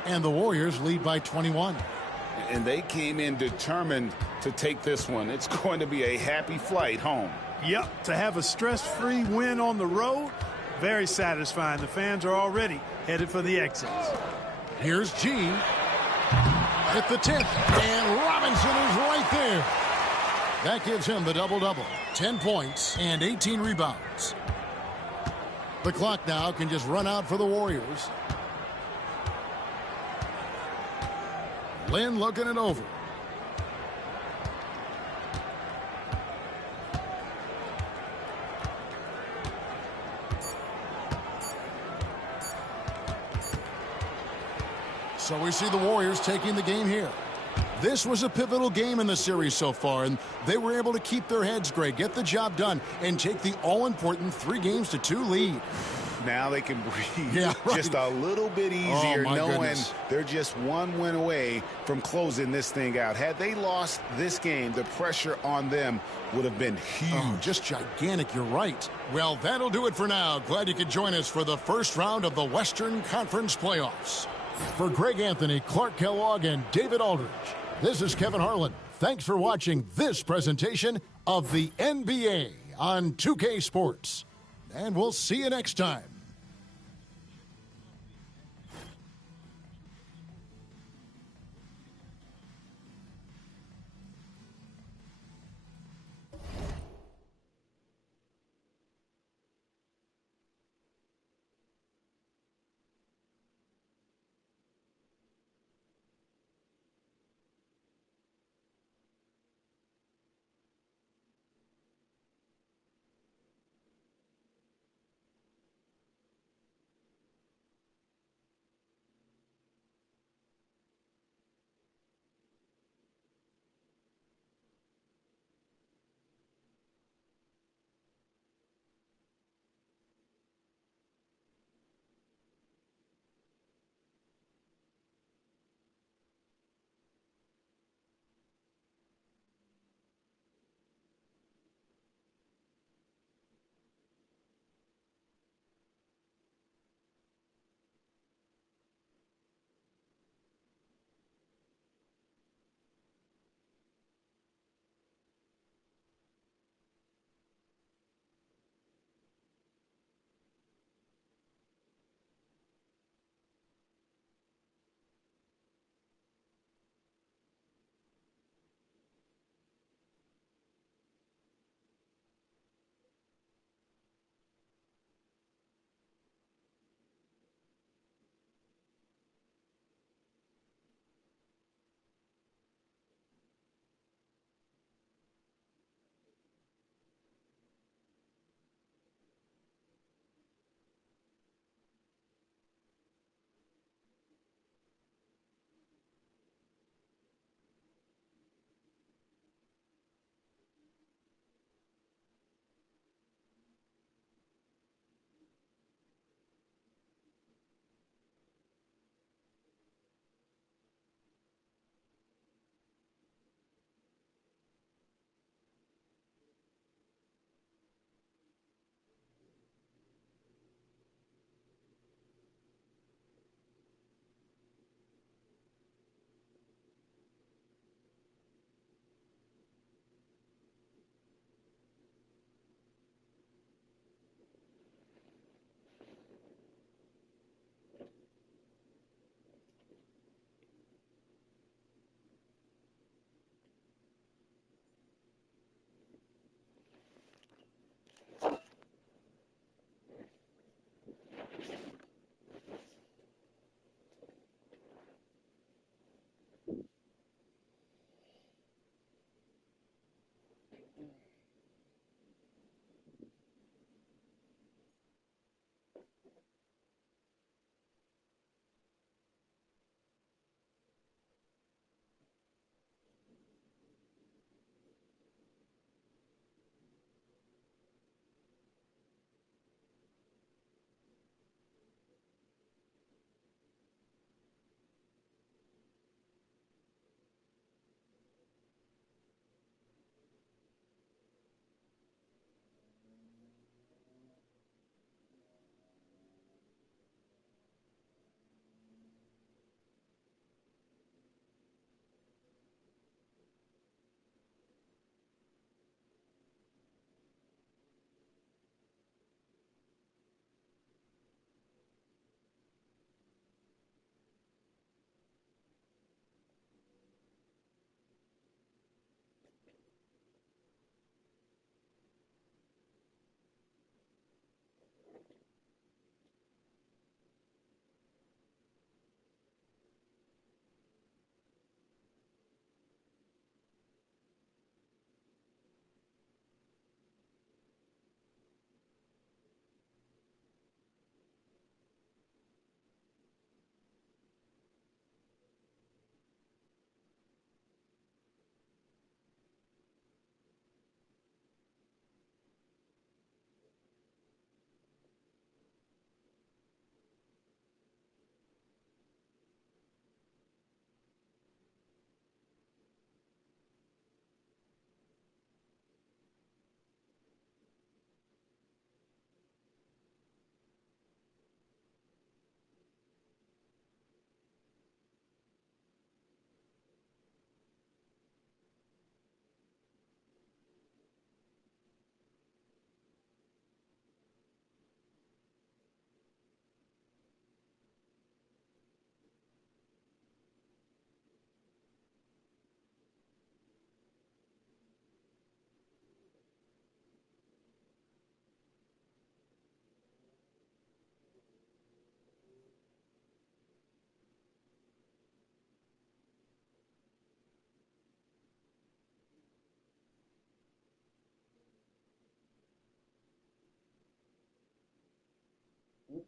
And the Warriors lead by 21. And they came in determined to take this one. It's going to be a happy flight home. Yep, to have a stress-free win on the road, very satisfying. The fans are already headed for the exits. Here's G. Hit the tip, and Robinson is right there. That gives him the double-double. 10 points and 18 rebounds. The clock now can just run out for the Warriors. Lynn looking it over. So we see the Warriors taking the game here. This was a pivotal game in the series so far, and they were able to keep their heads straight, get the job done, and take the all-important 3-2 lead. Now they can breathe just a little bit easier, knowing goodness. they're just one win away from closing this thing out. Had they lost this game, the pressure on them would have been huge. Oh, just gigantic, you're right. Well, that'll do it for now. Glad you could join us for the first round of the Western Conference playoffs. For Greg Anthony, Clark Kellogg, and David Aldridge, this is Kevin Harlan. Thanks for watching this presentation of the NBA on 2K Sports. And we'll see you next time.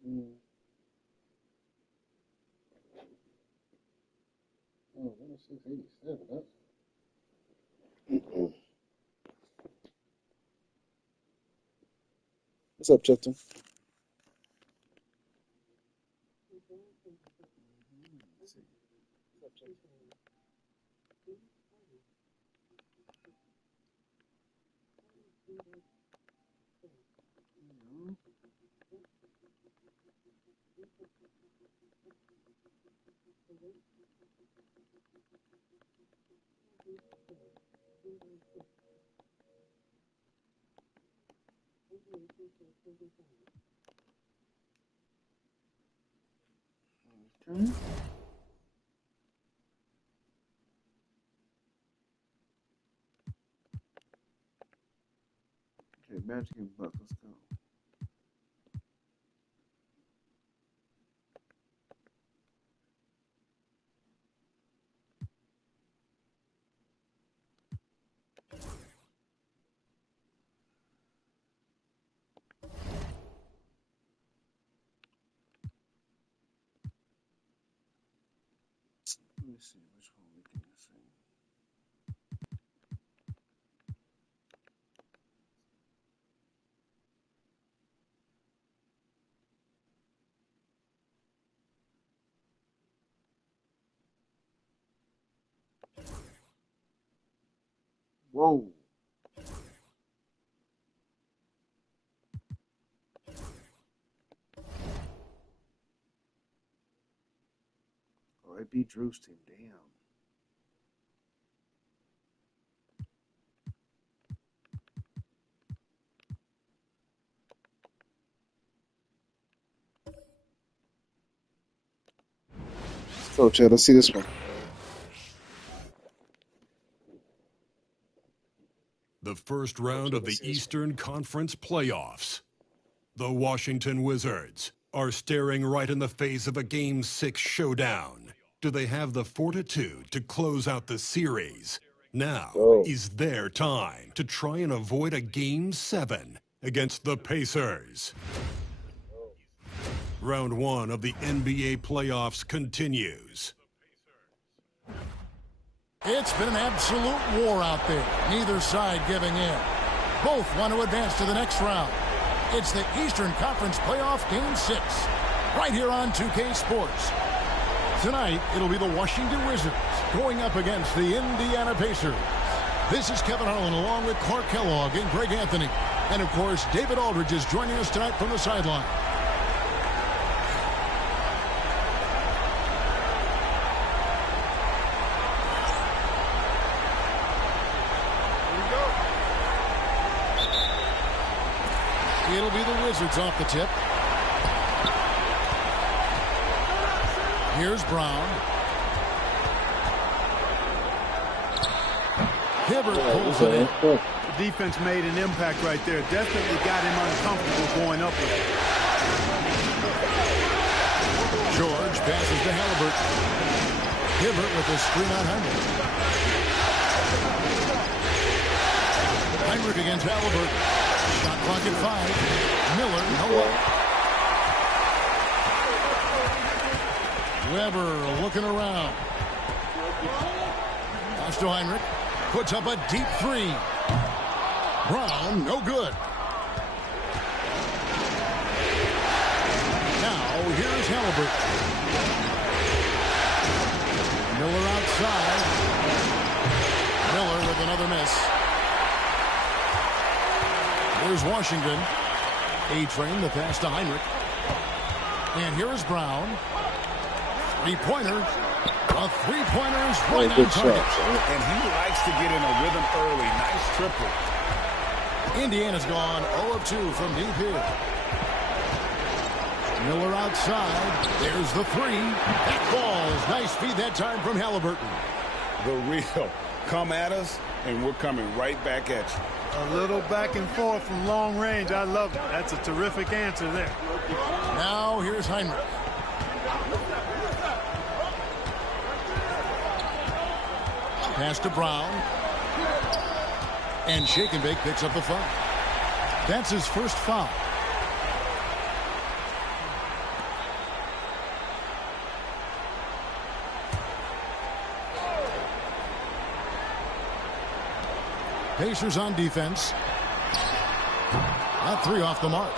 Oh, 106.87. What's up, Justin? Okay. Okay, Magic and Bucks. Let's go. Let me see which one we can see. Whoa. Oh, it beat Drew's team. Damn. So, Chad, let's see this one. The first round of the Eastern Conference playoffs. The Washington Wizards are staring right in the face of a Game 6 showdown. Do they have the fortitude to close out the series? Now is their time to try and avoid a Game 7 against the Pacers. Round 1 of the NBA playoffs continues. It's been an absolute war out there. Neither side giving in. Both want to advance to the next round. It's the Eastern Conference Playoff Game 6, right here on 2K Sports. Tonight, it'll be the Washington Wizards going up against the Indiana Pacers. This is Kevin Harlan along with Clark Kellogg and Greg Anthony. And, of course, David Aldridge is joining us tonight from the sideline. It'll be the Wizards off the tip. Here's Brown. Hibbert pulls it in. The defense made an impact right there. Definitely got him uncomfortable going up with it. George passes to Halliburton. Hibbert with a screen on Heinrich. Heinrich against Halliburton. Shot clock at 5. Miller, no up. Weber looking around. Pass to Heinrich. Puts up a deep 3. Brown, no good. Now, here's Halliburton. Miller outside. Miller with another miss. Here's Washington. A-Train, the pass to Heinrich. And here's Brown. Three-pointer. A three-pointer is right on target. And he likes to get in a rhythm early. Nice triple. Indiana's gone 0 of 2 from deep here. Miller outside. There's the 3. That falls. Nice feed that time from Halliburton. The real. Come at us, and we're coming right back at you. A little back and forth from long range. I love it. That's a terrific answer there. Now here's Heinrich. Pass to Brown. And Shake and Bake picks up the foul. That's his first foul. Pacers on defense. That three off the mark.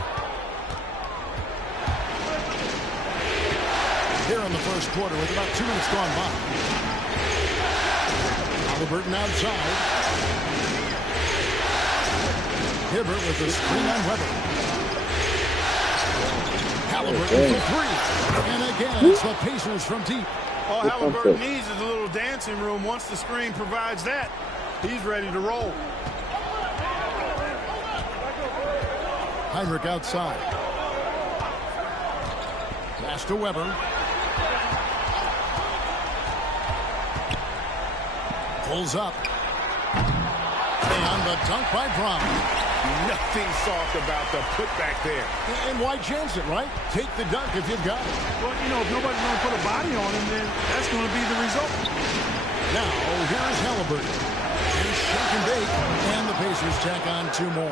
Here in the first quarter with about 2 minutes gone by. Halliburton outside. Hibbert with the screen on Weber. Halliburton for three. And again, it's the Pacers from deep. All Halliburton needs is a little dancing room. Once the screen provides that, he's ready to roll. Heinrich outside. Pass to Weber. Pulls up. And the dunk by Brown. Nothing soft about the putback there. And why chance it, right? Take the dunk if you've got it. Well, you know, if nobody's going to put a body on him, then that's going to be the result. Now, here is Halliburton. Here's shake and bake. And the Pacers tack on 2 more.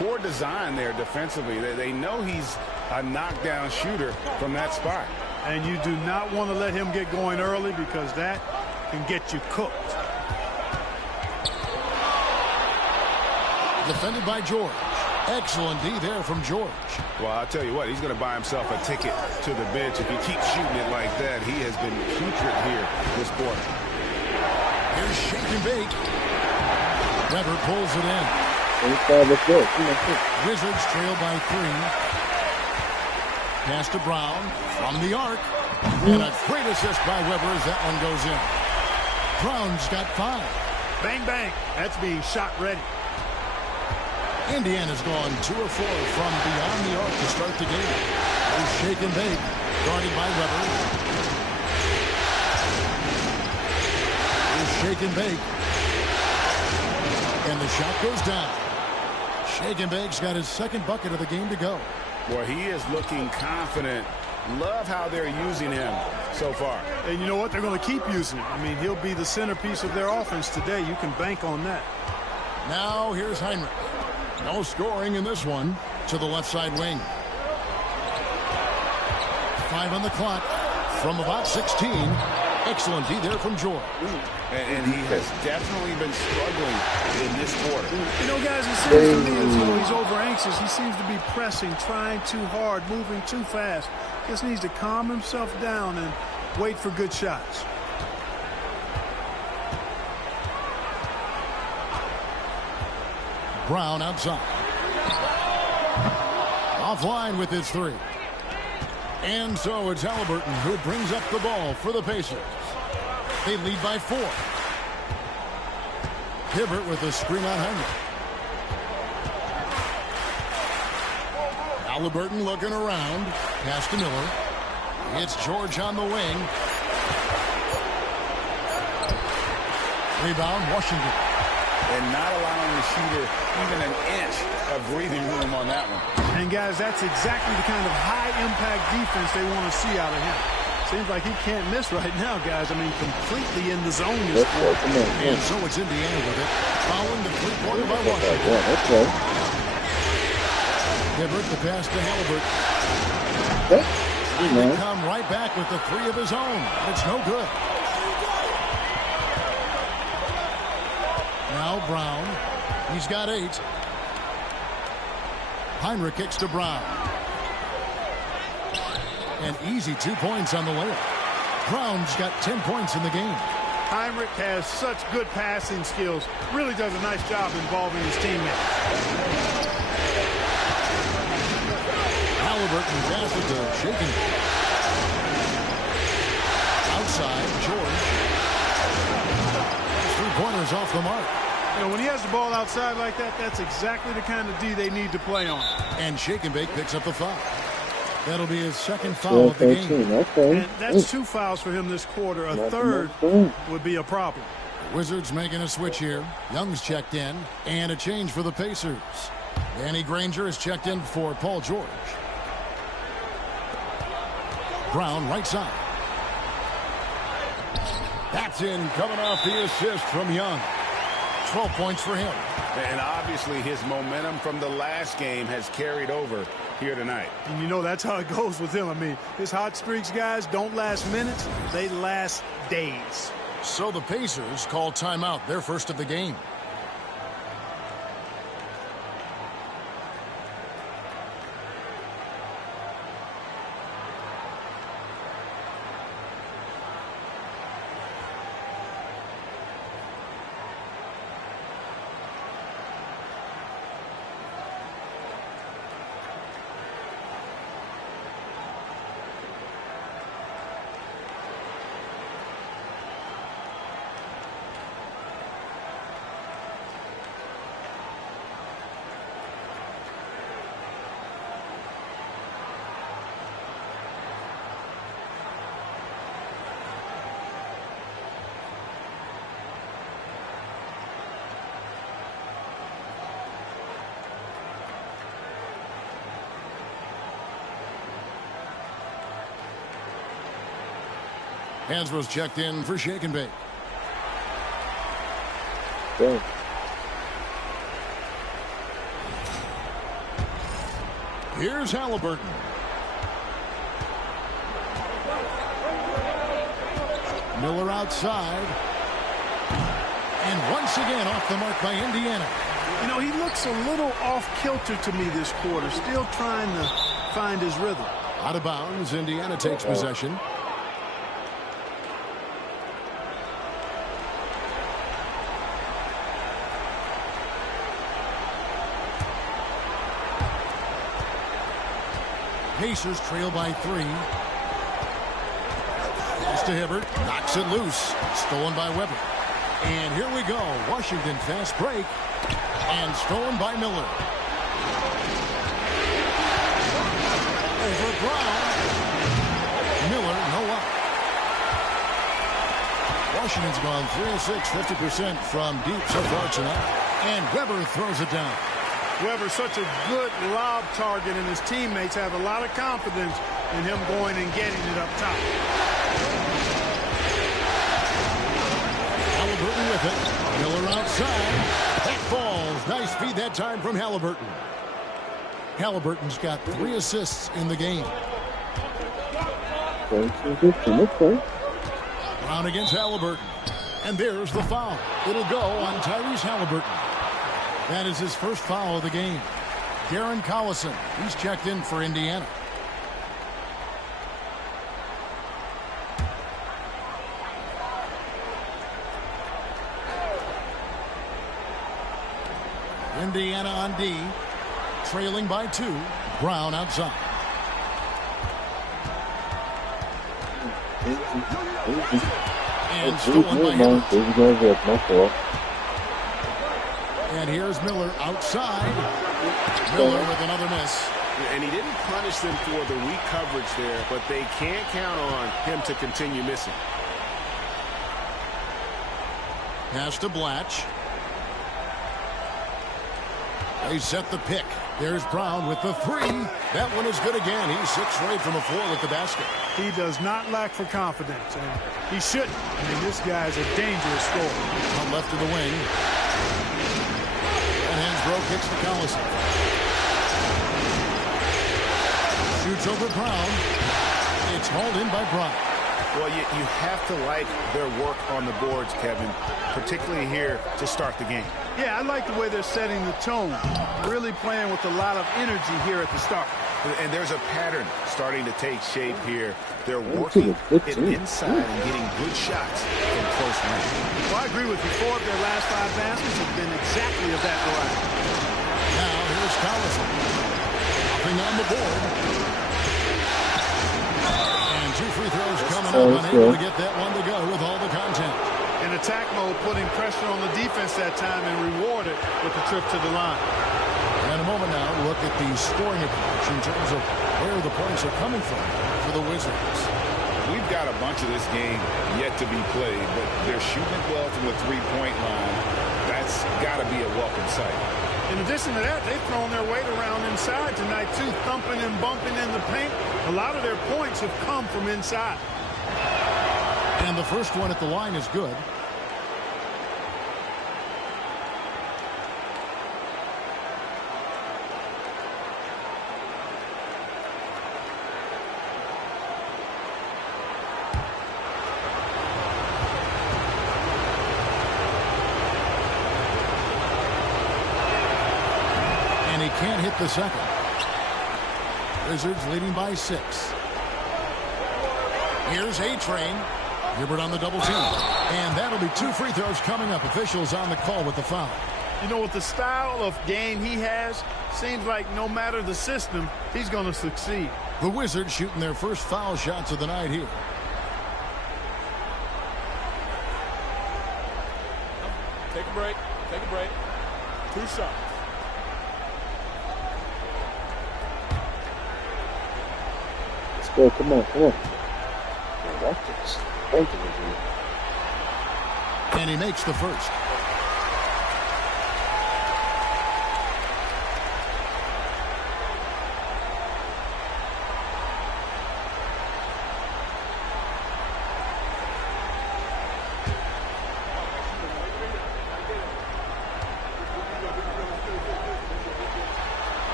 Poor design there defensively. They know he's a knockdown shooter from that spot. And you do not want to let him get going early because that can get you cooked. Defended by George. Excellent D there from George. Well, I'll tell you what, he's going to buy himself a ticket to the bench. If he keeps shooting it like that, he has been putrid here this quarter. Here's shake and bake. Weber pulls it in. Wizards trail by 3. Pass to Brown from the arc. And a great assist by Weber as that one goes in. Brown's got 5. Bang, bang. That's being shot ready. Indiana's gone 2 of 4 from beyond the arc to start the game. There's shake and bake, guarded by Weber. There's shake and bake. And the shot goes down. Shake and bake's got his 2nd bucket of the game to go. Boy, he is looking confident. Love how they're using him so far. And you know what? They're going to keep using him. I mean, he'll be the centerpiece of their offense today. You can bank on that. Now here's Heinrich. No scoring in this one. To the left side wing. 5 on the clock from about 16. Excellent D there from George. And he has definitely been struggling in this quarter. You know, guys, it seems to me as though he's over anxious. He seems to be pressing, trying too hard, moving too fast. Just needs to calm himself down and wait for good shots. Brown outside. Offline with his 3. And so it's Halliburton who brings up the ball for the Pacers. They lead by 4. Hibbert with a screen on Heinrich. Halliburton looking around. Pass to Miller. It's George on the wing. Rebound, Washington. And not allowing the shooter even an inch of breathing room on that one. And, guys, that's exactly the kind of high-impact defense they want to see out of him. Seems like he can't miss right now, guys. I mean, completely in the zone this quarter. And so it's Indiana with it. Following the 3-pointer by Washington. Hibbert, the pass to Halliburton. They come right back with the 3 of his own. It's no good. Now Brown. He's got 8. Heinrich kicks to Brown. An easy 2 points on the layup. Brown's got 10 points in the game. Heinrich has such good passing skills. Really does a nice job involving his teammates. Halliburton passes to Shaken. Outside, George. 3-pointers off the mark. You know, when he has the ball outside like that, that's exactly the kind of D they need to play on. And Shake and Bake picks up the foul. That'll be his 2nd foul of the game. And that's 2 fouls for him this quarter. A 3rd would be a problem. The Wizards making a switch here. Young's checked in. And a change for the Pacers. Danny Granger is checked in for Paul George. Brown right side. That's in, coming off the assist from Young. 12 points for him. And obviously his momentum from the last game has carried over here tonight. And you know that's how it goes with him. I mean, his hot streaks, guys, don't last minutes. They last days. So the Pacers call timeout, their first of the game. Hansbrough's checked in for shake and bake. Okay. Here's Halliburton. Miller outside. And once again off the mark by Indiana. You know, he looks a little off-kilter to me this quarter, still trying to find his rhythm. Out of bounds, Indiana takes possession. Pacers trail by 3. Pass to Hibbert. Knocks it loose. Stolen by Weber. And here we go. Washington fast break. And stolen by Miller. Over Brown. Miller, no up. Washington's gone 3 of 6, 50% from deep so far tonight. And Weber throws it down. Weber's such a good lob target, and his teammates have a lot of confidence in him going and getting it up top. Halliburton with it. Miller outside. That falls. Nice feed that time from Halliburton. Halliburton's got 3 assists in the game. Brown against Halliburton. And there's the foul. It'll go on Tyrese Halliburton. That is his first foul of the game. Darren Collison, he's checked in for Indiana. Indiana on D, trailing by 2. Brown outside. And stolen by Hibbert. And here's Miller outside. Miller with another miss. And he didn't punish them for the weak coverage there, but they can't count on him to continue missing. Pass to Blatch. They set the pick. There's Brown with the 3. That one is good again. He's 6 straight from the floor with the basket. He does not lack for confidence, and he shouldn't. I mean, this guy's a dangerous scorer. On left of the wing. And Hansbrough kicks to Collison. Shoots over Brown. It's hauled in by Brown. Well, you have to like their work on the boards, Kevin, particularly here to start the game. Yeah, I like the way they're setting the tone. Really playing with a lot of energy here at the start. And there's a pattern starting to take shape here. They're working it inside and getting good shots from close range. Well, I agree with you. 4 of their last 5 baskets have been exactly of that variety. Now here's Collison. Hopping on the board. And 2 free throws coming up. Unable to get that one to go with all the content. In attack mode, putting pressure on the defense that time and rewarded with the trip to the line. In a moment now, look at the scoring approach in terms of where the points are coming from for the Wizards. We've got a bunch of this game yet to be played, but they're shooting it well from the three-point line. That's got to be a welcome sight. In addition to that, they've thrown their weight around inside tonight, too, thumping and bumping in the paint. A lot of their points have come from inside. And the first one at the line is good. And he can't hit the second. Wizards leading by 6. Here's A-Train. Hibbert on the double team. And that'll be 2 free throws coming up. Officials on the call with the foul. You know, with the style of game he has, seems like no matter the system, he's going to succeed. The Wizards shooting their first foul shots of the night here. Take a break. Take a break. 2 shots. Let's go. Come on. Come on. Watch this. Thank you. And he makes the first.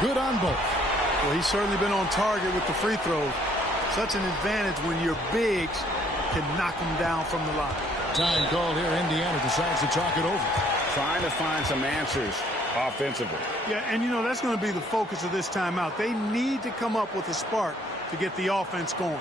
Good on both. Well, he's certainly been on target with the free throws. Such an advantage when your bigs can knock him down from the line. Time called here. Indiana decides to talk it over. Trying to find some answers offensively. Yeah, and you know, that's going to be the focus of this timeout. They need to come up with a spark to get the offense going.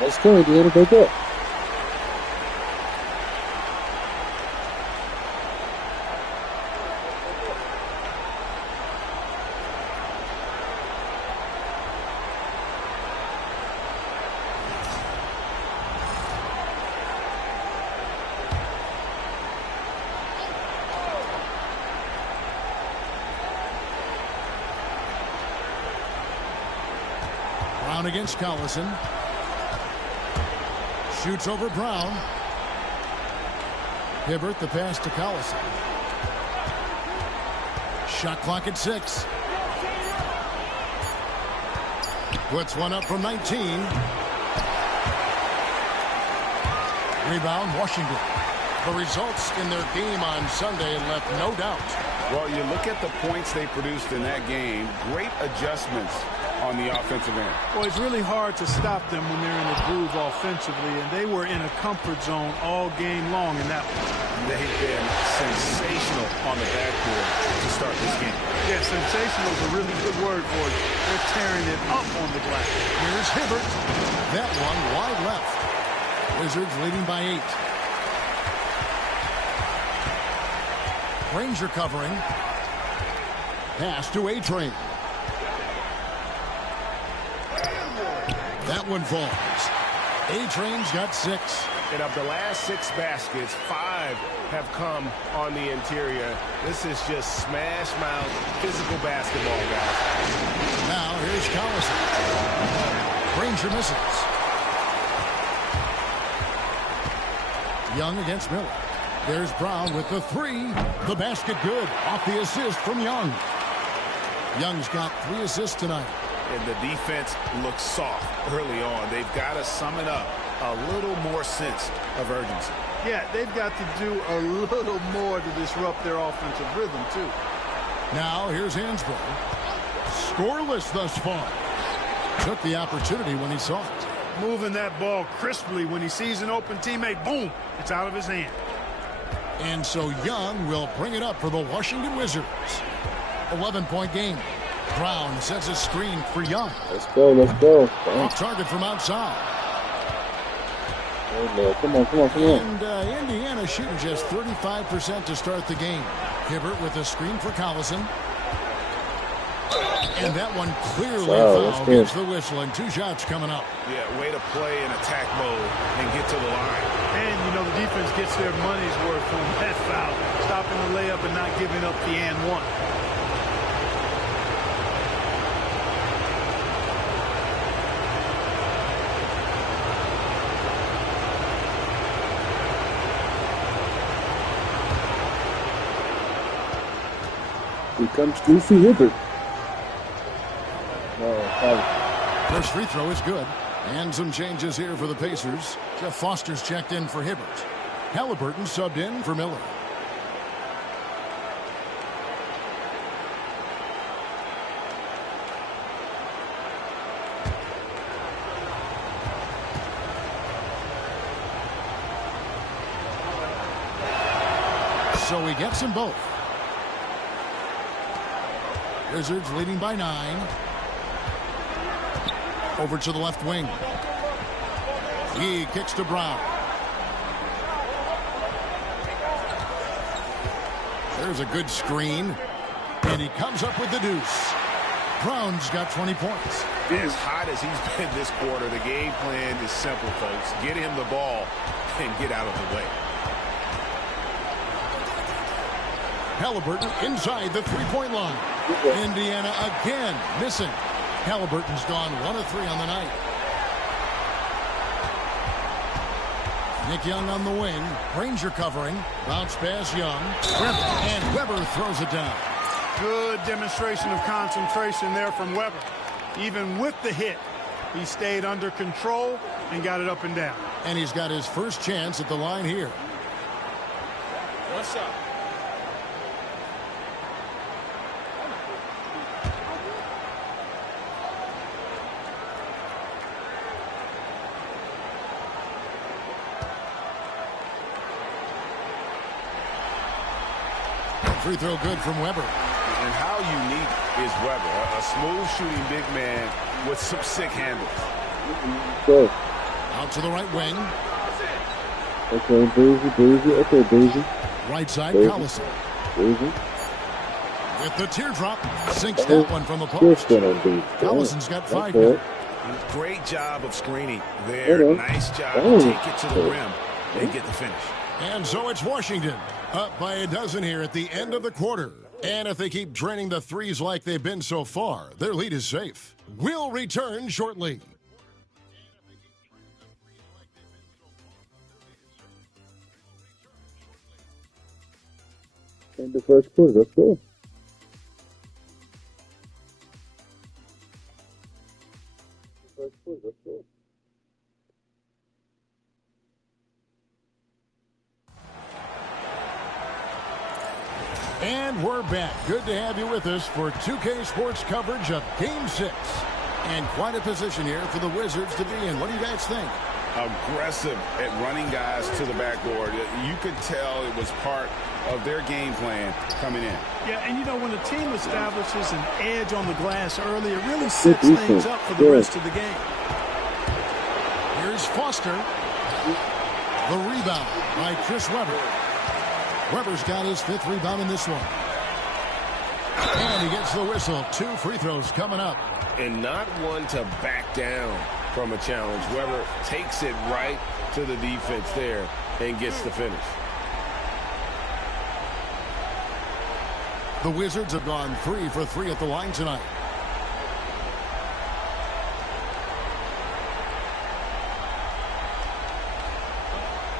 Let's go, Indiana. Go get. Brown against Collison. Shoots over Brown. Hibbert the pass to Collison. Shot clock at 6. Puts one up from 19. Rebound Washington. The results in their game on Sunday left no doubt. Well, you look at the points they produced in that game. Great adjustments on the offensive end. Well, it's really hard to stop them when they're in a groove offensively, and they were in a comfort zone all game long in that one. They've been sensational on the backboard to start this game. Yeah, sensational is a really good word for it. They're tearing it up on the glass. Here's Hibbert. That one wide left. Wizards leading by 8. Ranger covering. Pass to A-Train. That one falls. A-Train's got 6. And of the last 6 baskets, 5 have come on the interior. This is just smash mouth physical basketball, guys. Now here's Collison. Ranger misses. Young against Miller. There's Brown with the 3. The basket good. Off the assist from Young. Young's got 3 assists tonight. And the defense looks soft early on. They've got to sum it up. A little more sense of urgency. Yeah, they've got to do a little more to disrupt their offensive rhythm, too. Now here's Hansbrough. Scoreless thus far. Took the opportunity when he saw it. Moving that ball crisply when he sees an open teammate. Boom! It's out of his hand. And so Young will bring it up for the Washington Wizards. 11-point game. Brown sets a screen for Young. Let's go, let's go. Off target from outside. Oh, no. Come on, come on, come on. And Indiana shooting just 35% to start the game. Hibbert with a screen for Collison. And that one clearly foul gets the whistle, and 2 shots coming up. Yeah, way to play in attack mode and get to the line. And, you know, the defense gets their money's worth from that foul. Stopping the layup and not giving up the and one. Here comes Goofy Hibbert. First free throw is good. And some changes here for the Pacers. Jeff Foster's checked in for Hibbert. Halliburton subbed in for Miller. so he gets them both. Wizards leading by 9. Over to the left wing. He kicks to Brown. There's a good screen. And he comes up with the deuce. Brown's got 20 points. As hot as he's been this quarter, the game plan is simple, folks. Get him the ball and get out of the way. Halliburton inside the three-point line. Indiana again missing. Halliburton's gone 1 of 3 on the night. Nick Young on the wing. Ranger covering. Bounce pass Young. And Weber throws it down. Good demonstration of concentration there from Weber. Even with the hit, he stayed under control and got it up and down. And he's got his first chance at the line here. What's up? Free throw good from Weber. And how unique is Weber? A smooth shooting big man with some sick handles. Go. Out to the right wing. Okay, Boozy. Okay, Boozy. Right side, Boozy. Collison. Boozy. With the teardrop. Sinks that one from the Still post. spin on Boozy. Collison's got 5 That's now. it. Great job of screening there. Hello. Nice job Oh. to take it to the rim and get the finish. And so it's Washington up by a dozen here at the end of the quarter. And if they keep draining the threes like they've been so far, their lead is safe. We'll return shortly. In the first quarter, let's go. And we're back. Good to have you with us for 2K Sports coverage of Game 6. And quite a position here for the Wizards to be in. What do you guys think? Aggressive at running guys to the backboard. You could tell it was part of their game plan coming in. Yeah, and you know, when a team establishes an edge on the glass early, it really sets things up for the rest of the game. Here's Foster. The rebound by Chris Webber. Weber's got his 5th rebound in this one. And he gets the whistle. 2 free throws coming up. And not one to back down from a challenge. Weber takes it right to the defense there and gets the finish. The Wizards have gone 3 for 3 at the line tonight.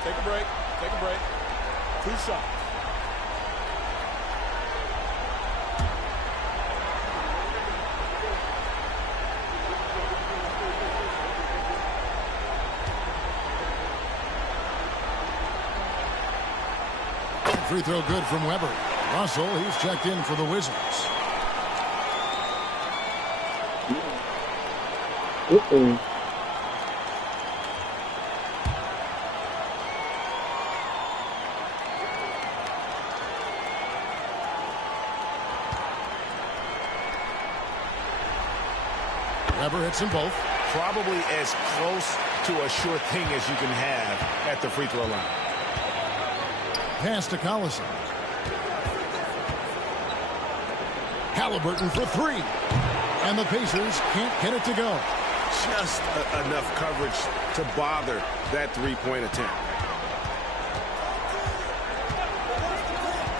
Take a break. Take a break. 2 shots. Free throw good from Weber. Russell, he's checked in for the Wizards. Weber hits them both. Probably as close to a sure thing as you can have at the free throw line. Pass to Collison. Halliburton for 3. And the Pacers can't get it to go. Just enough coverage to bother that three-point attempt.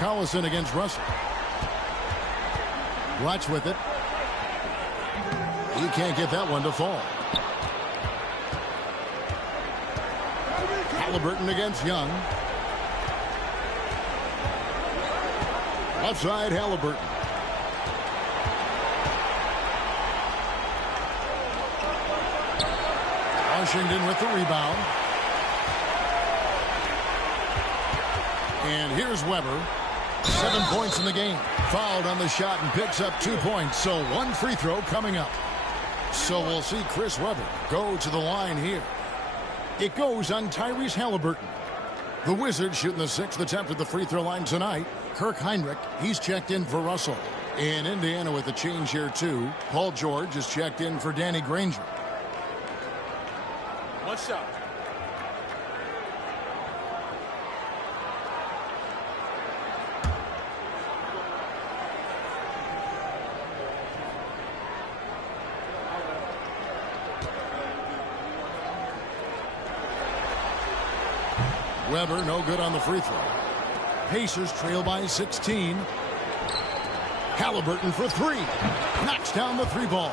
Collison against Russell. Watch with it. He can't get that one to fall. Halliburton against Young. Left side, Halliburton. Washington with the rebound. And here's Weber. 7 points in the game. Fouled on the shot and picks up 2 points. So 1 free throw coming up. So we'll see Chris Webber go to the line here. It goes on Tyrese Halliburton. The Wizards shooting the 6th attempt at the free throw line tonight. Kirk Heinrich, he's checked in for Russell. In Indiana with a change here too. Paul George is checked in for Danny Granger. One shot. Weber, no good on the free throw. Pacers trail by 16. Halliburton for 3. Knocks down the 3 ball.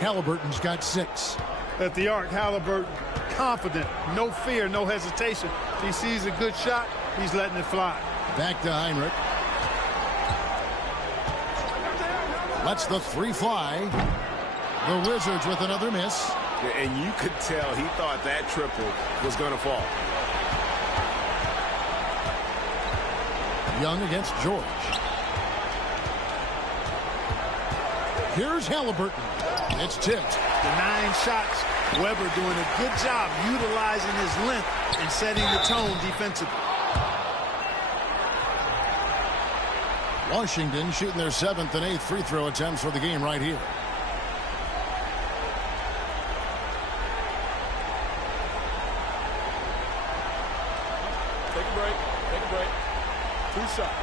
Halliburton's got 6. At the arc, Halliburton, confident, no fear, no hesitation. He sees a good shot, he's letting it fly. Back to Heinrich. Lets the 3 fly. The Wizards with another miss. And you could tell he thought that triple was going to fall. Young against George. Here's Halliburton. It's tipped. The 9 shots. Weber doing a good job utilizing his length and setting the tone defensively. Washington shooting their 7th and 8th free throw attempts for the game right here. Take a break. Take a break. 2 shots.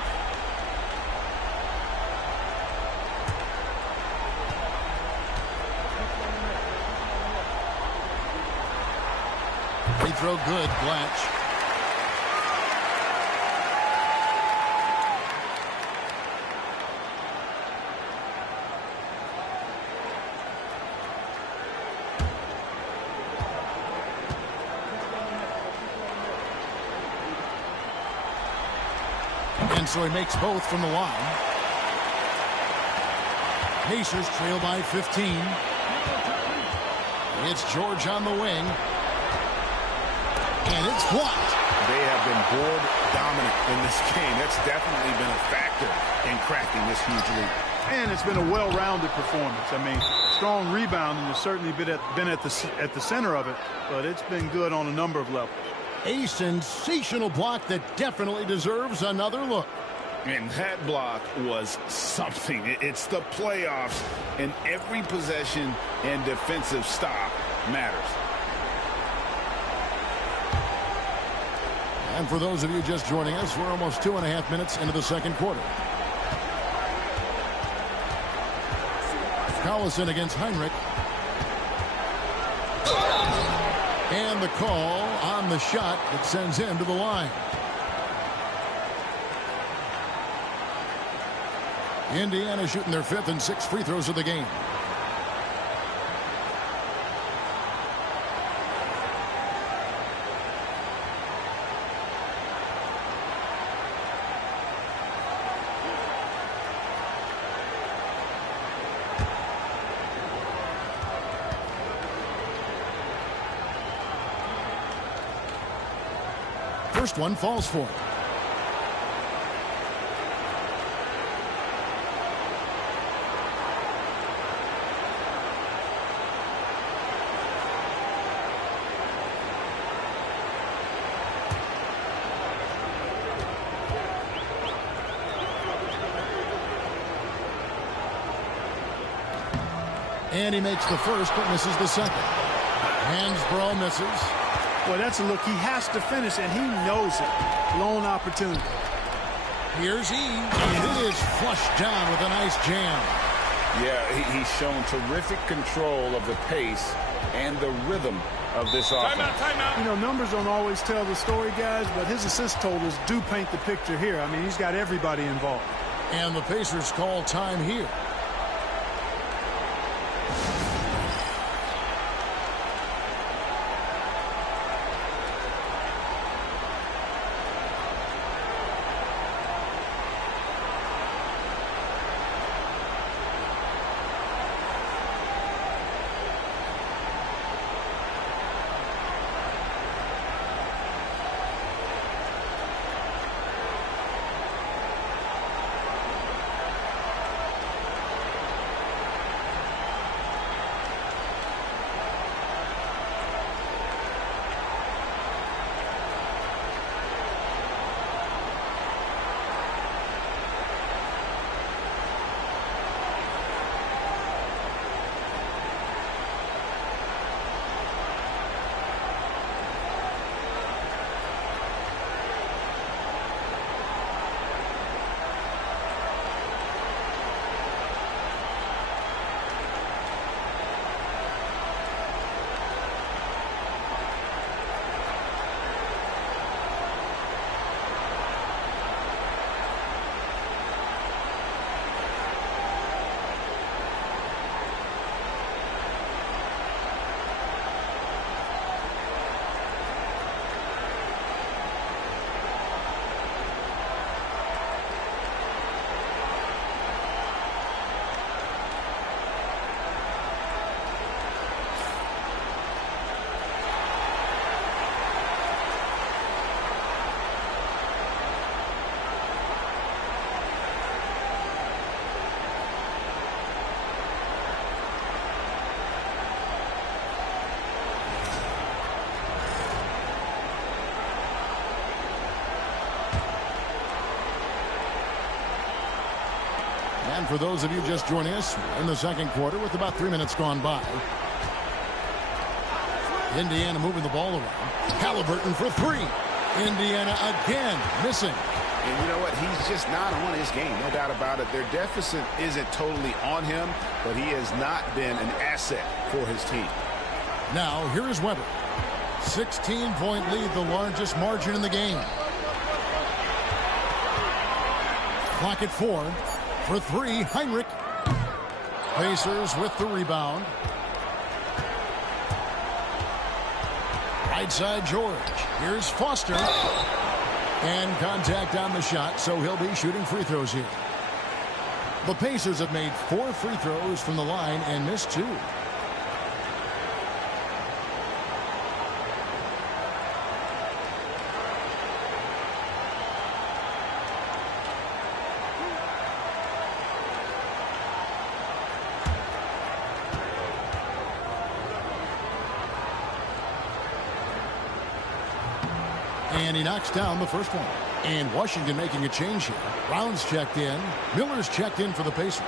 Free throw good, Blanche. And so he makes both from the line. Pacers trail by 15. It's George on the wing. And it's blocked. They have been board dominant in this game. That's definitely been a factor in cracking this huge lead. And it's been a well-rounded performance. I mean, strong rebounding has certainly been at the center of it, but it's been good on a number of levels. A sensational block that definitely deserves another look. And that block was something. It's the playoffs, and every possession and defensive stop matters. And for those of you just joining us, we're almost 2.5 minutes into the second quarter. Collison against Heinrich. And the call on the shot that sends him to the line. Indiana shooting their 5th and 6th free throws of the game. First one falls for him. And he makes the first, but misses the second. Hansbrough misses. Boy, that's a look he has to finish, and he knows it. Lone opportunity. Here's he, and it is flushed down with a nice jam. Yeah, he's shown terrific control of the pace and the rhythm of this offense. Timeout. You know, numbers don't always tell the story, guys, but his assist totals do paint the picture here. I mean, he's got everybody involved. And the Pacers call time here. And for those of you just joining us, in the second quarter with about 3 minutes gone by. Indiana moving the ball around. Halliburton for three. Indiana again missing. And you know what? He's just not on his game, no doubt about it. Their deficit isn't totally on him, but he has not been an asset for his team. Now, here is Weber. 16-point lead, the largest margin in the game. Clock at 4. For three, Heinrich. Pacers with the rebound. Right side, George. Here's Foster. And contact on the shot, so he'll be shooting free throws here. The Pacers have made 4 free throws from the line and missed 2. And he knocks down the first one. And Washington making a change here. Brown's checked in. Miller's checked in for the Pacers.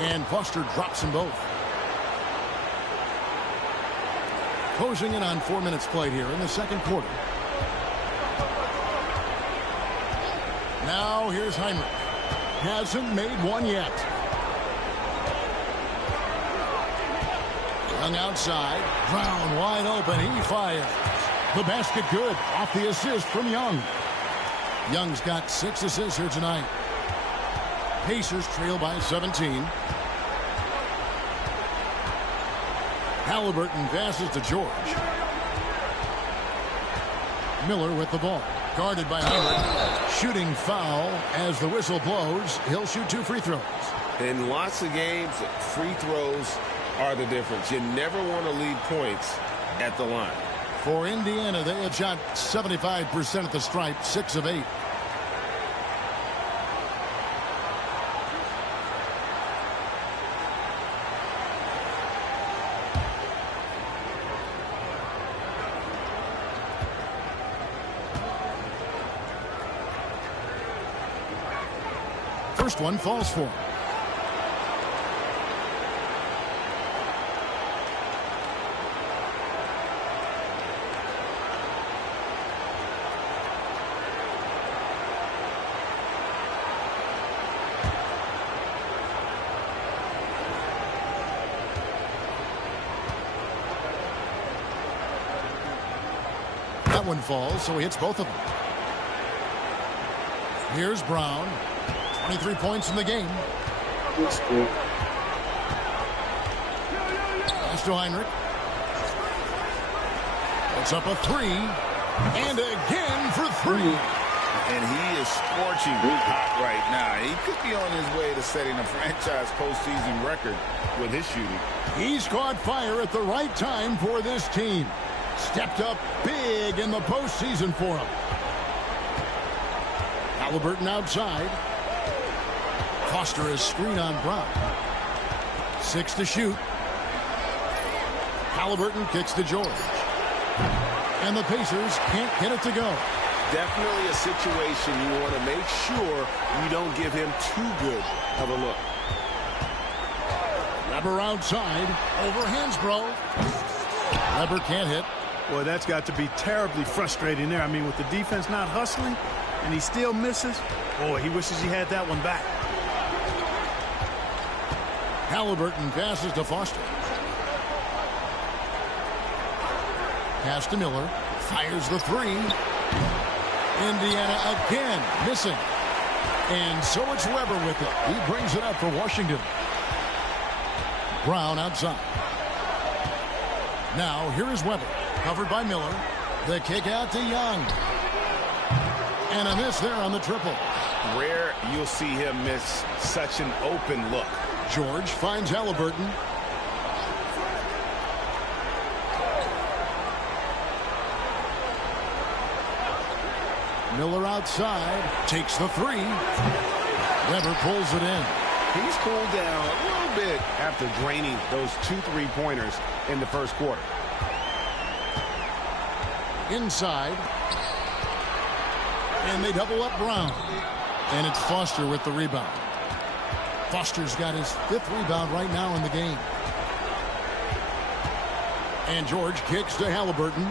And Foster drops them both. Closing in on 4 minutes played here in the second quarter. Now here's Heinrich. Hasn't made one yet. Young outside. Brown wide open. He fires. The basket good. Off the assist from Young. Young's got 6 assists here tonight. Pacers trail by 17. Halliburton passes to George. Miller with the ball. Guarded by Heinrich. Shooting foul as the whistle blows. He'll shoot 2 free throws. In lots of games, free throws are the difference. You never want to leave points at the line. For Indiana, they have shot 75% at the stripe, 6 of 8. First one falls for him. That one falls, so he hits both of them. Here's Brown. 23 points in the game. Pass to Heinrich. Puts up a 3. And again for 3. And he is scorching hot right now. He could be on his way to setting a franchise postseason record with his shooting. He's caught fire at the right time for this team. Stepped up big in the postseason for him. Halliburton outside. Foster is screen on Brown. 6 to shoot. Halliburton kicks to George. And the Pacers can't get it to go. Definitely a situation you want to make sure you don't give him too good of a look. Weber outside. Over Hansbrough. Weber can't hit. Boy, that's got to be terribly frustrating there. I mean, with the defense not hustling and he still misses, boy, he wishes he had that one back. Halliburton passes to Foster. Pass to Miller. Fires the 3. Indiana again missing. And so it's Weber with it. He brings it up for Washington. Brown outside. Now here is Weber. Covered by Miller. The kick out to Young. And a miss there on the triple. Rare you'll see him miss such an open look. George finds Halliburton. Miller outside. Takes the three. Weber pulls it in. He's cooled down a little bit after draining those 2 3-pointers in the first quarter. Inside. And they double up Brown. And it's Foster with the rebound. Foster's got his 5th rebound right now in the game. And George kicks to Halliburton.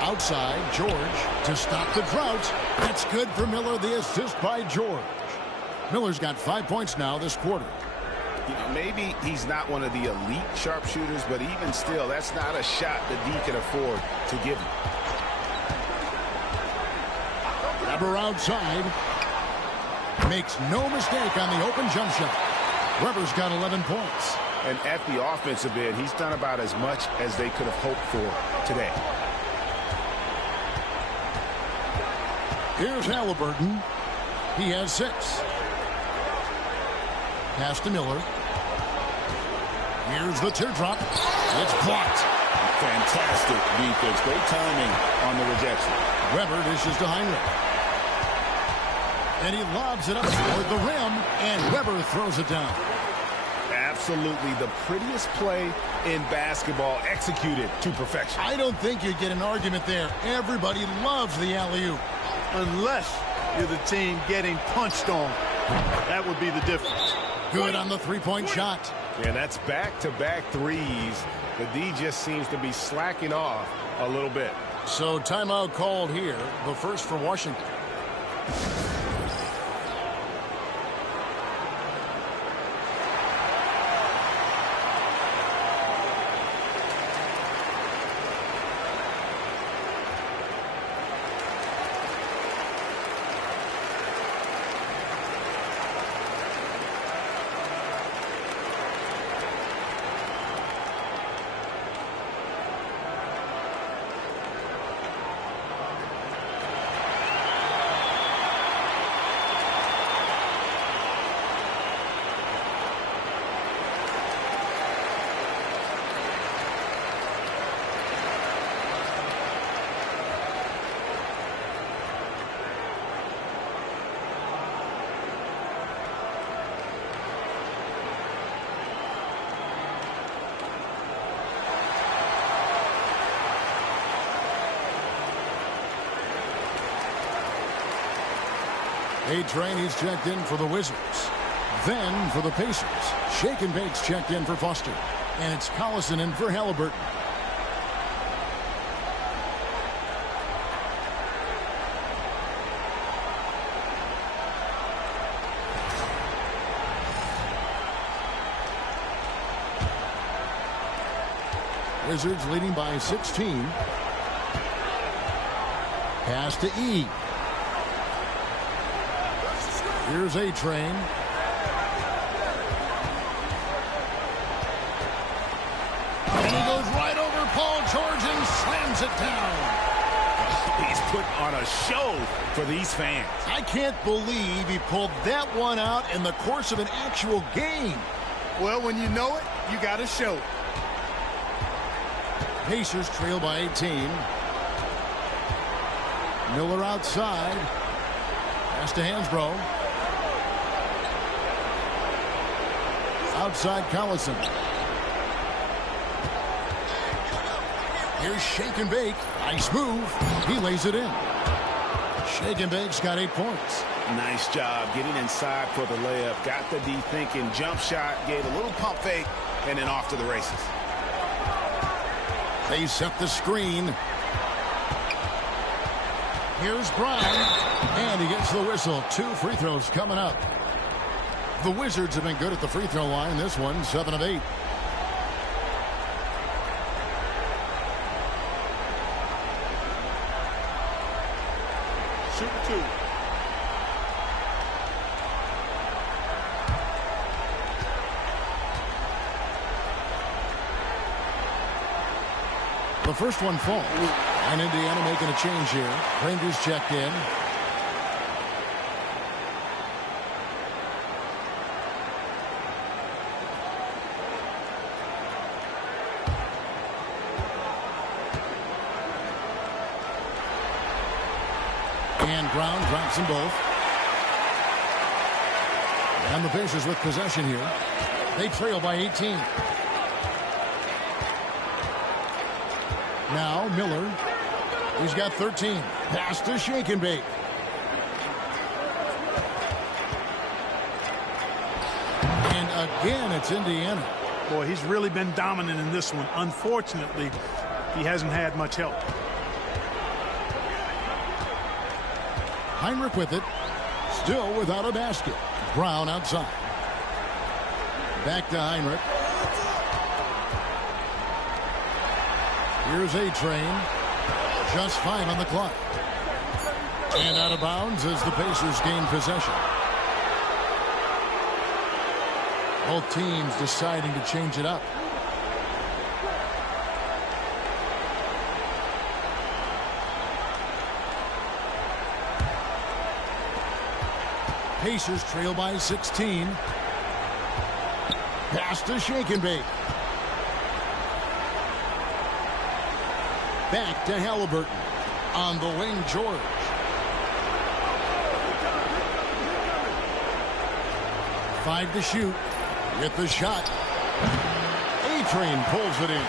Outside, George to stop the drought. That's good for Miller, the assist by George. Miller's got 5 points now this quarter. You know, maybe he's not one of the elite sharpshooters, but even still, that's not a shot that D can afford to give him. Weber outside. Makes no mistake on the open jump shot. Weber's got 11 points. And at the offensive end, he's done about as much as they could have hoped for today. Here's Halliburton. He has 6. Pass to Miller. Here's the teardrop. It's blocked. Fantastic defense. Great timing on the rejection. Weber dishes to Heinrich. And he lobs it up toward the rim, and Weber throws it down. Absolutely the prettiest play in basketball, executed to perfection. I don't think you get an argument there. Everybody loves the alley-oop. Unless you're the team getting punched on. That would be the difference. Good on the three-point shot. And that's back-to-back threes. The D just seems to be slacking off a little bit. So timeout called here, the first for Washington. A-Train, he's checked in for the Wizards. Then for the Pacers, Shake and Bake's checked in for Foster. And it's Collison in for Halliburton. Wizards leading by 16. Pass to E. Here's A-Train. And he goes right over Paul George and slams it down. He's putting on a show for these fans. I can't believe he pulled that one out in the course of an actual game. Well, when you know it, you got to show it. Pacers trail by 18. Miller outside. Pass to Hansbrough. Outside Collison. Here's Shake and Bake. Nice move. He lays it in. Shake and Bake's got 8 points. Nice job getting inside for the layup. Got the D thinking. Jump shot. Gave a little pump fake. And then off to the races. They set the screen. Here's Brown. And he gets the whistle. 2 free throws coming up. The Wizards have been good at the free throw line. This one, 7 of 8. Shoot 2. The first one falls. And Indiana making a change here. Rangers checked in. Right-hand ground drops them both. And the Pacers with possession here. They trail by 18. Now Miller. He's got 13. Pass to shake and bake. And again, it's Indiana. Boy, he's really been dominant in this one. Unfortunately, he hasn't had much help. Heinrich with it. Still without a basket. Brown outside. Back to Heinrich. Here's A-Train. Just 5 on the clock. And out of bounds as the Pacers gain possession. Both teams deciding to change it up. Pacers trail by 16. Pass to shake and bake. Back to Halliburton. On the wing, George. Five to shoot. With the shot. A-Train pulls it in.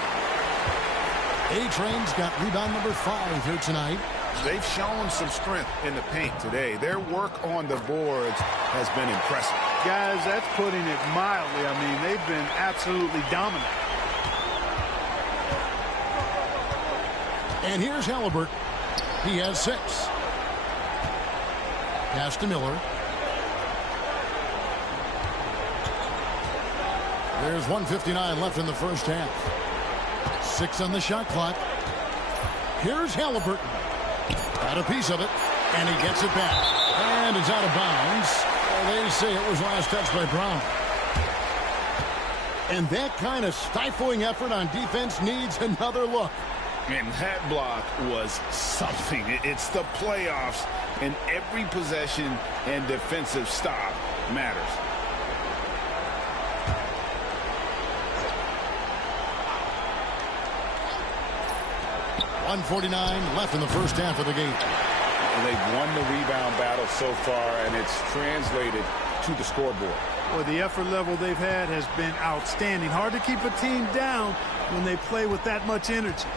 A-Train's got rebound number 5 here tonight. They've shown some strength in the paint today. Their work on the boards has been impressive. Guys, that's putting it mildly. I mean, they've been absolutely dominant. And here's Halliburton. He has 6. Pass to Miller. There's 1:59 left in the first half. 6 on the shot clock. Here's Halliburton. Got a piece of it, and he gets it back. And it's out of bounds. They say it was last touched by Brown. And that kind of stifling effort on defense needs another look. And that block was something. It's the playoffs, and every possession and defensive stop matters. .149 left in the first half of the game. They've won the rebound battle so far, and it's translated to the scoreboard. Well, the effort level they've had has been outstanding. Hard to keep a team down when they play with that much energy.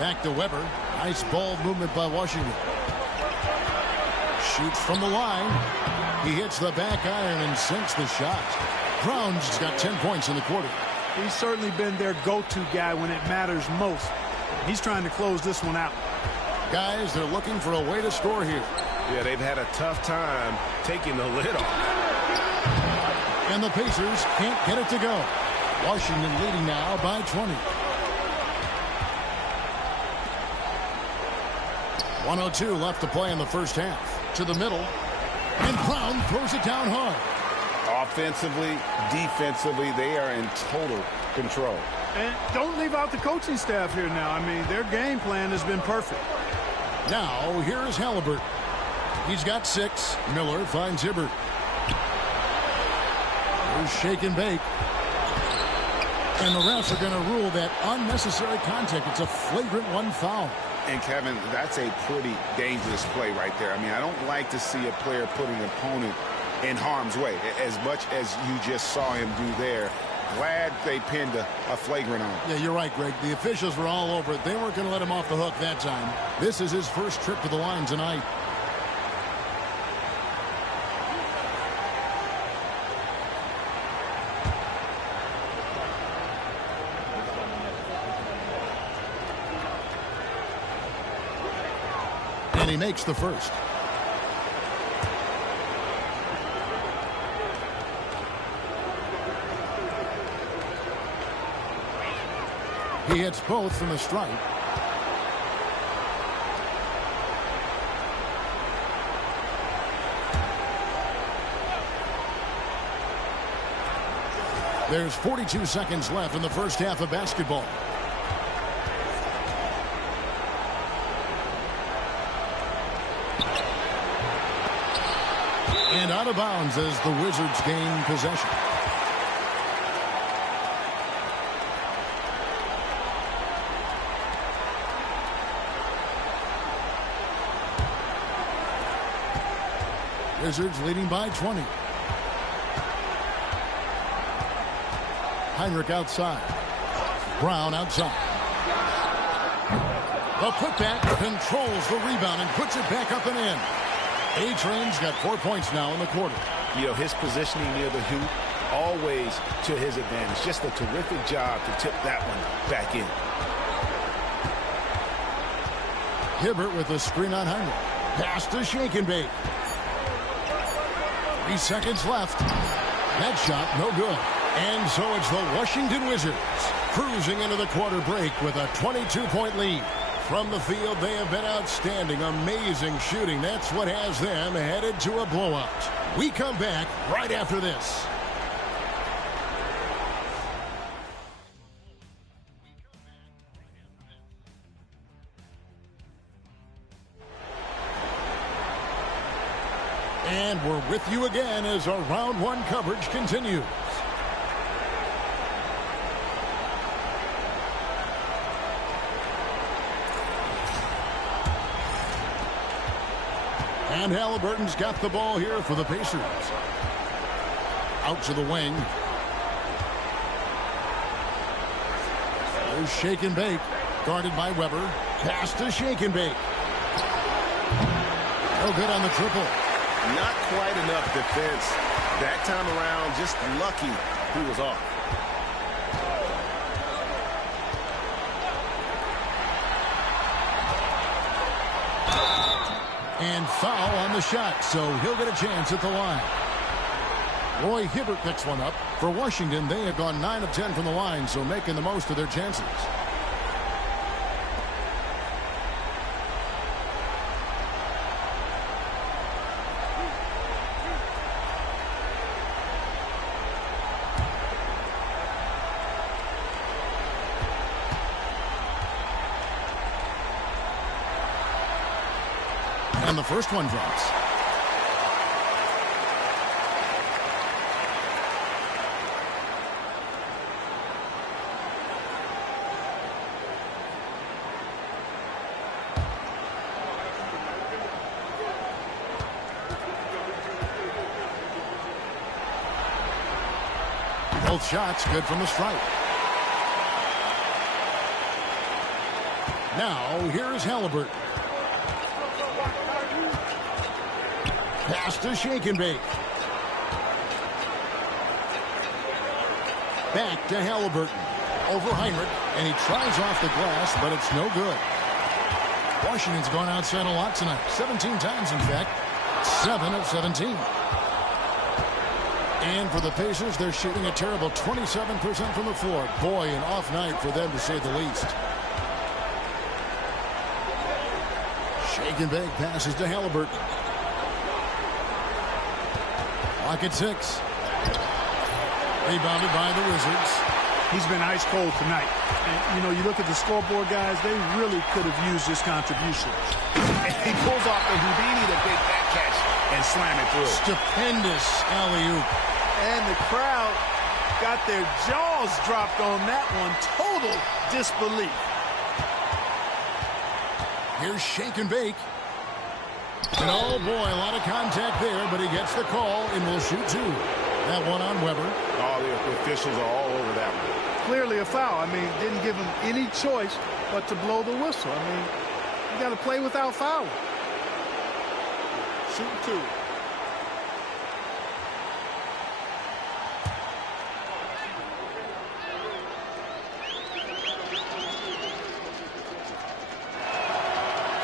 Back to Weber. Nice ball movement by Washington. Shoots from the line. He hits the back iron and sinks the shot. Brown's got 10 points in the quarter. He's certainly been their go-to guy when it matters most. He's trying to close this one out. Guys, they're looking for a way to score here. Yeah, they've had a tough time taking the lid off. And the Pacers can't get it to go. Washington leading now by 20. 1:02 left to play in the first half. To the middle. And Brown throws it down hard. Offensively, defensively, they are in total control. And don't leave out the coaching staff here now. I mean, their game plan has been perfect. Now, here's Halliburton. He's got 6. Miller finds Hibbert. Here's shake and bake. And the refs are going to rule that unnecessary contact. It's a flagrant 1 foul. And, Kevin, that's a pretty dangerous play right there. I mean, I don't like to see a player put an opponent in harm's way, as much as you just saw him do there. Glad they pinned a flagrant on him. Yeah, you're right, Greg. The officials were all over it. They weren't going to let him off the hook that time. This is his first trip to the line tonight. And he makes the first. He hits both from the stripe. There's 42 seconds left in the first half of basketball. And out of bounds as the Wizards gain possession. Wizards leading by 20. Heinrich outside. Brown outside. The putback controls the rebound and puts it back up and in. A-Train's got 4 points now in the quarter. You know, his positioning near the hoop, always to his advantage. Just a terrific job to tip that one back in. Hibbert with the screen on Heinrich. Pass to Shake and Bake. 3 seconds left. That shot, no good. And so it's the Washington Wizards cruising into the quarter break with a 22-point lead. From the field, they have been outstanding. Amazing shooting. That's what has them headed to a blowout. We come back right after this. And we're with you again as our round one coverage continues. And Halliburton's got the ball here for the Pacers. Out to the wing. There's Shake and Bake. Guarded by Weber. Pass to Shake and Bake. No good on the triple. Not quite enough defense. That time around, just lucky he was off. And foul on the shot, so he'll get a chance at the line. Roy Hibbert picks one up. For Washington, they have gone 9 of 10 from the line, so making the most of their chances. And the first one drops. Both shots good from the stripe. Now here's Halliburton. Pass to Shake and Bake. Back to Halliburton. Over Heinrich, and he tries off the glass, but it's no good. Washington's gone outside a lot tonight. 17 times, in fact. 7 of 17. And for the Pacers, they're shooting a terrible 27% from the floor. Boy, an off night for them, to say the least. Shake and Bake passes to Halliburton. Clock at 6. Rebounded by the Wizards. He's been ice cold tonight. And, you know, you look at the scoreboard, guys, they really could have used this contribution. And he pulls off the Houdini to big back catch and slam it through. Stupendous alley-oop. And the crowd got their jaws dropped on that one. Total disbelief. Here's Shake and Bake. And oh boy, a lot of contact there, but he gets the call and will shoot 2. That one on Weber. All the officials are all over that one. Clearly a foul. I mean, didn't give him any choice but to blow the whistle. I mean, you got to play without fouling. Shoot 2.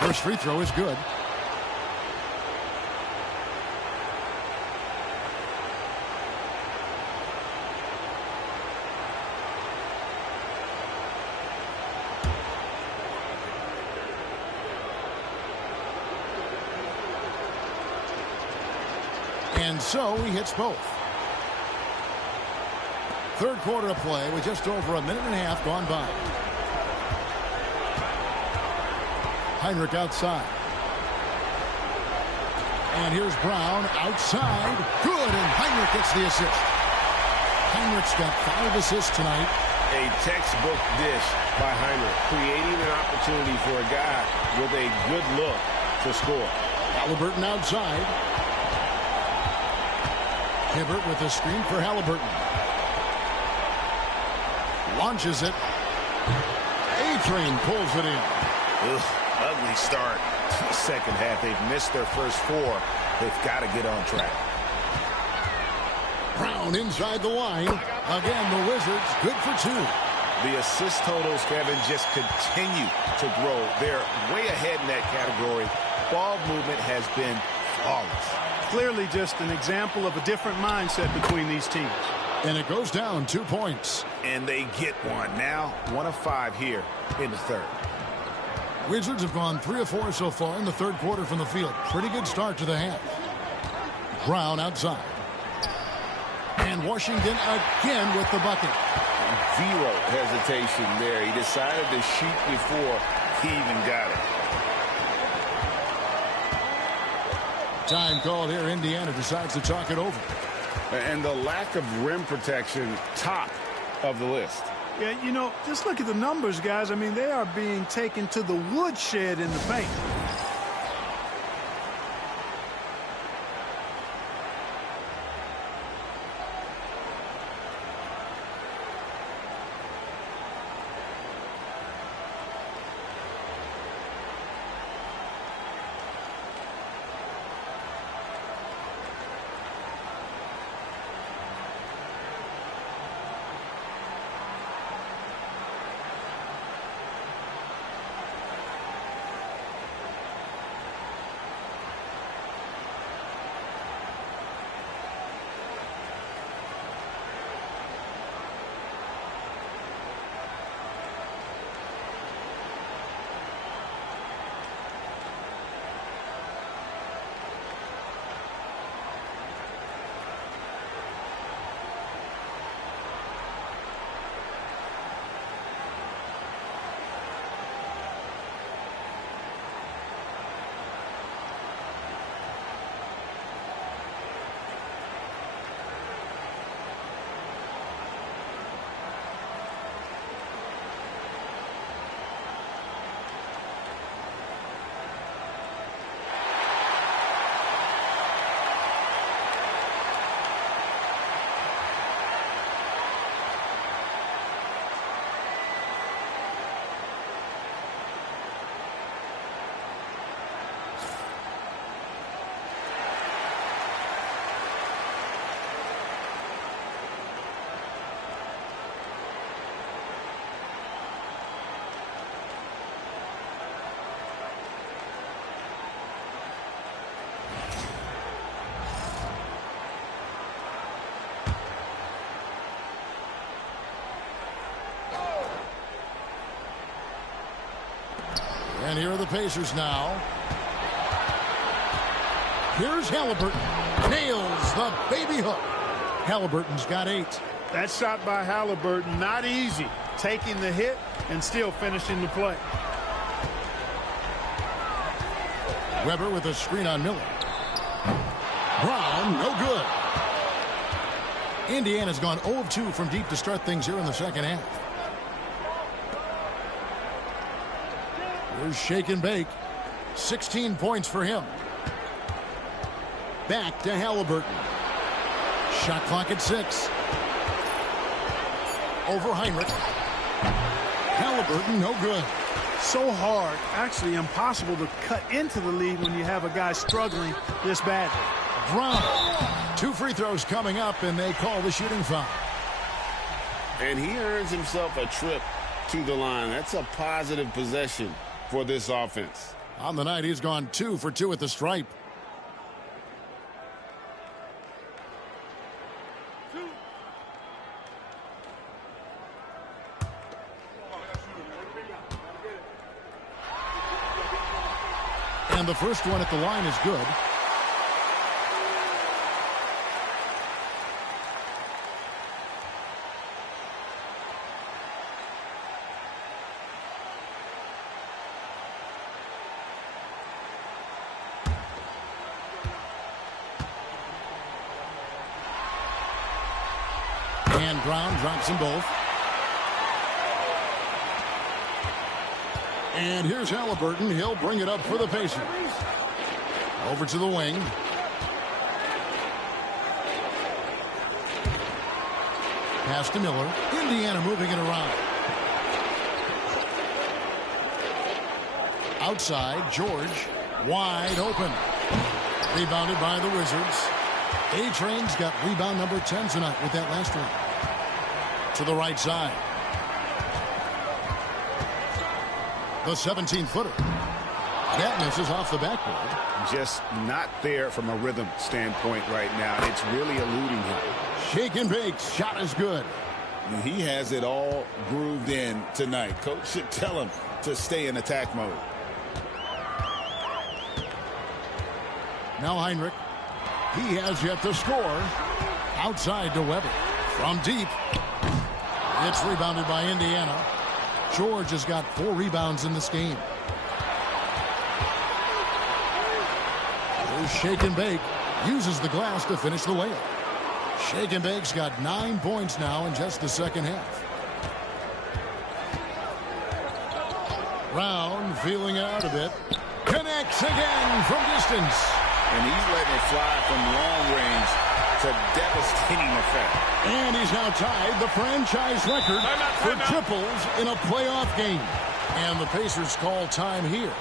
First free throw is good. And so he hits both. Third quarter of play with just over a minute and a half gone by. Heinrich outside. And here's Brown outside. Good, and Heinrich gets the assist. Heinrich's got 5 assists tonight. A textbook dish by Heinrich, creating an opportunity for a guy with a good look to score. Halliburton outside. Hibbert with a screen for Halliburton. Launches it. A-Train pulls it in. Ugh, ugly start. Second half, they've missed their first four. They've got to get on track. Brown inside the line. Again, the Wizards good for two. The assist totals, Kevin, just continue to grow. They're way ahead in that category. Ball movement has been flawless. Clearly just an example of a different mindset between these teams. And it goes down 2 points. And they get one. Now 1 of 5 here in the third. Wizards have gone 3 of 4 so far in the third quarter from the field. Pretty good start to the half. Brown outside. And Washington again with the bucket. Zero hesitation there. He decided to shoot before he even got it. Time called here. Indiana decides to talk it over. And the lack of rim protection, top of the list. Yeah, you know, just look at the numbers, guys. I mean, they are being taken to the woodshed in the paint. And here are the Pacers now. Here's Halliburton. Nails the baby hook. Halliburton's got 8. That shot by Halliburton, not easy. Taking the hit and still finishing the play. Weber with a screen on Miller. Brown, no good. Indiana's gone 0 of 2 from deep to start things here in the second half. Here's Shake and Bake. 16 points for him. Back to Halliburton. Shot clock at 6. Over Heinrich. Halliburton, no good. So hard, actually impossible to cut into the lead when you have a guy struggling this badly. Brown. 2 free throws coming up, and they call the shooting foul. And he earns himself a trip to the line. That's a positive possession for this offense. On the night, he's gone 2 for 2 at the stripe. And the first one at the line is good. And Brown drops them both. And here's Halliburton. He'll bring it up for the Pacers. Over to the wing. Pass to Miller. Indiana moving it around. Outside, George. Wide open. Rebounded by the Wizards. A-Train's got rebound number 10 tonight with that last one. To the right side. The 17-footer. That misses off the backboard. Just not there from a rhythm standpoint right now. It's really eluding him. Shake and bake. Shot is good. He has it all grooved in tonight. Coach should tell him to stay in attack mode. Now Heinrich. He has yet to score. Outside to Weber. From deep. It's rebounded by Indiana. George has got 4 rebounds in this game. Here's Shake and Bake. Uses the glass to finish the layup. Shake and Bake's got 9 points now in just the second half. Brown feeling out a bit. Connects again from distance. And he's letting it fly from long range to devastating effect. And he's now tied the franchise record for triples in a playoff game. And the Pacers call time here.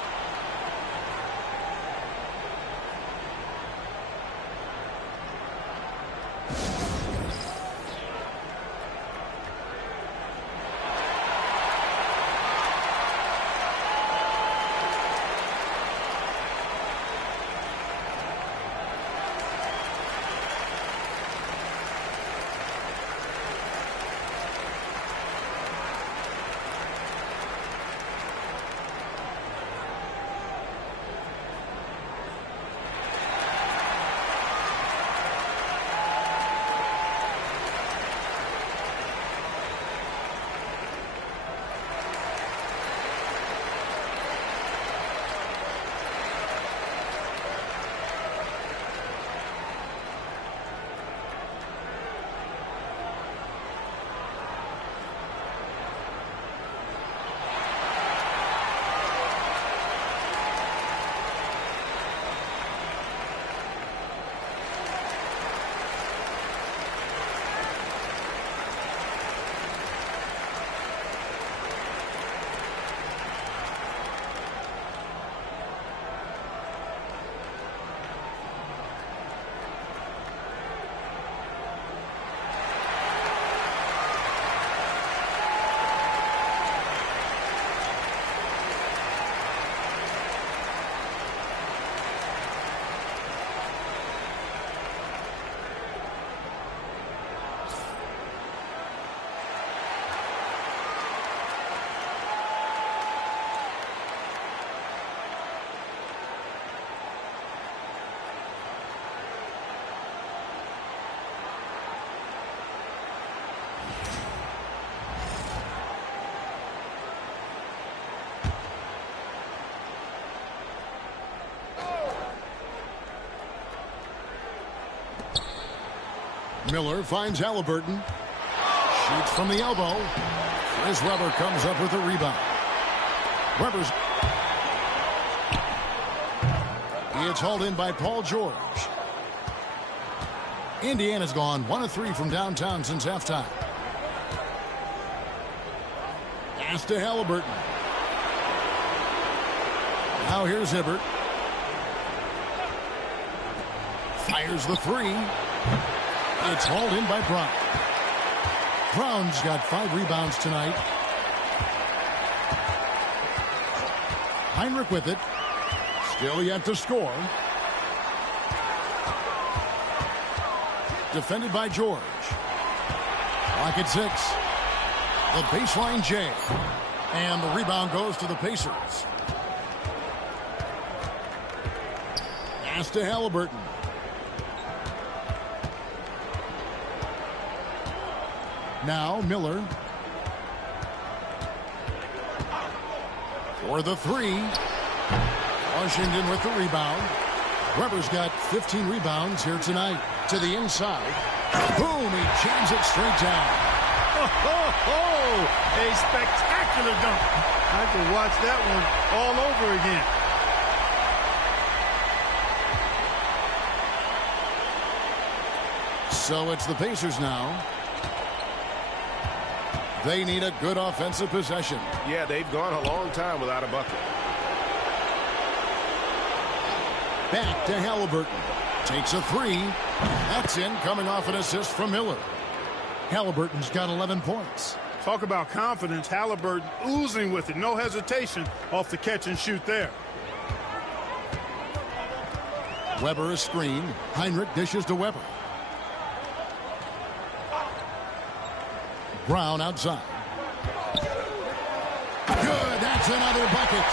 Miller finds Halliburton. Shoots from the elbow. Chris Webber comes up with a rebound. Webber's. It's hauled in by Paul George. Indiana's gone 1 of 3 from downtown since halftime. Pass to Halliburton. Now here's Hibbert. Fires the 3. It's hauled in by Brown. Brown's got 5 rebounds tonight. Heinrich with it. Still yet to score. Defended by George. Clock at 6. The baseline J. And the rebound goes to the Pacers. Pass to Halliburton. Now Miller. For the 3. Washington with the rebound. Webber's got 15 rebounds here tonight. To the inside. Boom! He jams it straight down. Oh, a spectacular dunk. I could watch that one all over again. So it's the Pacers now. They need a good offensive possession. Yeah, they've gone a long time without a bucket. Back to Halliburton. Takes a three. That's in, coming off an assist from Miller. Halliburton's got 11 points. Talk about confidence. Halliburton oozing with it. No hesitation off the catch and shoot there. Weber is screened. Heinrich dishes to Weber. Brown outside. Good. That's another bucket.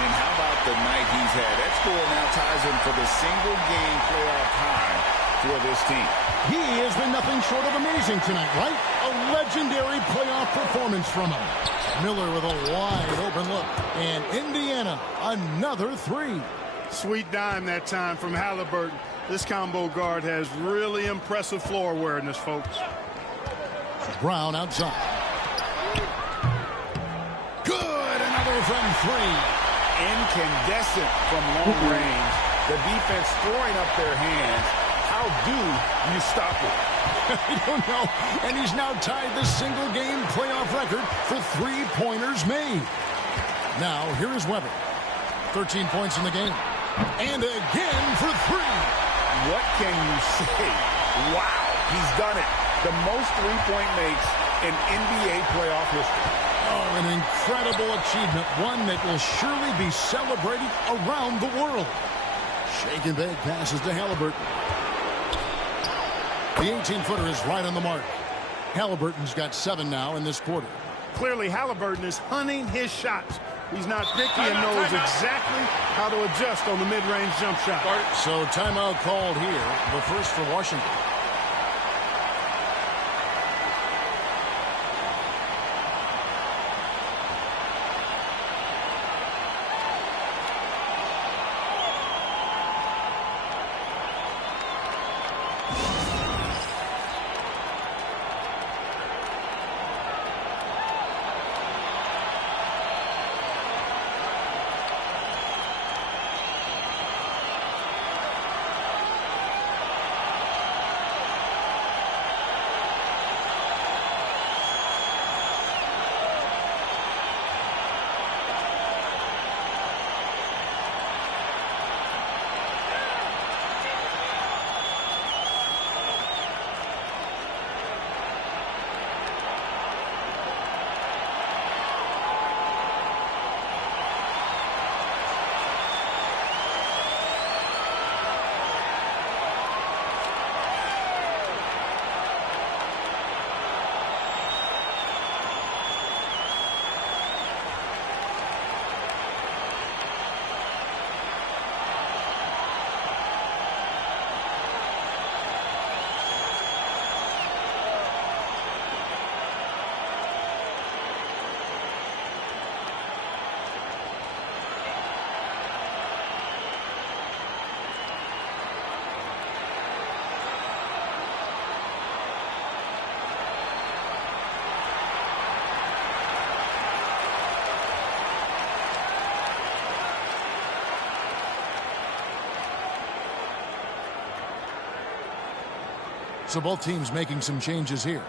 And how about the night he's had? That score now ties him for the single-game playoff high for this team. He has been nothing short of amazing tonight, right? A legendary playoff performance from him. Miller with a wide-open look. And Indiana, another three. Sweet dime that time from Halliburton. This combo guard has really impressive floor awareness, folks. Brown outside. Good. Another from three. Incandescent from long range. The defense throwing up their hands. How do you stop it? I don't know. And he's now tied the single-game playoff record for three-pointers made. Now, here is Weber. 13 points in the game. And again for three. What can you say? Wow, he's done it. The most three-point makes in NBA playoff history. Oh, an incredible achievement. One that will surely be celebrated around the world. Shake and bake passes to Halliburton. The 18-footer is right on the mark. Halliburton's got 7 now in this quarter. Clearly, Halliburton is hunting his shots. He's not picky and knows exactly how to adjust on the mid-range jump shot. So timeout called here, the first for Washington. So both teams making some changes here.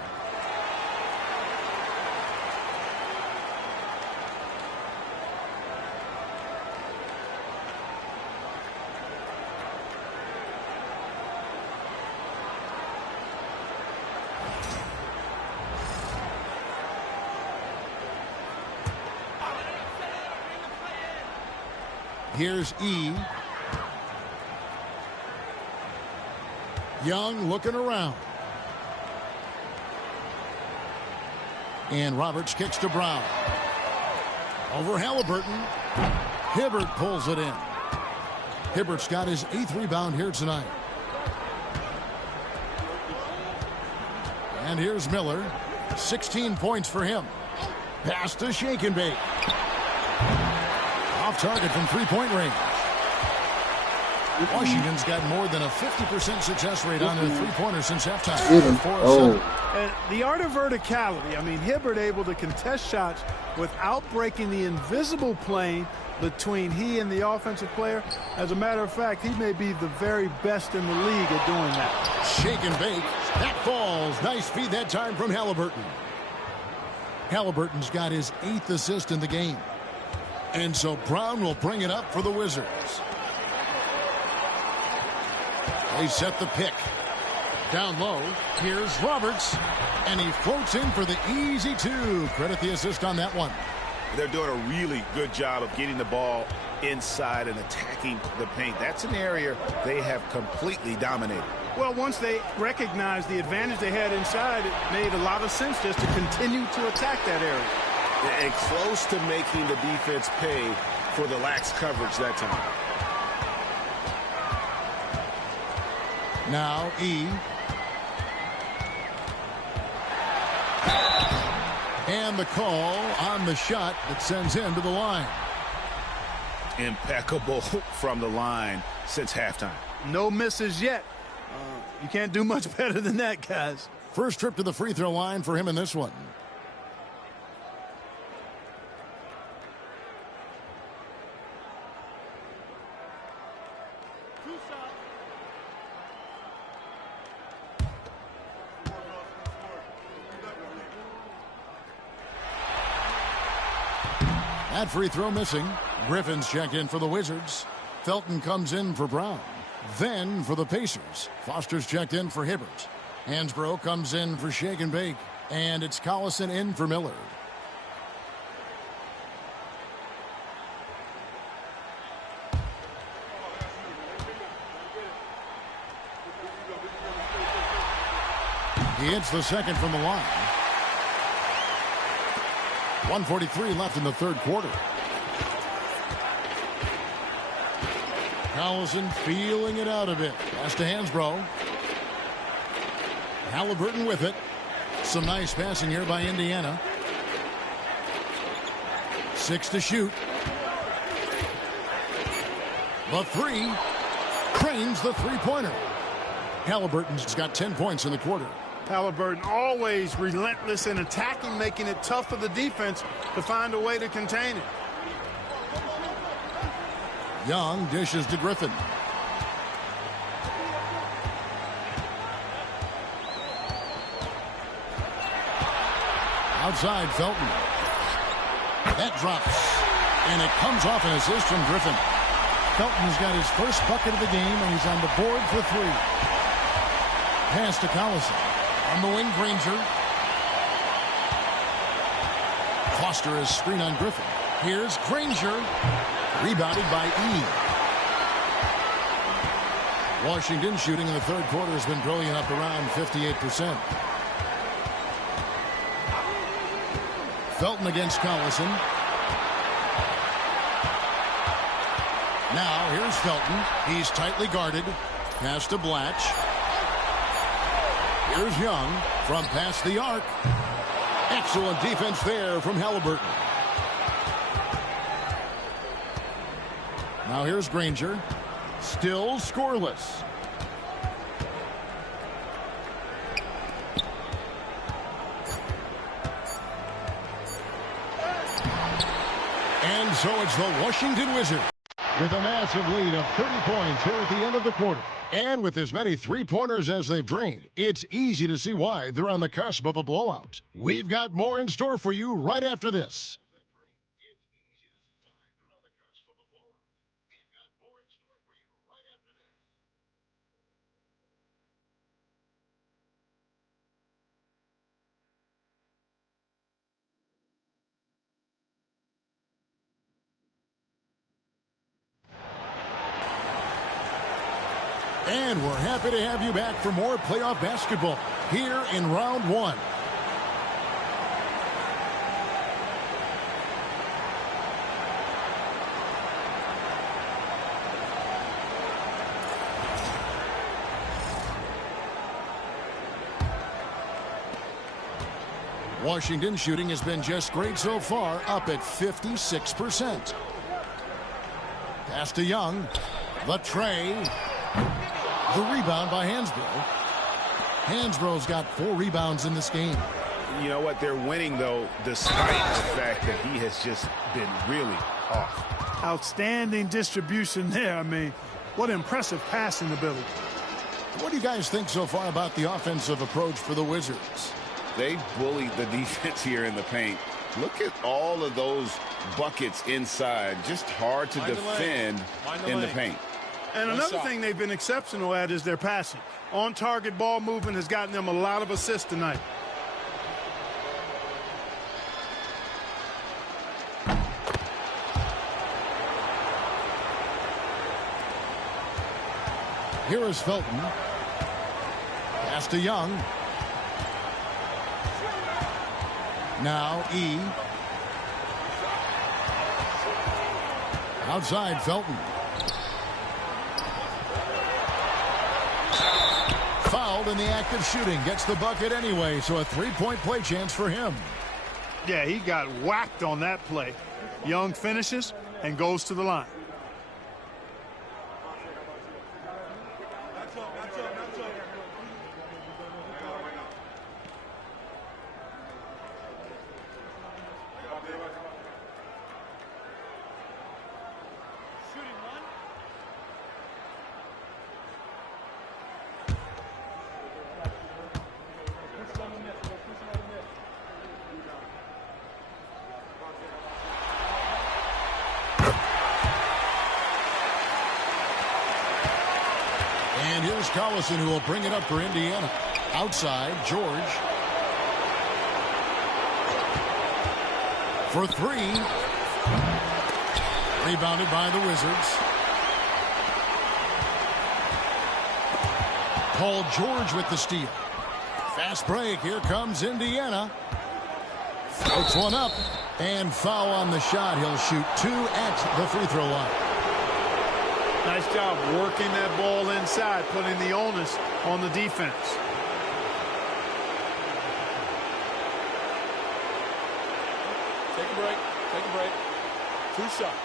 Here's E. Young looking around. And Roberts kicks to Brown. Over Halliburton. Hibbert pulls it in. Hibbert's got his 8th rebound here tonight. And here's Miller. 16 points for him. Pass to Shake and Bake. Off target from three-point range. Washington's got more than a 50% success rate on their three-pointer since halftime. And the art of verticality. I mean, Hibbert able to contest shots without breaking the invisible plane between he and the offensive player. As a matter of fact, he may be the very best in the league at doing that. Shake and bake. That falls. Nice feed that time from Halliburton. Halliburton's got his 8th assist in the game. And so Brown will bring it up for the Wizards. They set the pick. Down low, here's Roberts. And he floats in for the easy 2. Credit the assist on that one. They're doing a really good job of getting the ball inside and attacking the paint. That's an area they have completely dominated. Well, once they recognized the advantage they had inside, it made a lot of sense just to continue to attack that area. And close to making the defense pay for the lax coverage that time. Now E. And the call on the shot that sends him to the line. Impeccable from the line since halftime. No misses yet. You can't do much better than that, guys. First trip to the free throw line for him in this one. That free throw missing. Griffin's checked in for the Wizards. Felton comes in for Brown. Then for the Pacers, Foster's checked in for Hibbert. Hansbrough comes in for Shake and Bake. And it's Collison in for Miller. He hits the second from the line. 1:43 left in the third quarter. Collison feeling it out a bit. Pass to Hansbrough. Halliburton with it. Some nice passing here by Indiana. 6 to shoot. The 3. Cranes the three-pointer. Halliburton's got 10 points in the quarter. Halliburton always relentless in attacking, making it tough for the defense to find a way to contain it. Young dishes to Griffin. Outside, Felton. That drops. And it comes off an assist from Griffin. Felton's got his first bucket of the game, and he's on the board for 3. Pass to Collison. On the wing, Granger. Foster is screen on Griffin. Here's Granger. Rebounded by E. Washington shooting in the third quarter has been brilliant, up around 58%. Felton against Collison. Now here's Felton. He's tightly guarded. Pass to Blatch. Here's Young from past the arc. Excellent defense there from Halliburton. Now here's Granger. Still scoreless. And so it's the Washington Wizards with a massive lead of 30 points here at the end of the quarter. And with as many three-pointers as they've drained, it's easy to see why they're on the cusp of a blowout. We've got more in store for you right after this. And we're happy to have you back for more playoff basketball here in round 1. Washington shooting has been just great so far, up at 56%. Pass to Young. The tray. The rebound by Hansbrough. Hansbrough's got 4 rebounds in this game. You know what? They're winning, though, despite the fact that he has just been really off. Outstanding distribution there. I mean, what impressive passing ability. What do you guys think so far about the offensive approach for the Wizards? They bullied the defense here in the paint. Look at all of those buckets inside. Just hard to defend in the paint. And another thing they've been exceptional at is their passing. On-target ball movement has gotten them a lot of assists tonight. Here is Felton. Pass to Young. Now E. Outside Felton. Fouled in the act of shooting. Gets the bucket anyway, so a three-point play chance for him. Yeah, he got whacked on that play. Young finishes and goes to the line. And here's Collison, who will bring it up for Indiana. Outside, George. For three. Rebounded by the Wizards. Paul George with the steal. Fast break. Here comes Indiana. Floats one up. And foul on the shot. He'll shoot two at the free throw line. Nice job working that ball inside, putting the onus on the defense. Take a break. Take a break. 2 shots.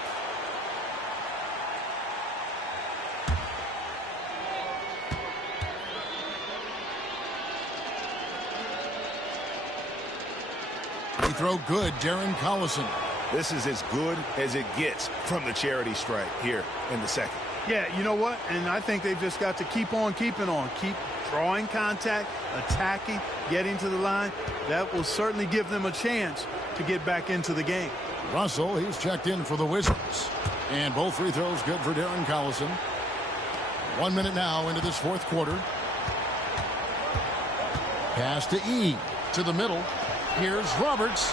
Free throw good, Darren Collison. This is as good as it gets from the charity stripe here in the second. Yeah, you know what? And I think they've just got to keep on keeping on. Keep drawing contact, attacking, getting to the line. That will certainly give them a chance to get back into the game. Russell, he's checked in for the Wizards. And both free throws good for Darren Collison. 1 minute now into this fourth quarter. Pass to E. To the middle. Here's Roberts.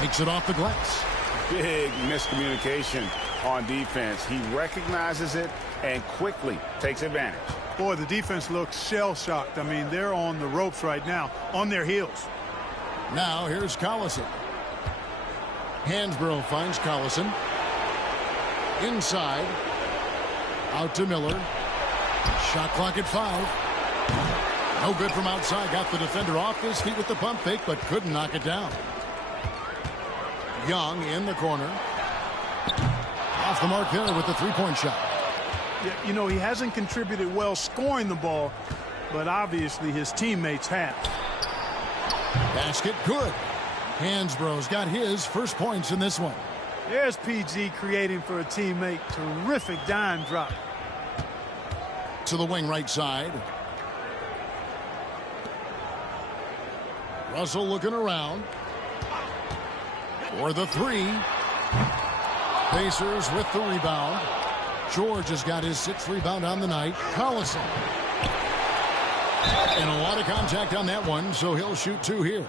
Takes it off the glass. Big miscommunication on defense. He recognizes it and quickly takes advantage. Boy, the defense looks shell-shocked. I mean, they're on the ropes right now, on their heels. Now here's Collison. Hansbrough finds Collison. Inside. Out to Miller. Shot clock at 5. No good from outside. Got the defender off his feet with the pump fake, but couldn't knock it down. Young in the corner. Off the mark there with the three-point shot. Yeah, you know, he hasn't contributed well scoring the ball, but obviously his teammates have. Basket good. Hansbrough's got his first points in this one. There's PG creating for a teammate. Terrific dime drop. To the wing right side. Russell looking around. For the three. Pacers with the rebound. George has got his 6th rebound on the night. Collison. And a lot of contact on that one, so he'll shoot 2 here.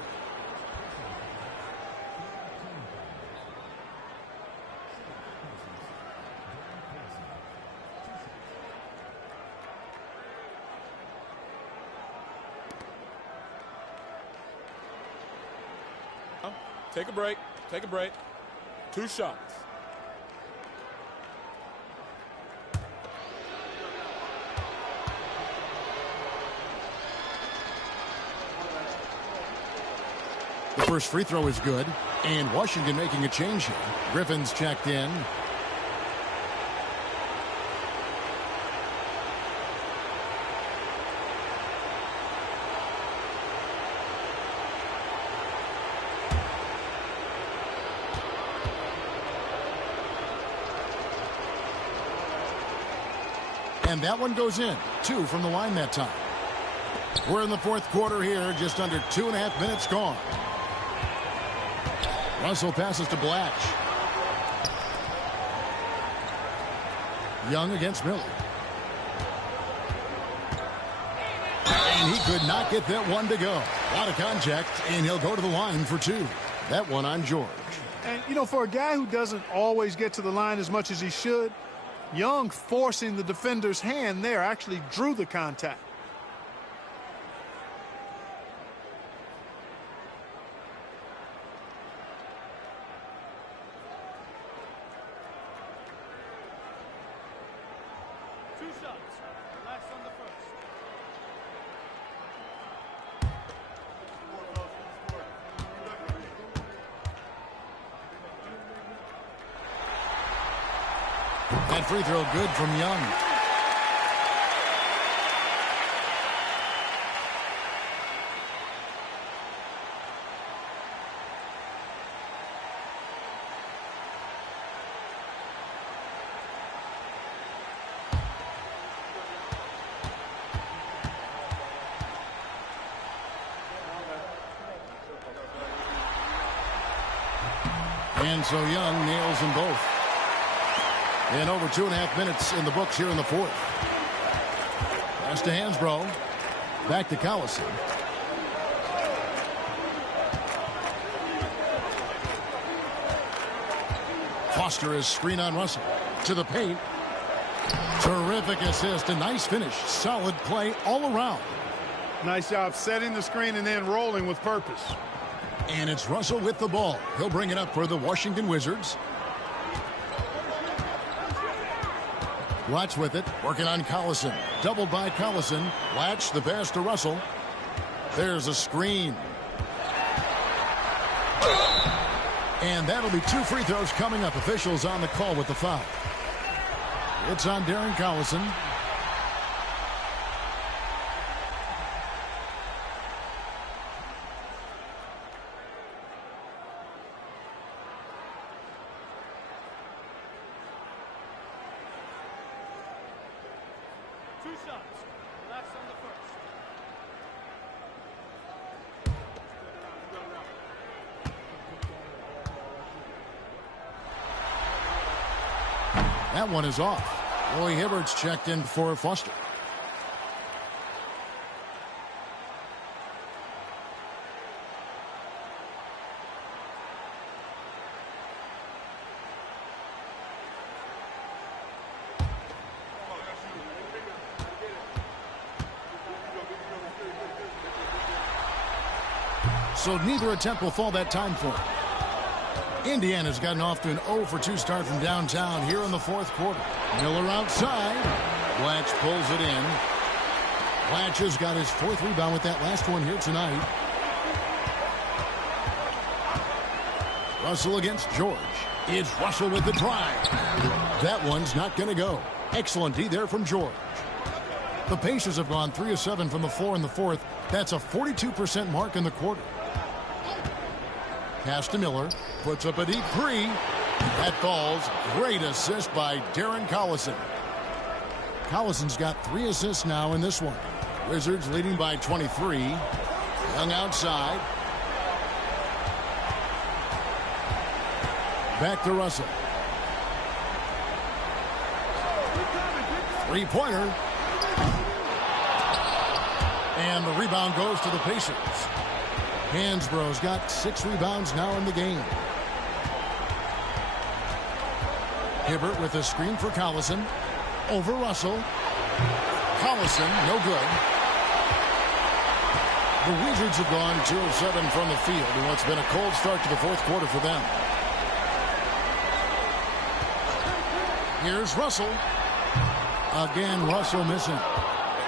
Take a break. Take a break. 2 shots. The first free throw is good. And Washington making a change here. Griffin's checked in. And that one goes in. 2 from the line that time. We're in the fourth quarter here, just under 2.5 minutes gone. Russell passes to Blatch. Young against Miller. And he could not get that one to go. A lot of contact, and he'll go to the line for 2. That one on George. And, you know, for a guy who doesn't always get to the line as much as he should, Young forcing the defender's hand there actually drew the contact. That free throw good from Young. And so Young nails them both. And over 2.5 minutes in the books here in the fourth. Pass to Hansbrough. Back to Collison. Foster is screen on Russell. To the paint. Terrific assist. A nice finish. Solid play all around. Nice job setting the screen and then rolling with purpose. And it's Russell with the ball. He'll bring it up for the Washington Wizards. Watch with it, working on Collison. Doubled by Collison. Latch the pass to Russell. There's a screen. And that'll be 2 free throws coming up. Officials on the call with the foul. It's on Darren Collison. That one is off. Roy Hibbert's checked in for Foster. So neither attempt will fall that time for him. Indiana's gotten off to an 0 for 2 start from downtown here in the fourth quarter. Miller outside. Blatch pulls it in. Blatch has got his 4th rebound with that last one here tonight. Russell against George. It's Russell with the drive. That one's not going to go. Excellent D there from George. The Pacers have gone 3 of 7 from the floor in the fourth. That's a 42% mark in the quarter. Pass to Miller. Puts up a deep 3. That falls. Great assist by Darren Collison. Collison's got 3 assists now in this one. Wizards leading by 23. Young outside. Back to Russell. 3-pointer. And the rebound goes to the Pacers. Hansborough's got 6 rebounds now in the game. Hibbert with a screen for Collison. Over Russell. Collison, no good. The Wizards have gone 2 of 7 from the field in what's been a cold start to the fourth quarter for them. Here's Russell. Again, Russell missing.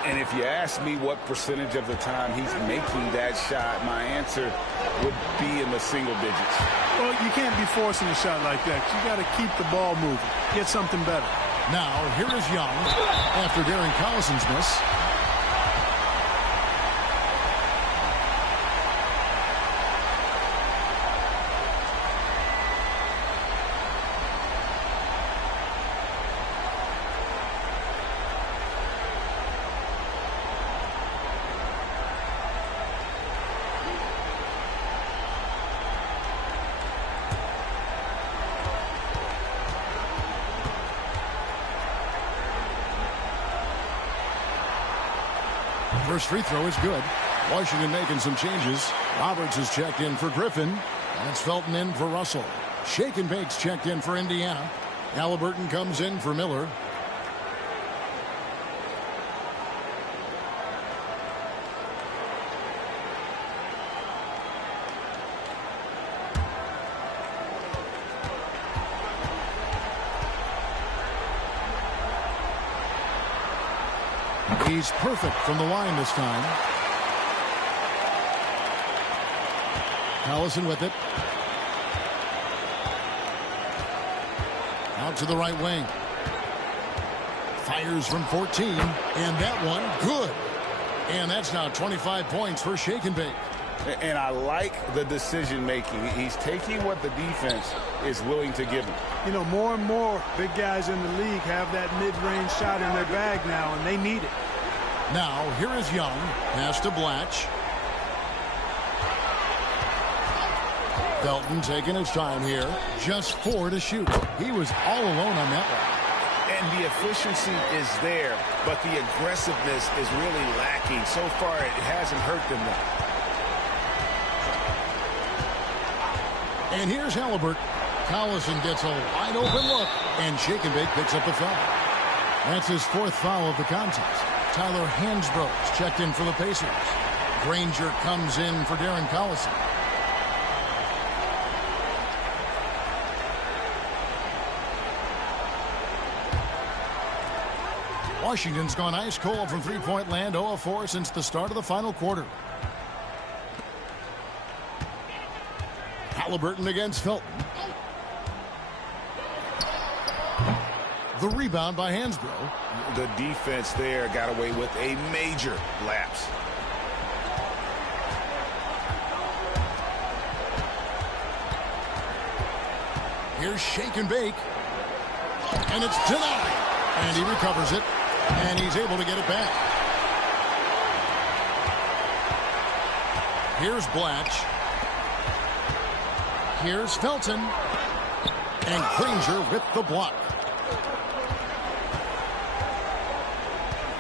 And if you ask me what percentage of the time he's making that shot, my answer would be in the single digits. Well, you can't be forcing a shot like that. You got to keep the ball moving. Get something better. Now, here is Young after Darren Collison's miss. First free throw is good. Washington making some changes. Roberts is checked in for Griffin. That's Felton in for Russell. Shake and Bake's checked in for Indiana. Halliburton comes in for Miller. He's perfect from the line this time. Collison with it. Out to the right wing. Fires from 14. And that one, good. And that's now 25 points for Shake and Bake. And I like the decision-making. He's taking what the defense is willing to give him. You know, more and more big guys in the league have that mid-range shot in their bag now, and they need it. Now, here is Young. Pass to Blatch. Felton taking his time here. Just 4 to shoot. He was all alone on that one. And the efficiency is there, but the aggressiveness is really lacking. So far, it hasn't hurt them though. And here's Halliburton. Collison gets a wide open look, and Shake and Bake picks up the foul. That's his 4th foul of the contest. Tyler Hansbrough's checked in for the Pacers. Granger comes in for Darren Collison. Washington's gone ice cold from three-point land, 0 of 4 since the start of the final quarter. Halliburton against Felton. The rebound by Hansbrough. The defense there got away with a major lapse. Here's Shake and Bake. And it's denied. And he recovers it. And he's able to get it back. Here's Blatch. Here's Felton. And Granger with the block.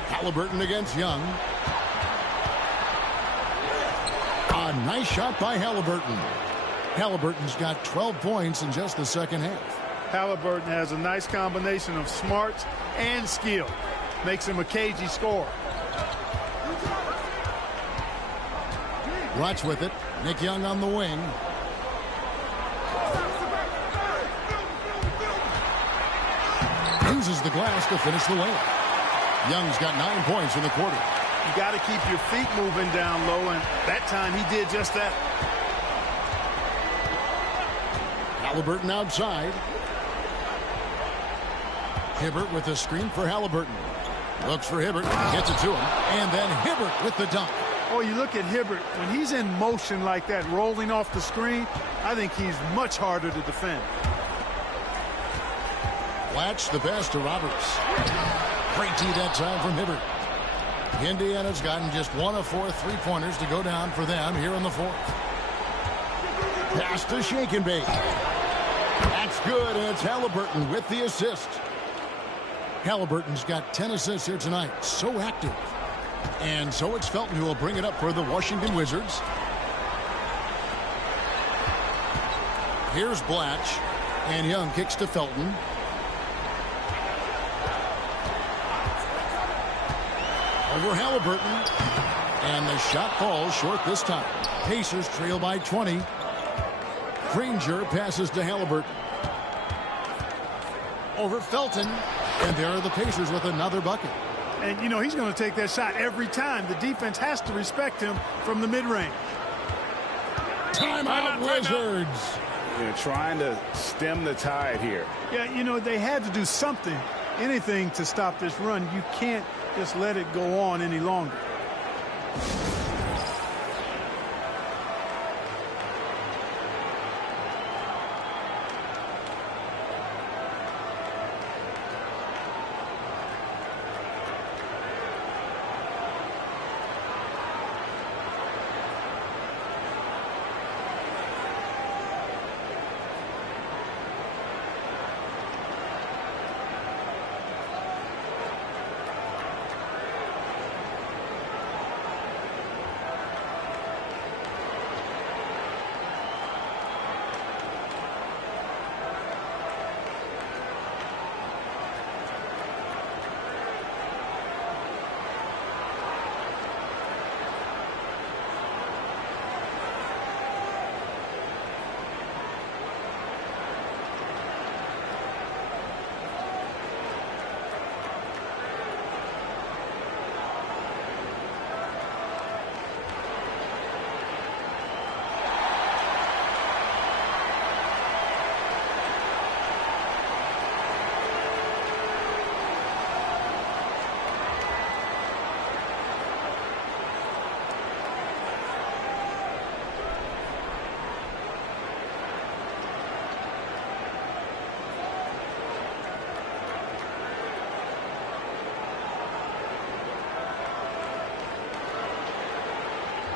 Halliburton against Young. A nice shot by Halliburton. Halliburton's got 12 points in just the second half. Halliburton has a nice combination of smarts and skill. Makes him a cagey scorer. Watch with it. Nick Young on the wing. Uses the glass to finish the layup. Young's got 9 points in the quarter. You got to keep your feet moving down low, and that time he did just that. Halliburton outside. Hibbert with a screen for Halliburton. Looks for Hibbert, gets it to him, and then Hibbert with the dunk. Oh, you look at Hibbert, when he's in motion like that, rolling off the screen, I think he's much harder to defend. Blatch the pass to Roberts. Great tee that time from Hibbert. Indiana's gotten just 1 of 4 three-pointers to go down for them here in the 4th. Pass to Shake and Bake. That's good, and it's Halliburton with the assist. Halliburton's got 10 assists here tonight. So active. And so it's Felton who will bring it up for the Washington Wizards. Here's Blatch. And Young kicks to Felton. Over Halliburton. And the shot falls short this time. Pacers trail by 20. Granger passes to Halliburton. Over Felton. And there are the Pacers with another bucket. And, you know, he's going to take that shot every time. The defense has to respect him from the mid-range. Timeout, Wizards. They're trying to stem the tide here. Yeah, you know, they had to do something, anything to stop this run. You can't just let it go on any longer.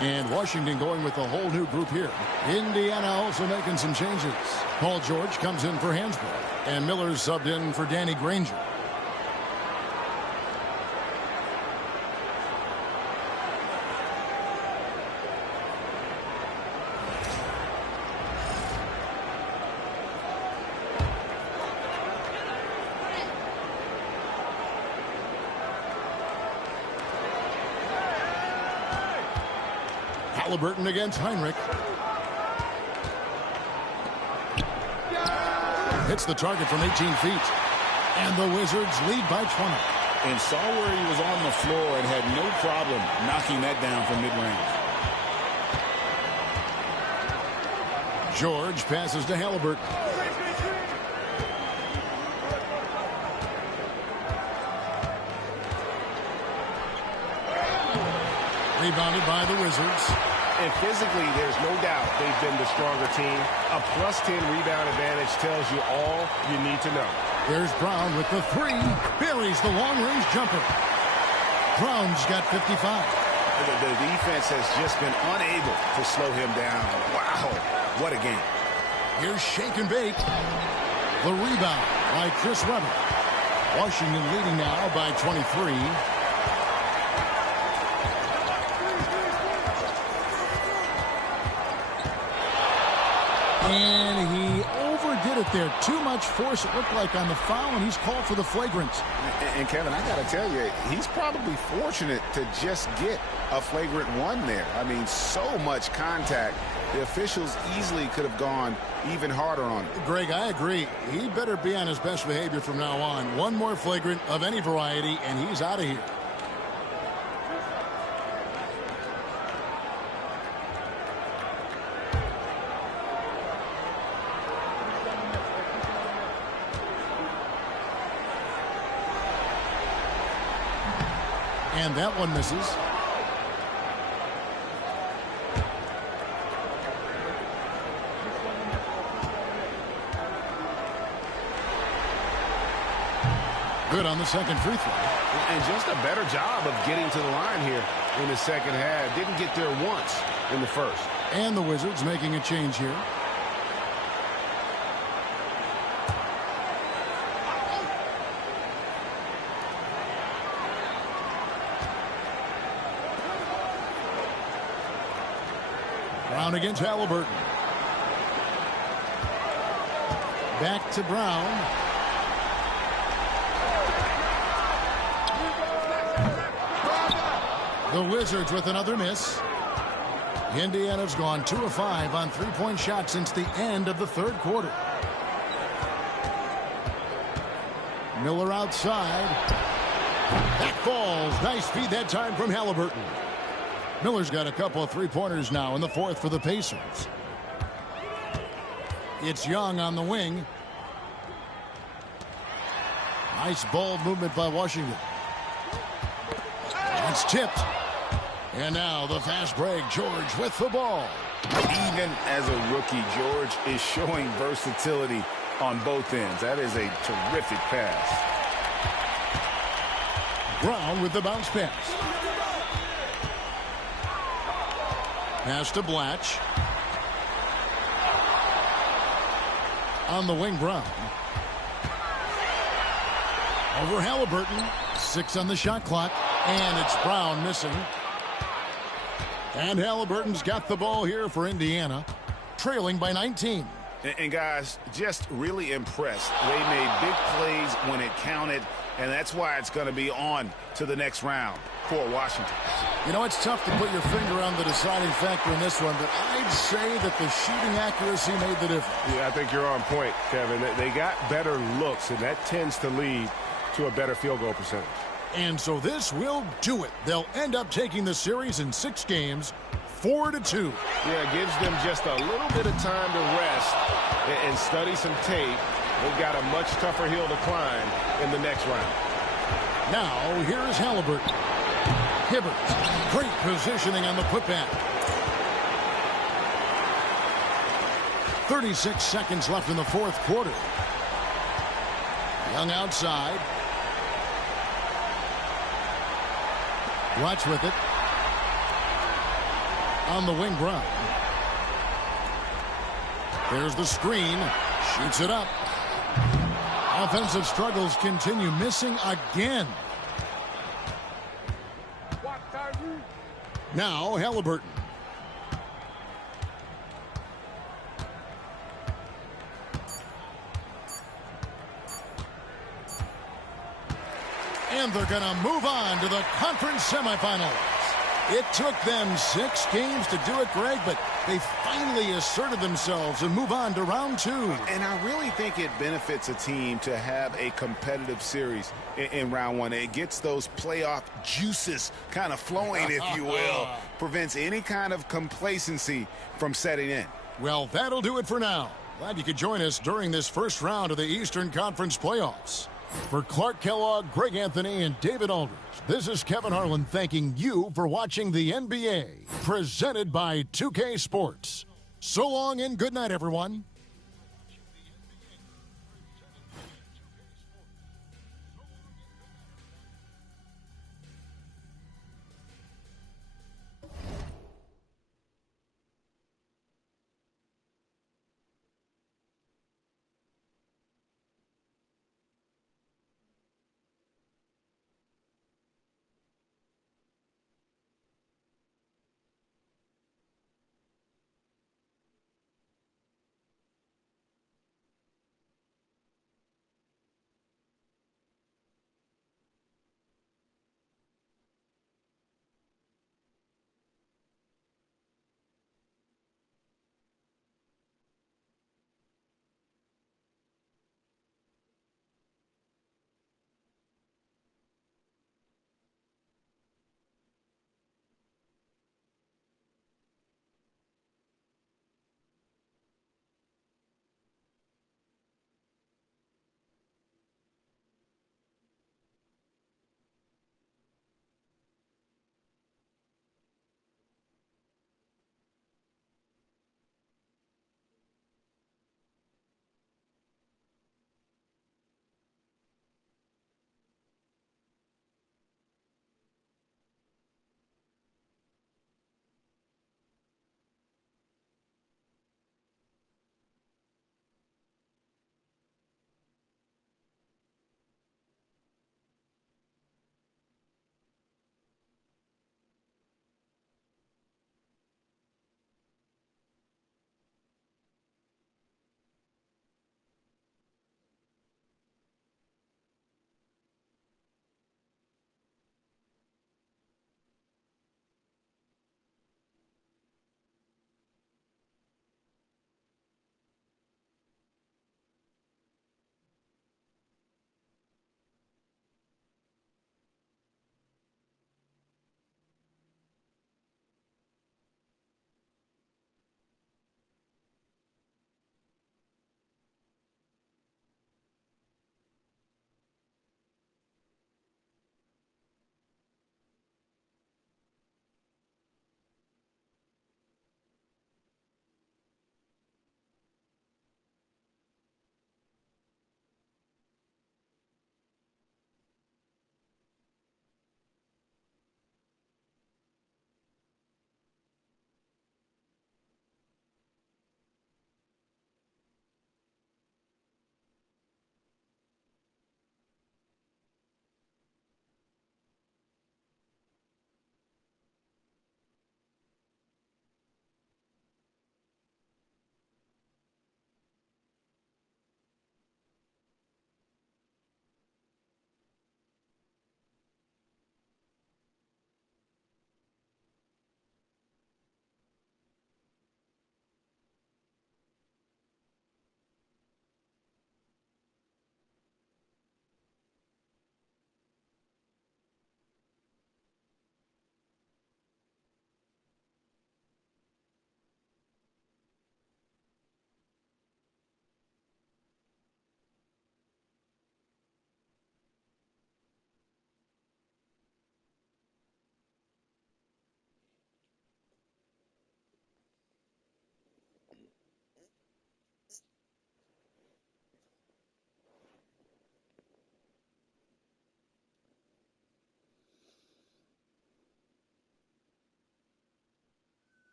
And Washington going with a whole new group here. Indiana also making some changes. Paul George comes in for Hansbrough. And Miller's subbed in for Danny Granger. Halliburton against Heinrich. Hits the target from 18 feet. And the Wizards lead by 20. And saw where he was on the floor and had no problem knocking that down from mid-range. George passes to Halliburton. Rebounded by the Wizards. And physically, there's no doubt they've been the stronger team. A +10 rebound advantage tells you all you need to know. There's Brown with the three. Buries the long-range jumper. Brown's got 55. The defense has just been unable to slow him down. Wow, what a game. Here's shake and bake. The rebound by Chris Webber. Washington leading now by 23. And he overdid it there. Too much force, it looked like, on the foul, and he's called for the flagrant. And Kevin, I got to tell you, he's probably fortunate to just get a flagrant one there. I mean, so much contact. The officials easily could have gone even harder on him. Greg, I agree. He better be on his best behavior from now on. One more flagrant of any variety, and he's out of here. And that one misses. Good on the second free throw. And just a better job of getting to the line here in the second half. Didn't get there once in the first. And the Wizards making a change here. Brown against Halliburton. Back to Brown. The Wizards with another miss. Indiana's gone 2 of 5 on three-point shots since the end of the third quarter. Miller outside. That falls. Nice feed that time from Halliburton. Miller's got a couple of three-pointers now in the fourth for the Pacers. It's Young on the wing. Nice ball movement by Washington. It's tipped. And now the fast break. George with the ball. Even as a rookie, George is showing versatility on both ends. That is a terrific pass. Brown with the bounce pass. Pass to Blatch. On the wing, Brown. Over Halliburton. 6 on the shot clock. And it's Brown missing. And Halliburton's got the ball here for Indiana. Trailing by 19. And guys, just really impressed. They made big plays when it counted, and that's why it's going to be on to the next round for Washington. You know, it's tough to put your finger on the deciding factor in this one, but I'd say that the shooting accuracy made the difference. Yeah, I think you're on point, Kevin. They got better looks, and that tends to lead to a better field goal percentage. And so this will do it. They'll end up taking the series in 6 games, 4-2. Yeah, it gives them just a little bit of time to rest and study some tape. They've got a much tougher hill to climb in the next round. Now, here is Halliburton. Hibbert, great positioning on the putback. 36 seconds left in the fourth quarter. Young outside. Watch with it. on the wing ground. There's the screen. Shoots it up. Offensive struggles continue. Missing again. Now Halliburton. And they're going to move on to the conference semifinals. It took them 6 games to do it, Greg, but they finally asserted themselves and move on to round 2. And I really think it benefits a team to have a competitive series in round 1. It gets those playoff juices kind of flowing, if you will. Prevents any kind of complacency from setting in. Well, that'll do it for now. Glad you could join us during this first round of the Eastern Conference playoffs. For Clark Kellogg, Greg Anthony, and David Aldridge, this is Kevin Harlan thanking you for watching the NBA, presented by 2K Sports. So long and good night, everyone.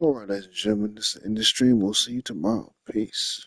All right, ladies and gentlemen, this is the end of the stream. We'll see you tomorrow. Peace.